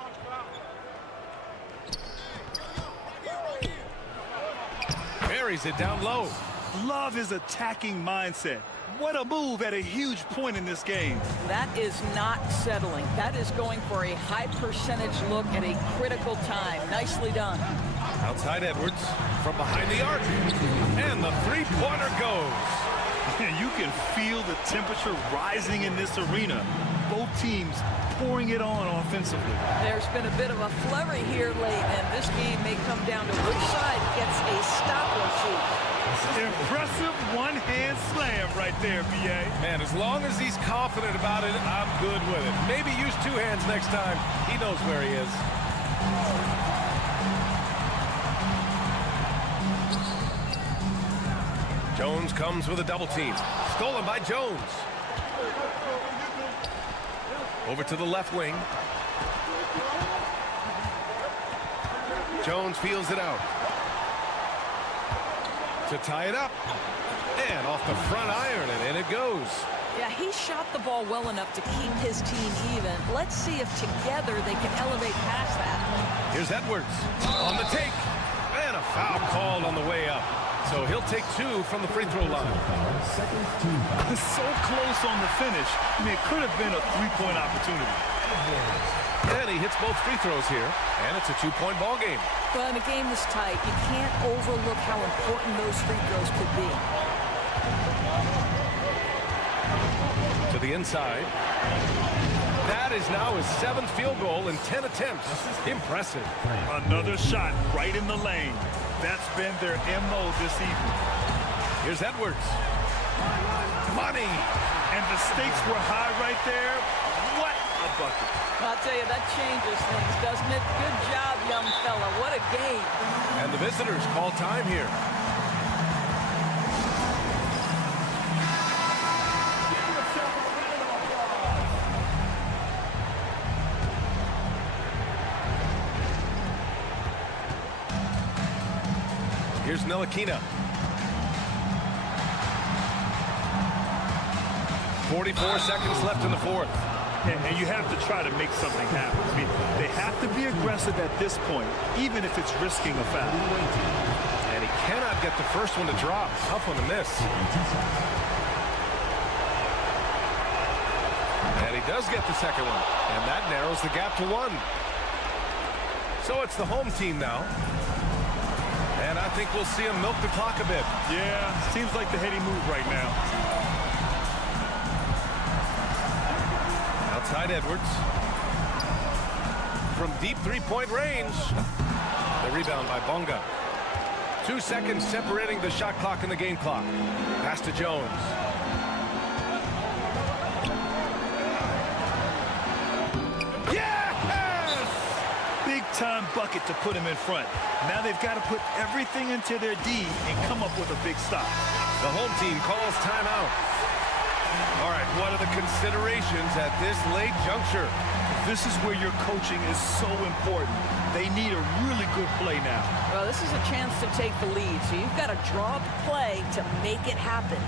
Buries it down low. Love his attacking mindset. What a move at a huge point in this game. That is not settling. That is going for a high percentage look at a critical time. Nicely done. Outside Edwards from behind the arc. And the 3-pointer goes. You can feel the temperature rising in this arena. Both teams pouring it on offensively. There's been a bit of a flurry here late, and this game may come down to which side gets a stop or two. Impressive one-hand slam right there, BA. Man, as long as he's confident about it, I'm good with it. Maybe use 2 hands next time. He knows where he is. Jones comes with a double team. Stolen by Jones. Over to the left wing. Jones feels it out. To tie it up. And off the front iron, and in it goes. Yeah, he shot the ball well enough to keep his team even. Let's see if together they can elevate past that. Here's Edwards on the take. And a foul called on the way up. So he'll take 2 from the free throw line. So close on the finish. I mean, it could have been a 3-point opportunity. And he hits both free throws here, and it's a 2-point ball game. Well, in a game this tight, you can't overlook how important those free throws could be. To the inside. That is now his 7th field goal in 10 attempts. Impressive. Another shot right in the lane. That's been their MO this evening. Here's Edwards. Money. And the stakes were high right there. What a bucket. I'll tell you, that changes things, doesn't it? Good job, young fella. What a game. And the visitors call time here. Here's Ntilikina. 44 seconds left in the fourth. And you have to try to make something happen. I mean, they have to be aggressive at this point, even if it's risking a foul. And he cannot get the first one to drop. Tough one to miss. And he does get the second one. And that narrows the gap to 1. So it's the home team now. And I think we'll see him milk the clock a bit. Yeah, seems like the heady move right now. Outside Edwards. From deep three-point range. The rebound by Bonga. 2 seconds separating the shot clock and the game clock. Pass to Jones. Big-time bucket to put him in front. Now they've got to put everything into their D and come up with a big stop. The home team calls timeout. All right, what are the considerations at this late juncture? This is where your coaching is so important. They need a really good play now. Well, this is a chance to take the lead, so you've got to draw up a play to make it happen.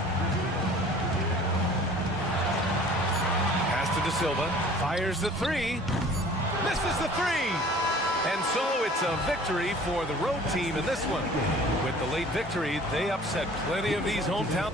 Pass to De Silva. Fires the 3. Misses the 3. And so it's a victory for the road team in this one. With the late victory, they upset plenty of these hometown.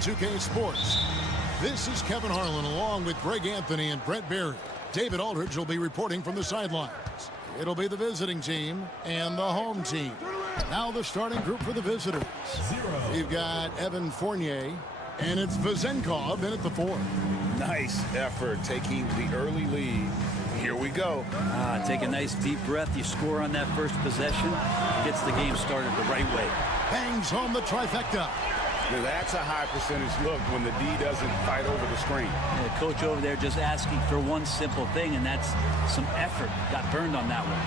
2K Sports. This is Kevin Harlan along with Greg Anthony and Brett Barry. David Aldridge will be reporting from the sidelines. It'll be the visiting team and the home team. Now the starting group for the visitors. We've got Evan Fournier, and it's Vezenkov in at the 4. Nice effort taking the early lead. Here we go. Take a nice deep breath. You score on that first possession. Gets the game started the right way. Bangs home the trifecta. Now that's a high percentage look when the D doesn't fight over the screen. The coach over there just asking for one simple thing, and that's some effort. Got burned on that one.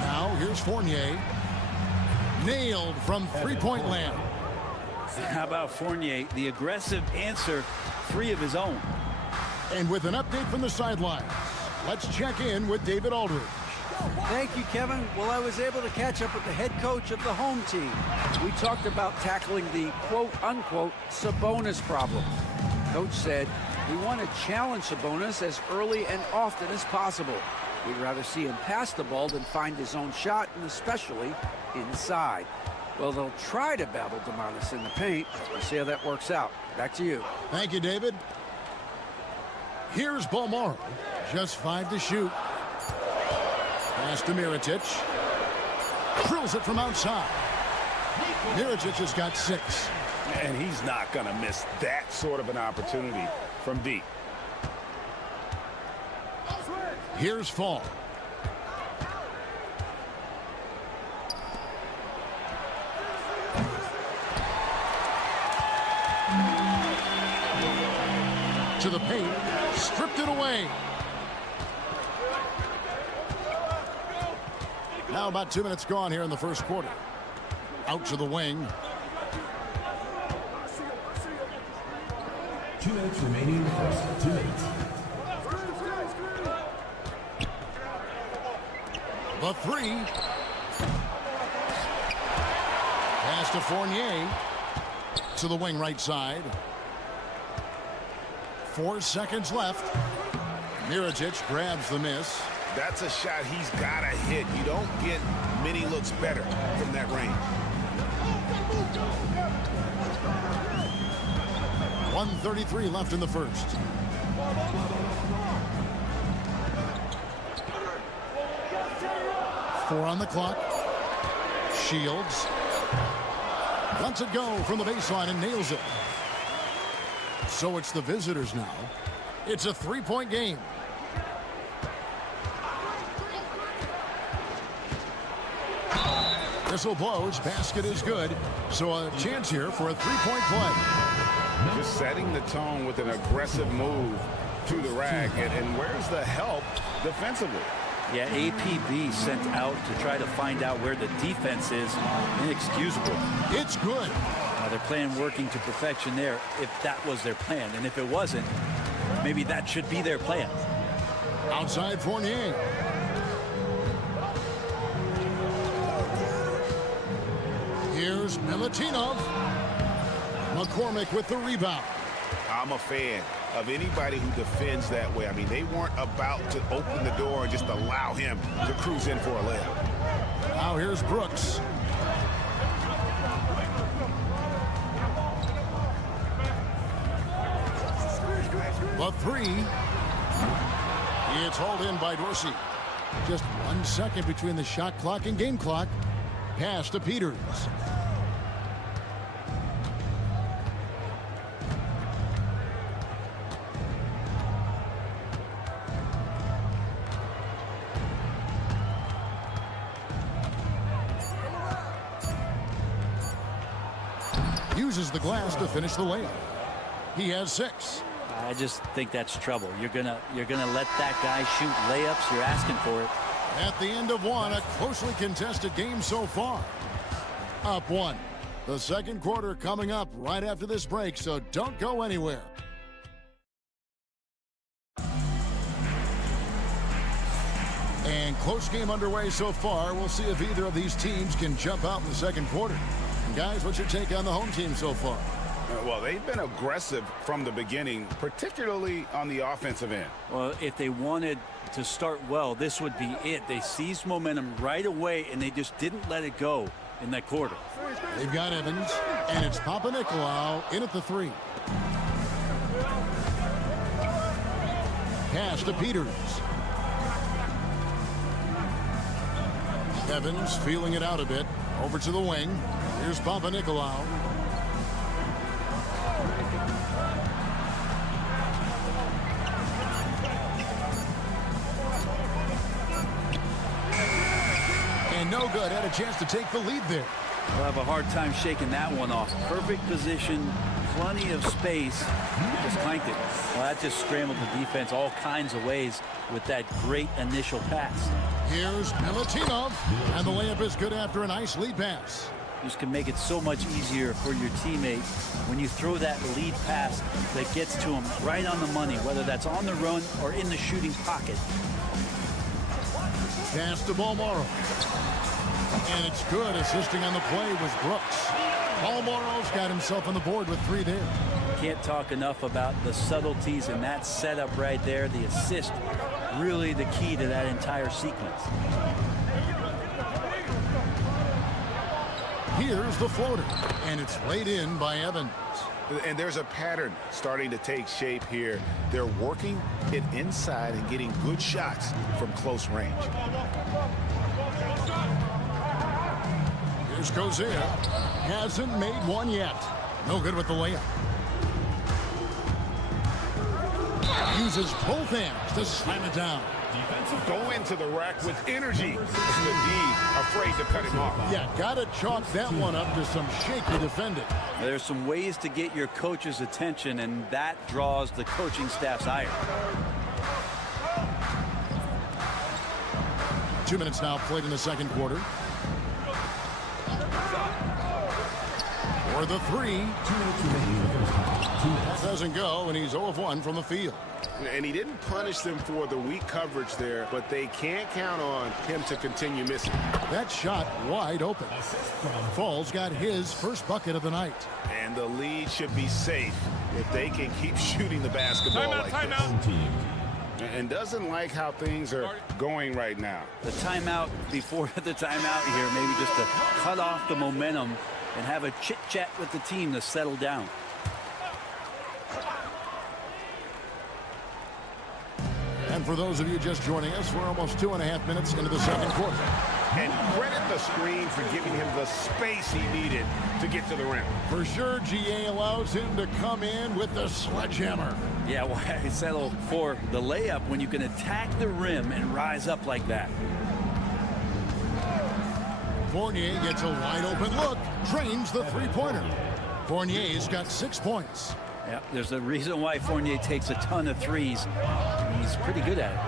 Now here's Fournier. Nailed from three-point land. How about Fournier? The aggressive answer, 3 of his own. And with an update from the sidelines, let's check in with David Aldridge. Thank you, Kevin. Well, I was able to catch up with the head coach of the home team. We talked about tackling the quote-unquote Sabonis problem. Coach said we want to challenge Sabonis as early and often as possible. We'd rather see him pass the ball than find his own shot, and especially inside. Well, they'll try to battle Sabonis in the paint. We'll see how that works out. Back to you. Thank you, David. Here's Balmaro. Just 5 to shoot. Pass to Mirotic. Drills it from outside. Mirotic has got 6. And he's not going to miss that sort of an opportunity from deep. Here's Fall. To the paint. Stripped it away. Now about 2 minutes gone here in the first quarter. Out to the wing. 2 minutes remaining in the first. 2 minutes. The 3. Pass to Fournier. To the wing right side. 4 seconds left. Mirotic grabs the miss. That's a shot he's got to hit. You don't get many looks better from that range. 1:33 left in the first. Four on the clock. Shields. Lets it go from the baseline and nails it. So it's the visitors now. It's a 3-point game. Whistle blows. Basket is good. So a chance here for a 3-point play. Just setting the tone with an aggressive move to the rack. And where's the help defensively? Yeah, APB sent out to try to find out where the defense is. Inexcusable. It's good. They're playing working to perfection there if that was their plan. And if it wasn't, maybe that should be their plan. Outside Fournier. Here's Milutinov. McCormick with the rebound. I'm a fan of anybody who defends that way. I mean, they weren't about to open the door and just allow him to cruise in for a layup. Now here's Brooks. The three. It's hauled in by Dorsey. Just 1 second between the shot clock and game clock. Pass to Peters. Uses the glass to finish the layup. He has 6. I just think that's trouble. You're gonna let that guy shoot layups. You're asking for it. At the end of one, a closely contested game so far. Up 1. The second quarter coming up right after this break, so don't go anywhere. And close game underway so far. We'll see if either of these teams can jump out in the second quarter. And guys, what's your take on the home team so far? Well, they've been aggressive from the beginning, particularly on the offensive end. Well, if they wanted to start well, this would be it. They seized momentum right away, and they just didn't let it go in that quarter. They've got Evans, and it's Papanikolaou in at the 3. Pass to Peters. Evans feeling it out a bit. Over to the wing. Here's Papanikolaou. And no good. Had a chance to take the lead there. We'll have a hard time shaking that one off. Perfect position, plenty of space. Just clanked it. Well, that just scrambled the defense all kinds of ways with that great initial pass. Here's Milutinov, and the layup is good after a nice lead pass. Just can make it so much easier for your teammate when you throw that lead pass that gets to him right on the money, whether that's on the run or in the shooting pocket. Pass to Balmoro. And it's good. Assisting on the play was Brooks. Balmoro's got himself on the board with 3 there. Can't talk enough about the subtleties in that setup right there. The assist, really the key to that entire sequence. Here's the floater, and it's laid in by Evans. And there's a pattern starting to take shape here. They're working it inside and getting good shots from close range. Here's Cozier. Hasn't made one yet. No good with the layup. Uses both hands to slam it down. Go into the rack with energy. With D afraid to cut him off. Yeah, gotta chalk that one up to some shaky defending. There's some ways to get your coach's attention, and that draws the coaching staff's ire. 2 minutes now played in the second quarter. For the 3. 2 minutes remaining in the first half. Doesn't go, and he's 0 of 1 from the field. And he didn't punish them for the weak coverage there, but they can't count on him to continue missing. That shot wide open. Falls got his first bucket of the night. And the lead should be safe if they can keep shooting the basketball like this. And doesn't like how things are going right now. The timeout before the timeout here, maybe just to cut off the momentum and have a chit-chat with the team to settle down. And for those of you just joining us, we're almost 2.5 minutes into the second quarter. And credit the screen for giving him the space he needed to get to the rim. For sure, GA allows him to come in with the sledgehammer. Yeah, why settle for the layup when you can attack the rim and rise up like that? Fournier gets a wide open look, drains the three-pointer. Fournier's got 6 points. Yeah, there's a reason why Fournier takes a ton of threes. He's pretty good at it.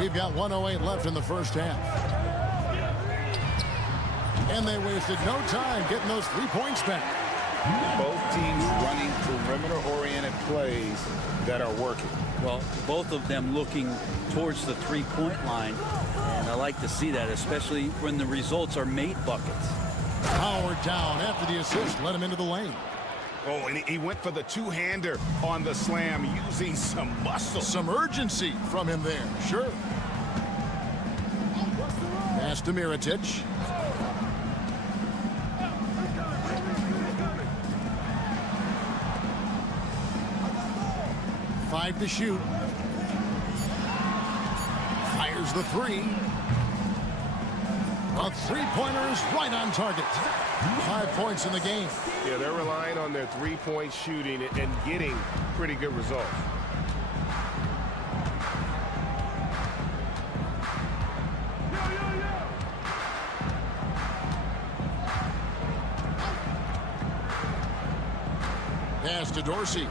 We've got 1:08 left in the first half. And they wasted no time getting those 3 points back. Both teams running perimeter-oriented plays that are working. Well, both of them looking towards the three-point line, and I like to see that, especially when the results are made buckets. Howard down after the assist, let him into the lane. Oh, and he went for the two-hander on the slam, using some muscle. Some urgency from him there, sure. Pass to Mirotic. Five to shoot. Fires the three. A three-pointer is right on target. 5 points in the game. Yeah, they're relying on their three-point shooting and getting pretty good results. Pass to Dorsey.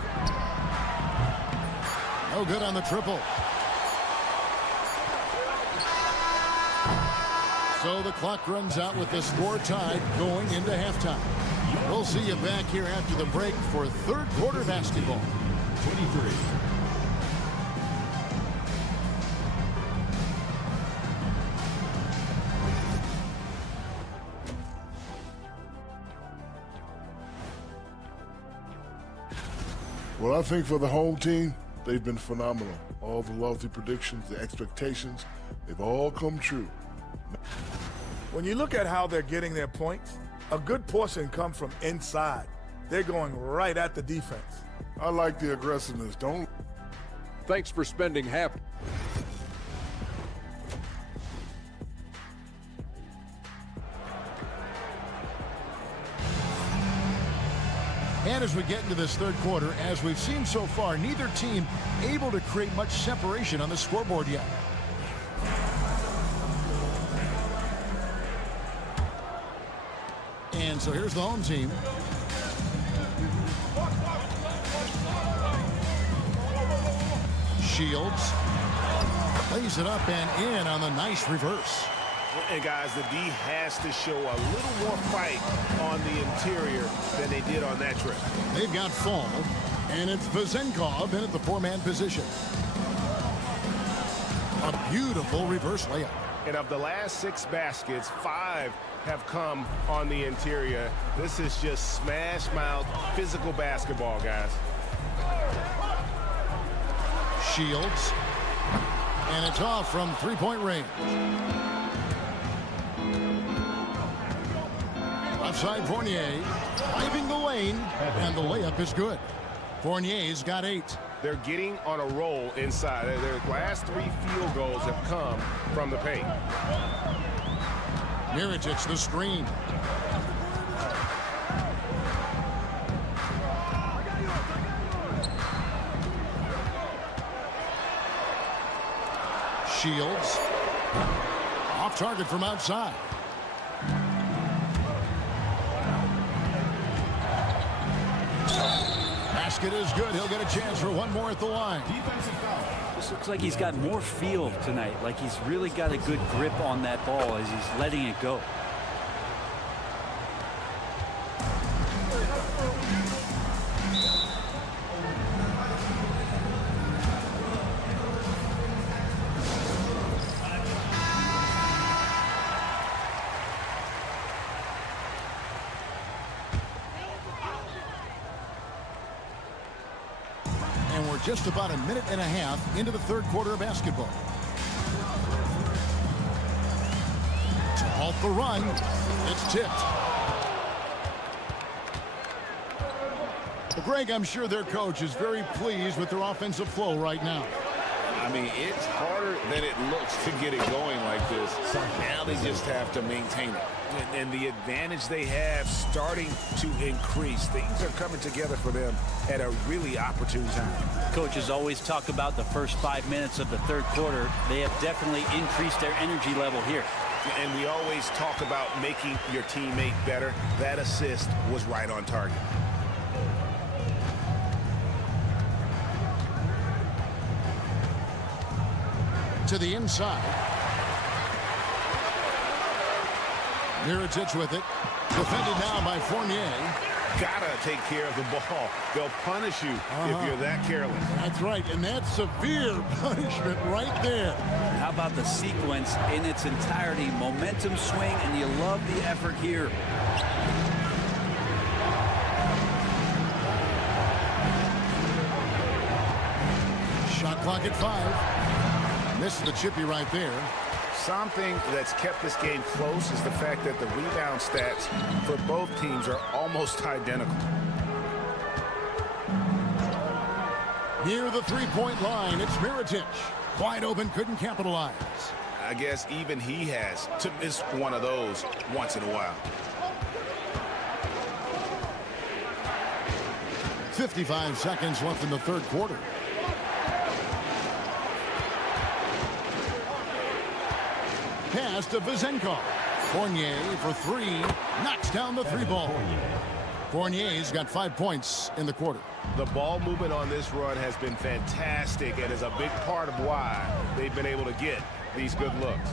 No good on the triple. So the clock runs out with the score tied going into halftime. We'll see you back here after the break for third quarter basketball. 23. Well, I think for the home team, they've been phenomenal. All the lofty predictions, the expectations, they've all come true. When you look at how they're getting their points, a good portion come from inside. They're going right at the defense. I like the aggressiveness. Don't. Thanks for spending half. And as we get into this third quarter, as we've seen so far, neither team able to create much separation on the scoreboard yet. And so here's the home team. Shields lays it up and in on the nice reverse. And guys, the D has to show a little more fight on the interior than they did on that trip. They've got Fall, and it's Vezenkov in at the four-man position. A beautiful reverse layup. And of the last 6 baskets, 5 have come on the interior. This is just smash mouth physical basketball, guys. Shields, and it's off from three-point range. Offside Fournier, driving the lane, and the layup is good. Fournier's got 8. They're getting on a roll inside. Their last 3 field goals have come from the paint. Mirotic the screen. Shields off target from outside. Basket is good. He'll get a chance for one more at the line. This looks like he's got more feel tonight, like he's really got a good grip on that ball as he's letting it go. Just about a minute and a half into the third quarter of basketball. To halt the run, it's tipped. Well, Greg, I'm sure their coach is very pleased with their offensive flow right now. I mean, it's harder than it looks to get it going like this. Now they just have to maintain it. And the advantage they have starting to increase. Things are coming together for them at a really opportune time. Coaches always talk about the first 5 minutes of the third quarter. They have definitely increased their energy level here. And we always talk about making your teammate better. That assist was right on target. To the inside. Mirotic with it. Defended now by Fournier. Gotta take care of the ball. They'll punish you if you're that careless. That's right, and that's severe punishment right there. How about the sequence in its entirety? Momentum swing, and you love the effort here. Shot clock at 5. Missed the chippy right there. Something that's kept this game close is the fact that the rebound stats for both teams are almost identical. Near the three-point line, it's Mirotic. Wide open, couldn't capitalize. I guess even he has to miss one of those once in a while. 55 seconds left in the third quarter. Pass to Vizenkov. Fournier for 3. Knocks down the 3-ball. Fournier's got 5 points in the quarter. The ball movement on this run has been fantastic and is a big part of why they've been able to get these good looks.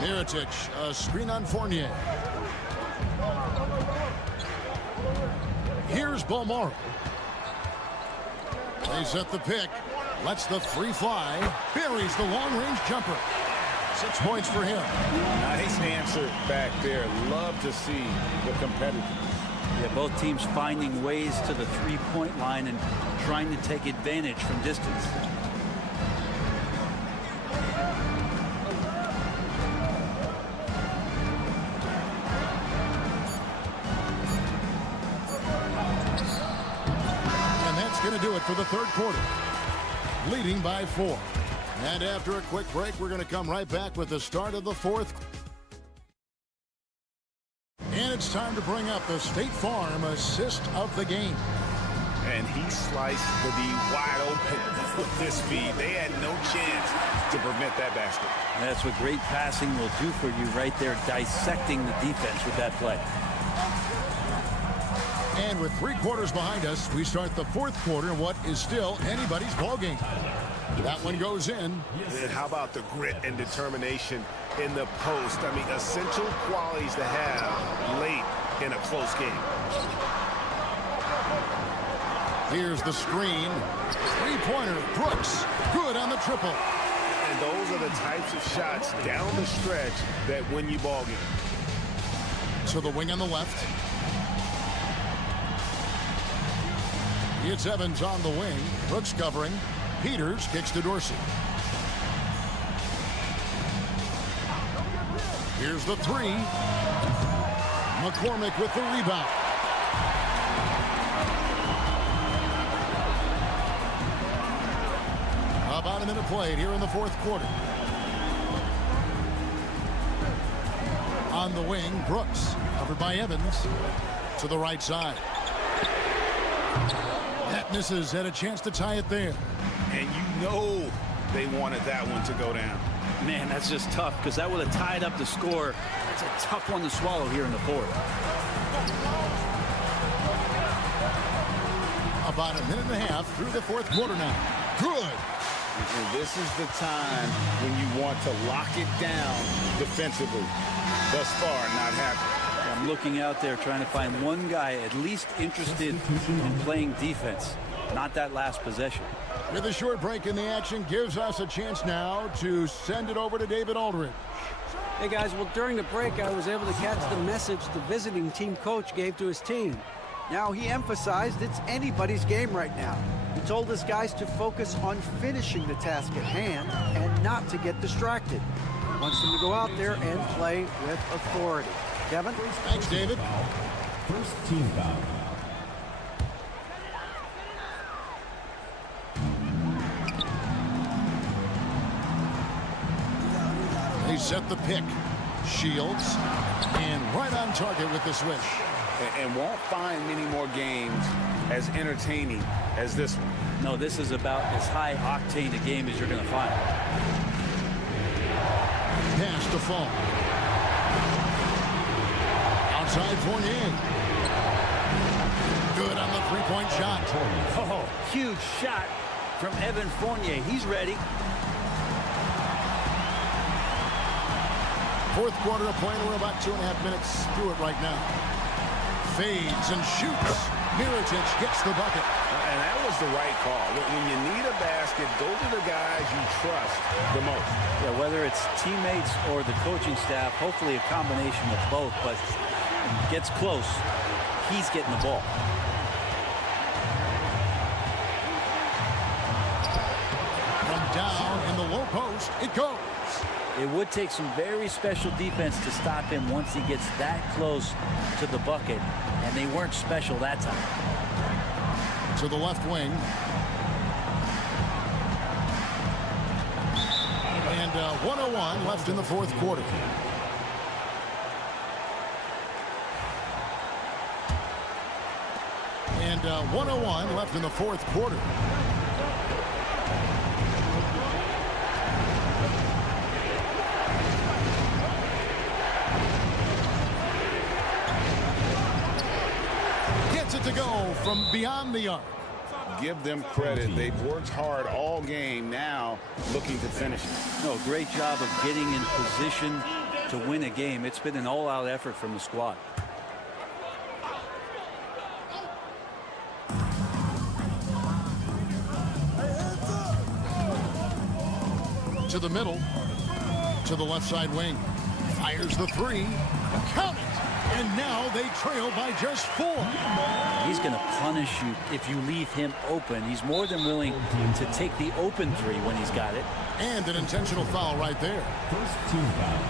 Mirotic, a screen on Fournier. Here's Balmaro. They set the pick. Lets the 3 fly. Buries the long-range jumper. 6 points for him. Nice answer back there. Love to see the competitors. Yeah, both teams finding ways to the three-point line and trying to take advantage from distance. And that's going to do it for the third quarter. Leading by 4. And after a quick break, we're going to come right back with the start of the fourth. And it's time to bring up the State Farm assist of the game. And he sliced the D wide open with this feed. They had no chance to prevent that basket. And that's what great passing will do for you right there, dissecting the defense with that play. And with 3 quarters behind us, we start the fourth quarter in what is still anybody's ballgame. That one goes in. And how about the grit and determination in the post? I mean, essential qualities to have late in a close game. Here's the screen. 3-pointer, Brooks. Good on the triple. And those are the types of shots down the stretch that win you ball games. To the wing on the left. It's Evans on the wing. Brooks covering. Peters kicks to Dorsey. Here's the 3. McCormick with the rebound. About a minute played here in the fourth quarter. On the wing, Brooks, covered by Evans, to the right side. That misses, had a chance to tie it there. And you know they wanted that one to go down. Man, that's just tough because that would have tied up the score. That's a tough one to swallow here in the fourth. About a minute and a half through the fourth quarter now. Good. And this is the time when you want to lock it down defensively. Thus far, not happening. I'm looking out there trying to find one guy at least interested in playing defense, not that last possession. With a short break in the action, gives us a chance now to send it over to David Aldridge. Hey guys, well during the break I was able to catch the message the visiting team coach gave to his team. Now he emphasized it's anybody's game right now. He told his guys to focus on finishing the task at hand and not to get distracted. He wants them to go out there and play with authority. Kevin? Thanks, David. First team foul. They set the pick. Shields. And right on target with the swish. And won't find many more games as entertaining as this one. No, this is about as high octane a game as you're going to find. Pass to Fall. Outside Fournier. Good on the three-point shot. Oh, huge shot from Evan Fournier. He's ready. Fourth quarter of play, and we're about 2.5 minutes through it right now. Fades and shoots. Mirotic gets the bucket. And that was the right call. When you need a basket, go to the guys you trust the most. Yeah, whether it's teammates or the coaching staff, hopefully a combination of both, but when it gets close, he's getting the ball. From down in the low post, it goes. It would take some very special defense to stop him once he gets that close to the bucket, and they weren't special that time. To the left wing. And 1:01 left in the fourth quarter. And 1:01 left in the fourth quarter. Gets it to go from beyond the arc. Give them credit. They've worked hard all game, now looking to finish it. No, great job of getting in position to win a game. It's been an all-out effort from the squad. To the middle, to the left side wing. Fires the three. Count it. And now they trail by just 4. He's going to punish you if you leave him open. He's more than willing to take the open three when he's got it. And an intentional foul right there. First team foul.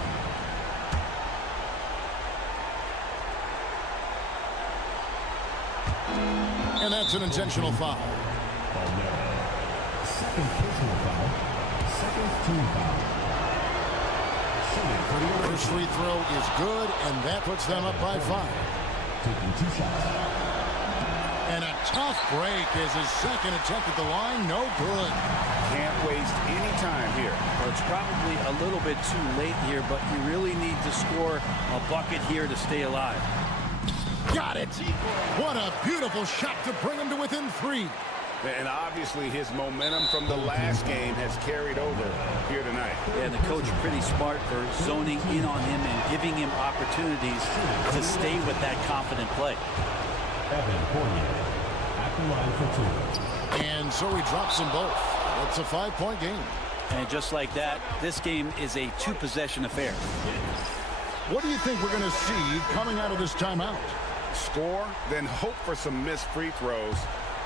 And that's an intentional foul. Second personal foul. Second team foul. First free throw is good, and that puts them up by 5. Taking 2 shots. And a tough break is his second attempt at the line. No good. Can't waste any time here. Well, it's probably a little bit too late here, but you really need to score a bucket here to stay alive. Got it. What a beautiful shot to bring him to within 3. And obviously his momentum from the last game has carried over here tonight. Yeah, and the coach pretty smart for zoning in on him and giving him opportunities to stay with that confident play. Evan Fournier at the line for 2. And so he drops them both. It's a 5-point game. And just like that, this game is a 2-possession affair. What do you think we're going to see coming out of this timeout? Score, then hope for some missed free throws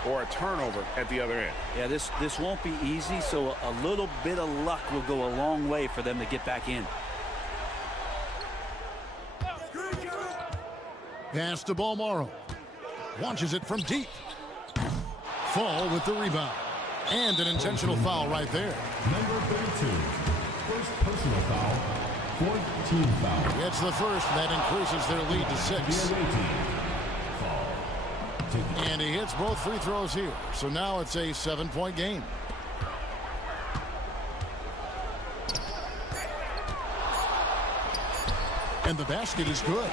or a turnover at the other end. Yeah, this won't be easy, so a little bit of luck will go a long way for them to get back in. Pass to Balmaro. Launches it from deep. Fall with the rebound. And an intentional foul right there. Number 32. First personal foul. Fourth team foul. It's the first. That increases their lead to 6. The away team. And he hits both free throws here. So now it's a 7-point game. And the basket is good.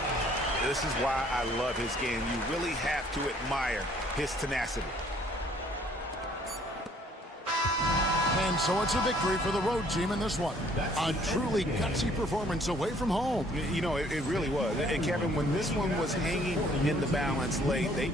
This is why I love his game. You really have to admire his tenacity. And so it's a victory for the road team in this one. A truly gutsy performance away from home. You know, it really was. And Kevin, when this one was hanging in the balance late, they...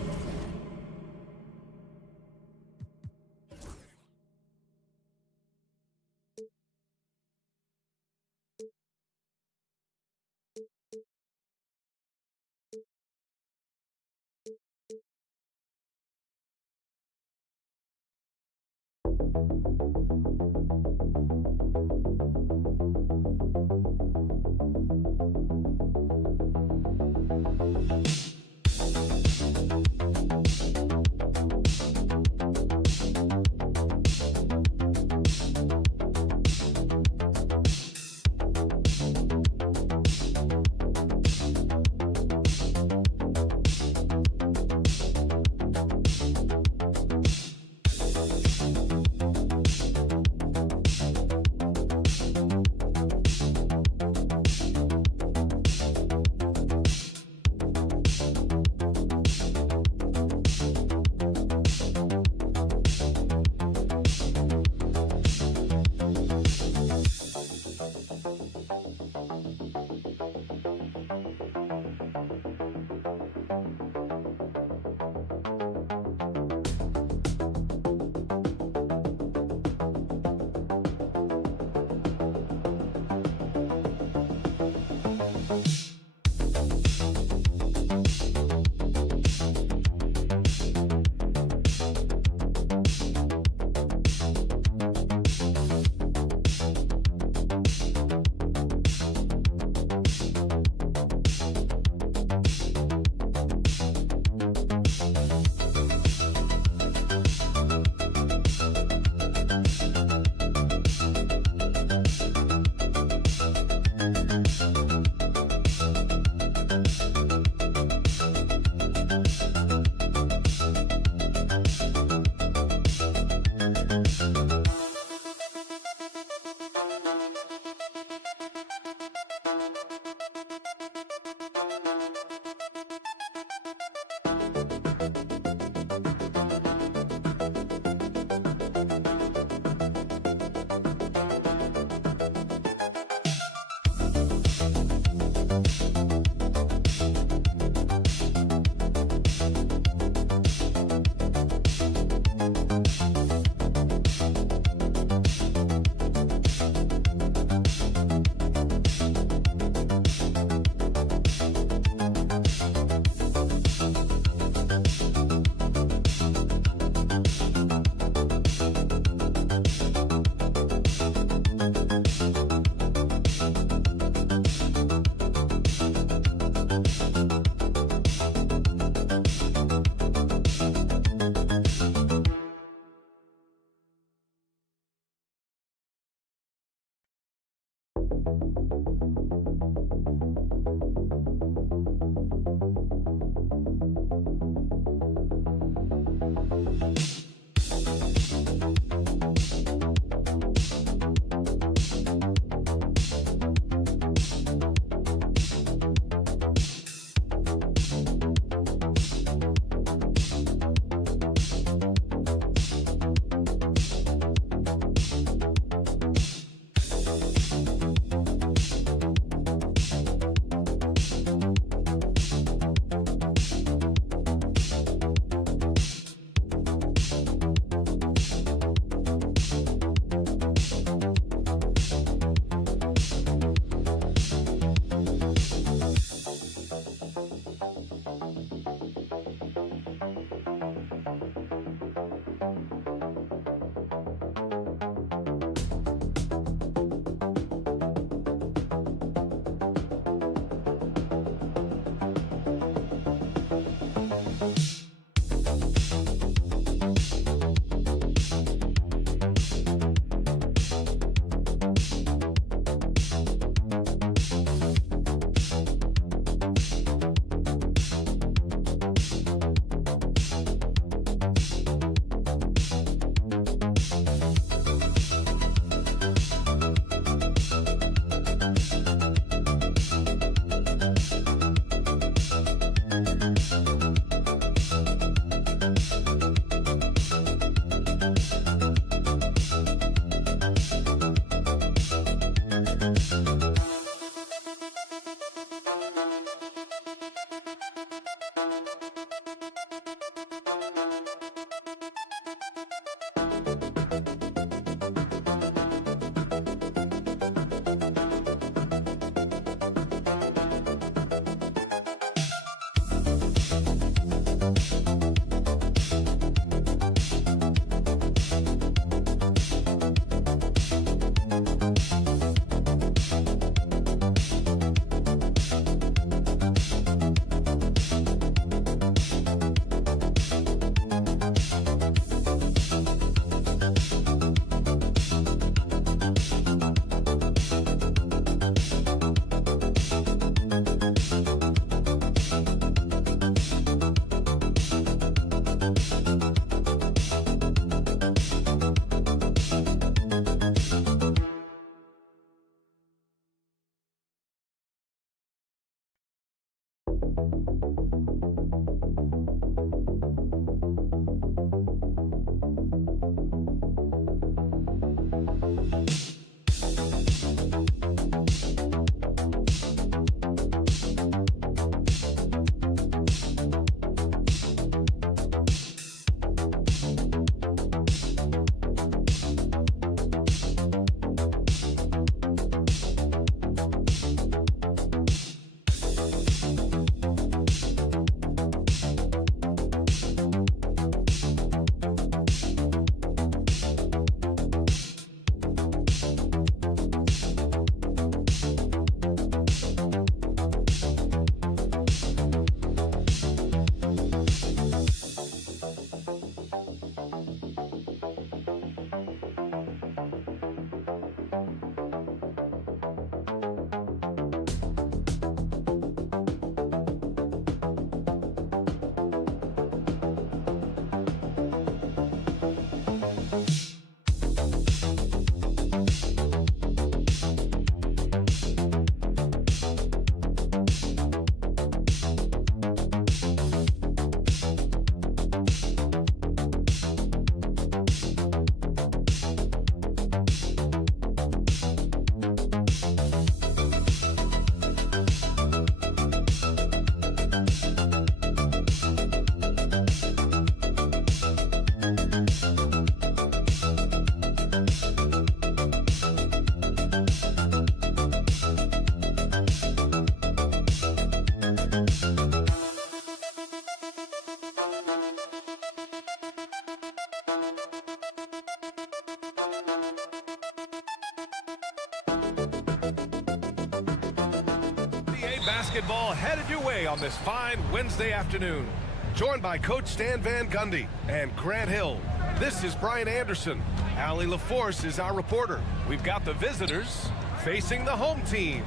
Basketball headed your way on this fine Wednesday afternoon. Joined by Coach Stan Van Gundy and Grant Hill. This is Brian Anderson. Allie LaForce is our reporter. We've got the visitors, facing the home team.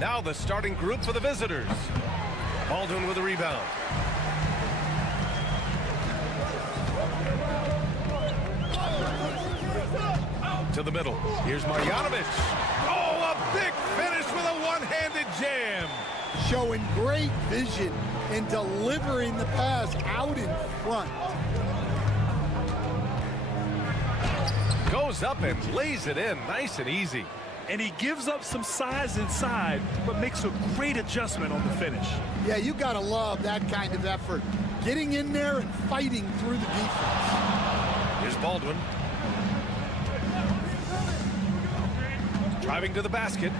Now the starting group for the visitors. Baldwin with a rebound. To the middle. Here's Marjanovic. Oh, a big finish with a one-handed jam. Showing great vision and delivering the pass out in front. Goes up and lays it in nice and easy. And he gives up some size inside, but makes a great adjustment on the finish. Yeah, you gotta love that kind of effort. Getting in there and fighting through the defense. Here's Baldwin. Driving to the basket.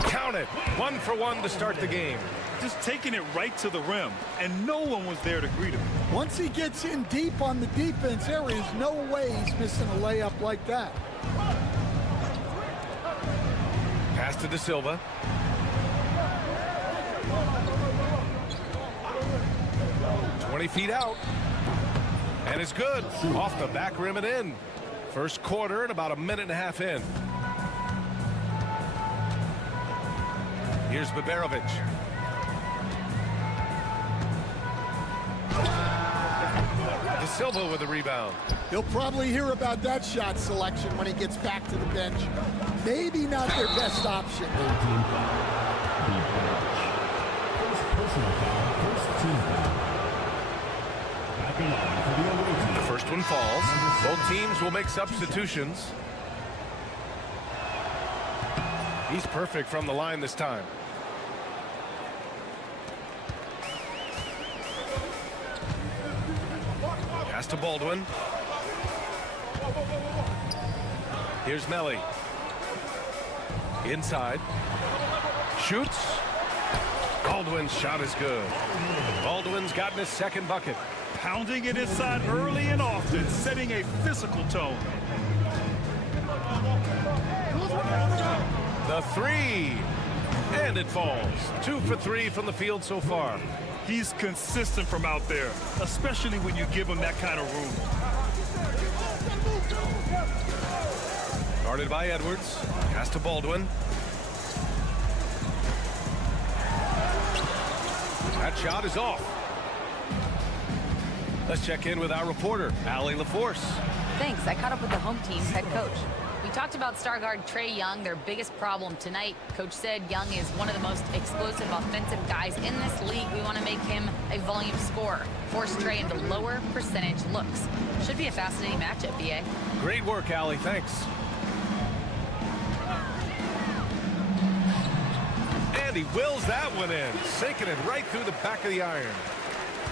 Count it. 1 for 1 to start the game. Just taking it right to the rim, and no one was there to greet him. Once he gets in deep on the defense, there is no way he's missing a layup like that. Pass to De Silva. "20 feet out. And it's good. Off the back rim and in. First quarter and about a minute and a half in. Here's Baberovic. De Silva with a rebound. He'll probably hear about that shot selection when he gets back to the bench. Maybe not their best option. First personal foul, first team foul. At the line for the away team. The first one falls. Both teams will make substitutions. He's perfect from the line this time. Pass to Baldwin. Here's Melly. Inside. Shoots. Baldwin's shot is good. Baldwin's gotten his second bucket. Pounding it inside early and often, setting a physical tone. The three. And it falls. 2 for 3 from the field so far. He's consistent from out there, especially when you give him that kind of room. Guarded by Edwards. Pass to Baldwin. That shot is off. Let's check in with our reporter, Allie LaForce. Thanks. I caught up with the home team's head coach. We talked about star guard Trae Young, their biggest problem tonight. Coach said Young is one of the most explosive offensive guys in this league. We want to make him a volume scorer, force Trae into lower percentage looks. Should be a fascinating matchup, BA. Great work, Allie. Thanks. And he wills that one in, sinking it right through the back of the iron.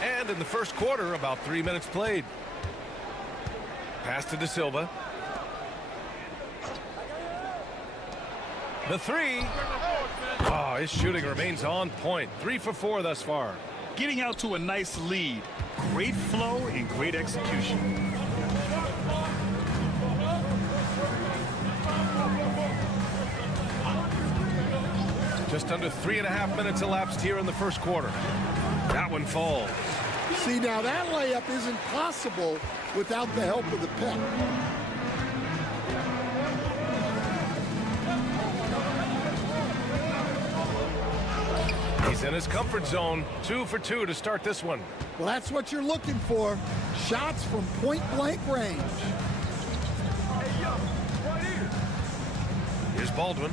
And in the first quarter, about 3 minutes played. Pass to De Silva. The three. Oh, his shooting remains on point. 3 for 4 thus far. Getting out to a nice lead. Great flow and great execution. Just under 3.5 minutes elapsed here in the first quarter. That one falls. See, now that layup isn't possible without the help of the pick. He's in his comfort zone. 2 for 2 to start this one. Well, that's what you're looking for. Shots from point-blank range. Here's Baldwin.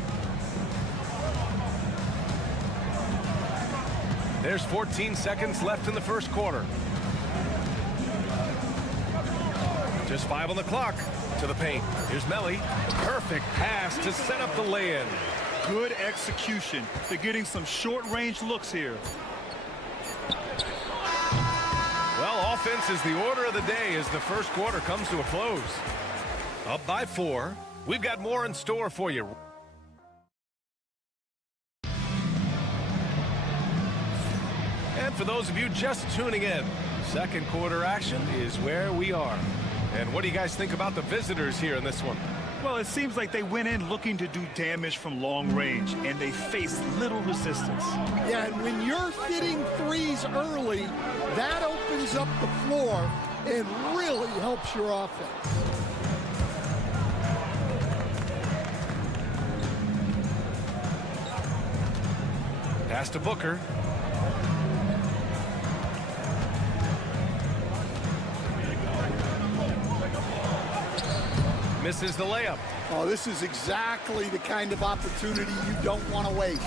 There's 14 seconds left in the first quarter. Just 5 on the clock. To the paint. Here's Melly. Perfect pass to set up the lay-in. Good execution. They're getting some short-range looks here. Well, offense is the order of the day as the first quarter comes to a close. Up by 4. We've got more in store for you. And for those of you just tuning in, second quarter action is where we are. And what do you guys think about the visitors here in this one? Well, it seems like they went in looking to do damage from long range, and they faced little resistance. Yeah, and when you're hitting threes early, that opens up the floor and really helps your offense. Pass to Booker. Misses the layup. Oh, this is exactly the kind of opportunity you don't want to waste.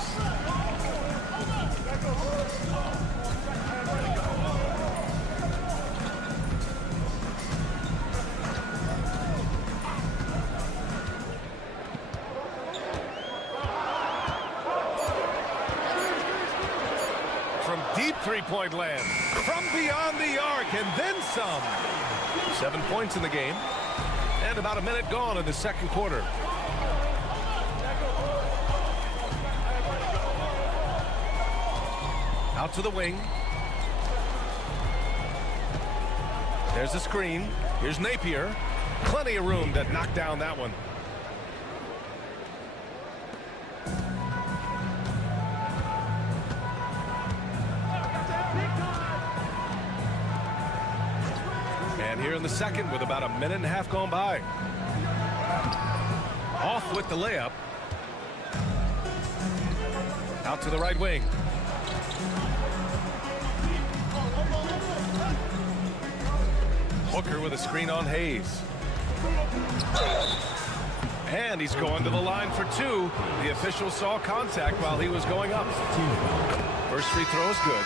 From deep three-point land. From beyond the arc and then some. 7 points in the game. And about a minute gone in the second quarter. Out to the wing. There's the screen. Here's Napier. Plenty of room to knock down that one. And here in the second with about a minute and a half gone by. Off with the layup. Out to the right wing. Hooker with a screen on Hayes. And he's going to the line for two. The official saw contact while he was going up. First free throw is good.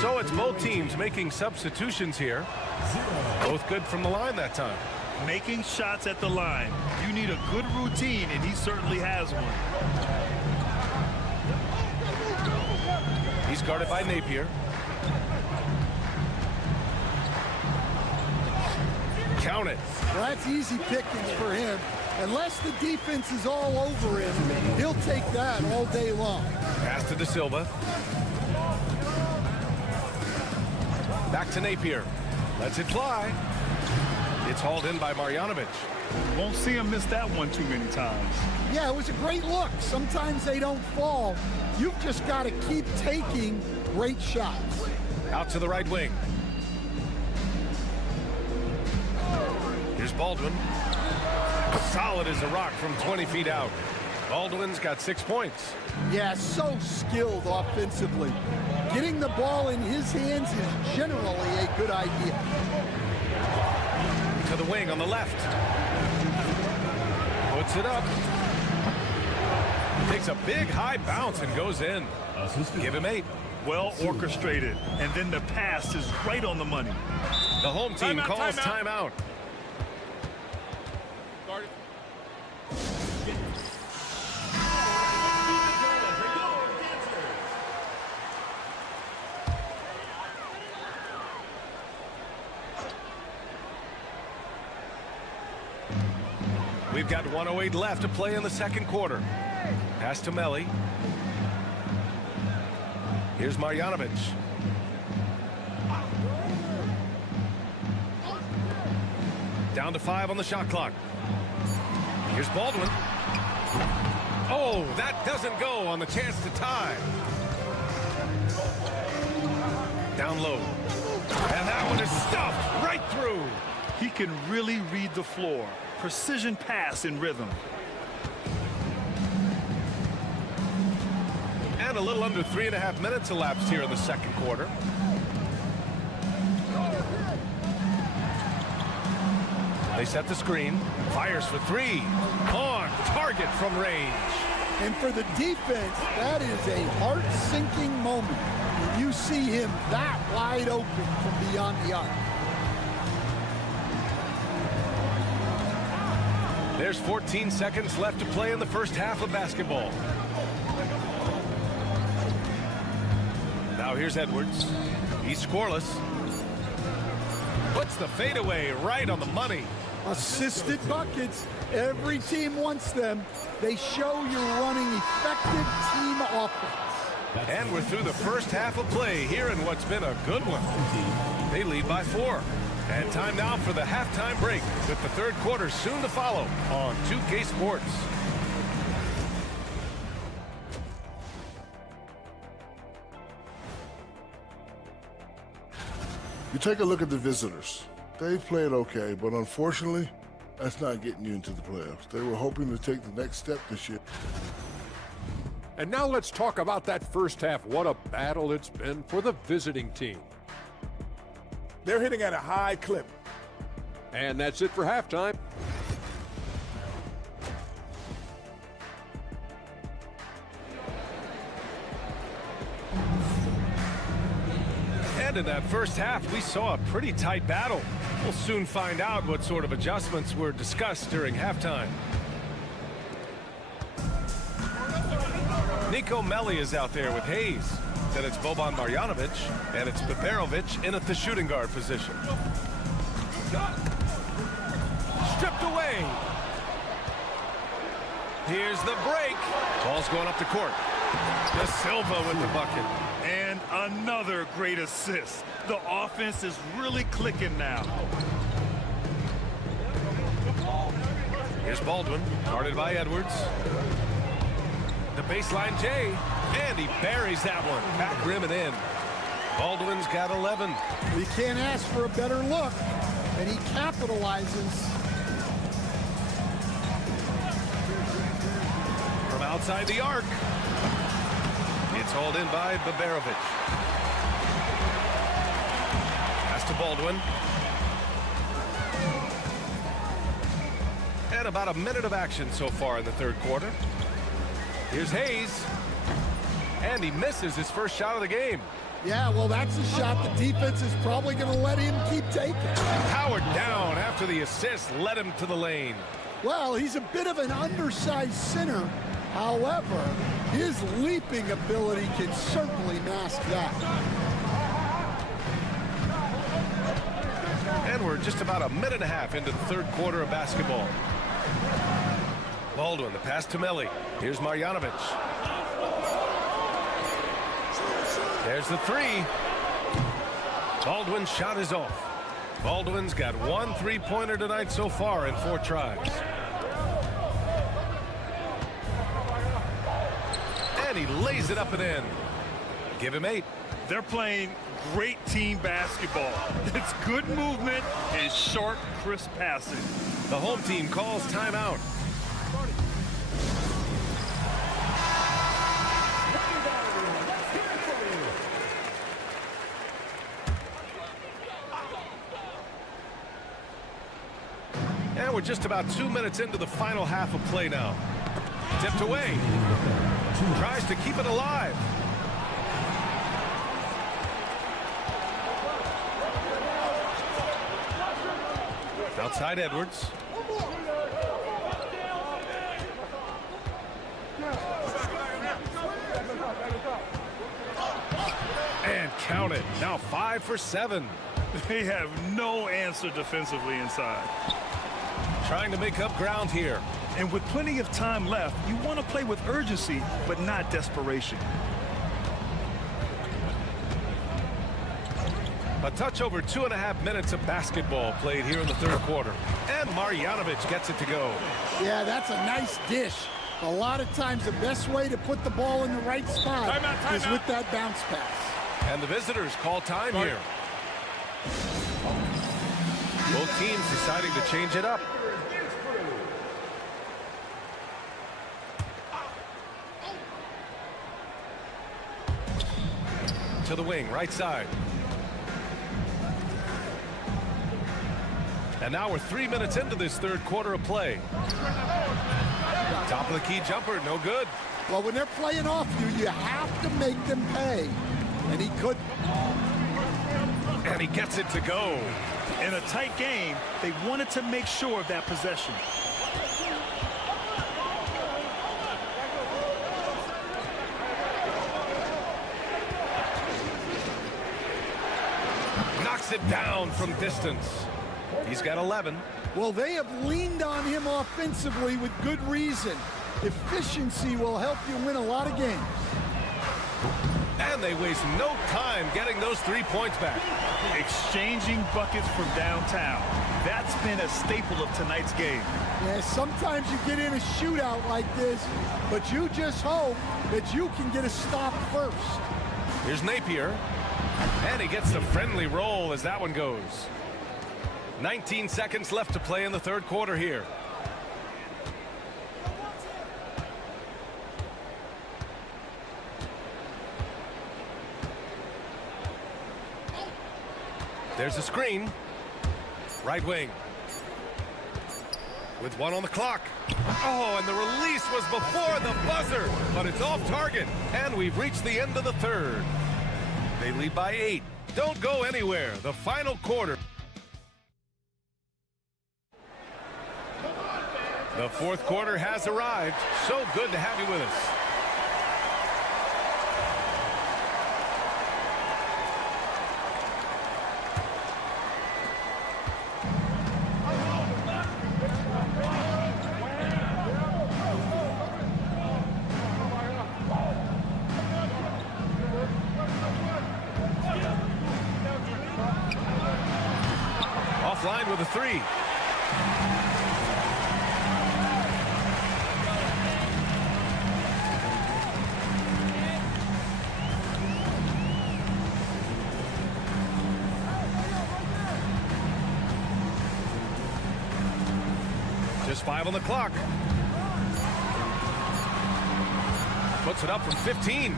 So it's both teams making substitutions here. Both good from the line that time. Making shots at the line. You need a good routine, and he certainly has one. He's guarded by Napier. Count it. Well, that's easy pickings for him. Unless the defense is all over him, he'll take that all day long. Pass to De Silva. Back to Napier. Lets it fly. It's hauled in by Marjanovic. Won't see him miss that one too many times. Yeah, it was a great look. Sometimes they don't fall. You've just got to keep taking great shots. Out to the right wing. Here's Baldwin. Solid as a rock from 20 feet out. Baldwin's got 6 points. Yeah, so skilled offensively. Getting the ball in his hands is generally a good idea. To the wing on the left. Puts it up. Takes a big high bounce and goes in. Give him 8. Well orchestrated. And then the pass is right on the money. The home team calls timeout. We've got 1:08 left to play in the second quarter. Pass to Melli. Here's Marjanovic. Down to 5 on the shot clock. Here's Baldwin. Oh, that doesn't go on the chance to tie. Down low. And that one is stuffed right through. He can really read the floor. Precision pass in rhythm. And a little under 3.5 minutes elapsed here in the second quarter. They set the screen. Fires for 3. On target from range. And for the defense, that is a heart-sinking moment when you see him that wide open from beyond the arc. There's 14 seconds left to play in the first half of basketball. Now here's Edwards. He's scoreless. Puts the fadeaway right on the money. Assisted buckets. Every team wants them. They show you're running effective team offense. And we're through the first half of play here in what's been a good one. They lead by 4. And time now for the halftime break with the third quarter soon to follow on 2K Sports. You take a look at the visitors. They've played okay, but unfortunately, that's not getting you into the playoffs. They were hoping to take the next step this year. And now let's talk about that first half. What a battle it's been for the visiting team. They're hitting at a high clip. And that's it for halftime. And in that first half, we saw a pretty tight battle. We'll soon find out what sort of adjustments were discussed during halftime. Nico Melli is out there with Hayes. Then it's Boban Marjanovic, and it's Baberovic in at the shooting guard position. Stripped away. Here's the break. Ball's going up the court. De Silva with the bucket. And another great assist. The offense is really clicking now. Here's Baldwin, guarded by Edwards. The baseline J, and he buries that one. Back rim and in. Baldwin's got 11. We can't ask for a better look, and he capitalizes. From outside the arc. It's hauled in by Baberovic. Pass to Baldwin. And about a minute of action so far in the third quarter. Here's Hayes. And he misses his first shot of the game. Yeah, well, that's a shot the defense is probably going to let him keep taking. Powered down after the assist led him to the lane. Well, he's a bit of an undersized center. However, his leaping ability can certainly mask that. And we're just about a minute and a half into the third quarter of basketball. Baldwin, the pass to Melli. Here's Marjanovic. There's the three. Baldwin's shot is off. Baldwin's got one three-pointer tonight so far in 4 tries. And he lays it up and in. Give him 8. They're playing great team basketball. It's good movement and sharp, crisp passing. The home team calls timeout. And we're just about 2 minutes into the final half of play now. Tipped away. Tries to keep it alive. Outside Edwards. And count it. Now 5 for 7. They have no answer defensively inside. Trying to make up ground here. And with plenty of time left, you want to play with urgency, but not desperation. A touch over 2.5 minutes of basketball played here in the third quarter. And Marjanovic gets it to go. Yeah, that's a nice dish. A lot of times the best way to put the ball in the right spot is with that bounce pass. And the visitors call time here. Both teams deciding to change it up. To the wing, right side. And now we're 3 minutes into this third quarter of play. Top of the key jumper, no good. Well, when they're playing off you, you have to make them pay. And he couldn't. And he gets it to go. In a tight game, they wanted to make sure of that possession. Knocks it down from distance. He's got 11. Well, they have leaned on him offensively with good reason. Efficiency will help you win a lot of games. And they waste no time getting those 3 points back. Exchanging buckets from downtown. That's been a staple of tonight's game. Yeah, sometimes you get in a shootout like this, but you just hope that you can get a stop first. Here's Napier. And he gets the friendly roll as that one goes. 19 seconds left to play in the third quarter here. There's a screen. Right wing. With one on the clock. Oh, and the release was before the buzzer, but it's off target, and we've reached the end of the third. They lead by 8. Don't go anywhere. The final quarter. The fourth quarter has arrived. So good to have you with us. Offline with a 3. Just 5 on the clock. Puts it up from 15.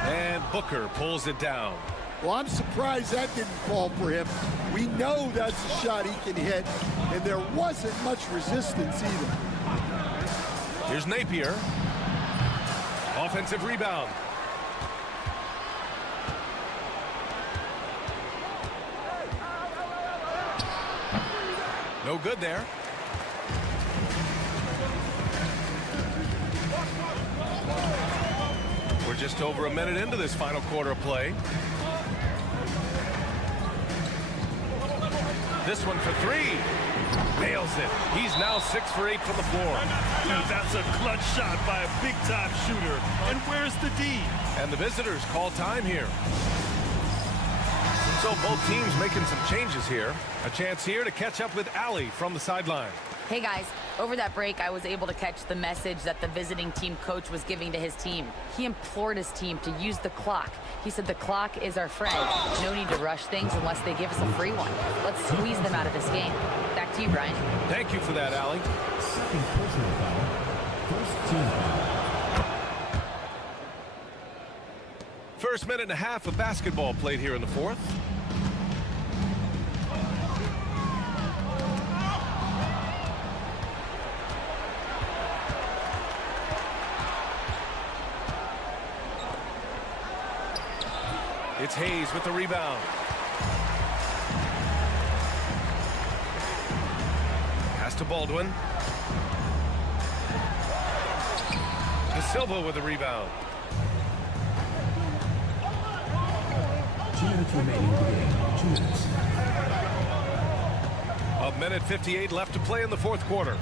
And Booker pulls it down. Well, I'm surprised that didn't fall for him. We know that's a shot he can hit, and there wasn't much resistance either. Here's Napier. Offensive rebound. No good there. We're just over a minute into this final quarter of play. This one for 3. Nails it. He's now 6 for 8 from the floor. Dude, that's a clutch shot by a big-time shooter. And where's the D? And the visitors call time here. So both teams making some changes here. A chance here to catch up with Allie from the sideline. Hey guys, over that break, I was able to catch the message that the visiting team coach was giving to his team. He implored his team to use the clock. He said the clock is our friend. No need to rush things unless they give us a free one. Let's squeeze them out of this game. Back to you, Brian. Thank you for that, Allie. Second personal foul. First team foul. First minute and a half of basketball played here in the fourth. It's Hayes with the rebound. Pass to Baldwin. De Silva with the rebound. 2 minutes remaining in the game. 2 minutes. A minute 58 left to play in the fourth quarter.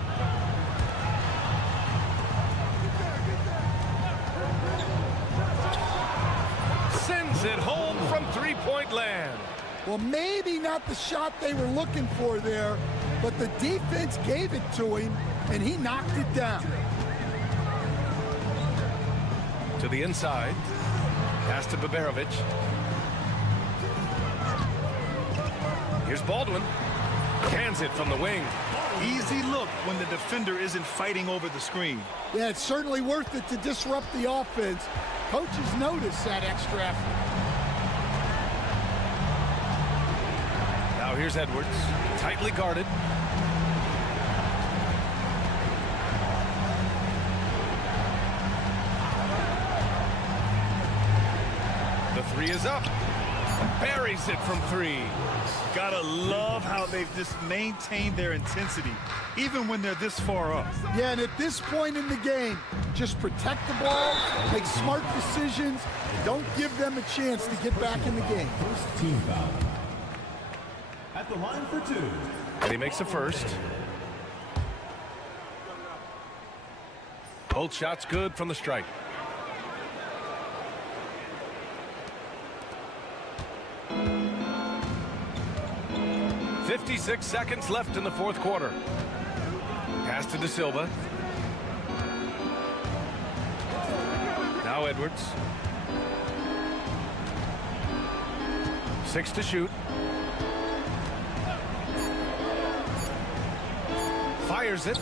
Sends it home from three-point land. Well, maybe not the shot they were looking for there, but the defense gave it to him, and he knocked it down. To the inside. Pass to Baberovic. Here's Baldwin. Cans it from the wing. Easy look when the defender isn't fighting over the screen. Yeah, it's certainly worth it to disrupt the offense. Coaches notice that extra effort. Now here's Edwards. Tightly guarded. The 3 is up. Buries it from 3. Gotta love how they've just maintained their intensity, even when they're this far up. Yeah, and at this point in the game, just protect the ball, make smart decisions, and don't give them a chance to get back in the game. First team foul. At the line for 2. And he makes the first. Both shots good from the strike. .56 seconds left in the fourth quarter. Pass to De Silva. Now Edwards. 6 to shoot. Fires it.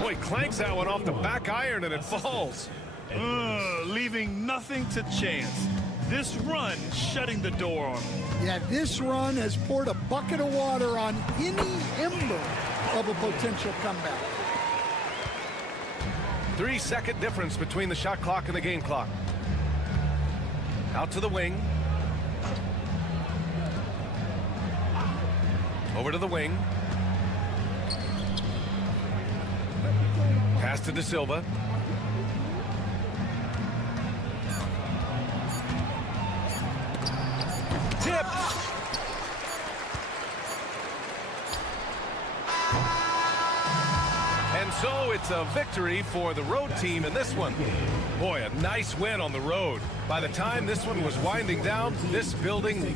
Boy, clanks that one off the back iron and it falls. Leaving nothing to chance. this run shutting the door on them. Yeah, this run has poured a bucket of water on any ember of a potential comeback. 3-second difference between the shot clock and the game clock. Out to the wing. Over to the wing. Pass to De Silva. Tip. And so it's a victory for the road team in this one. Boy, a nice win on the road. By the time this one was winding down, this building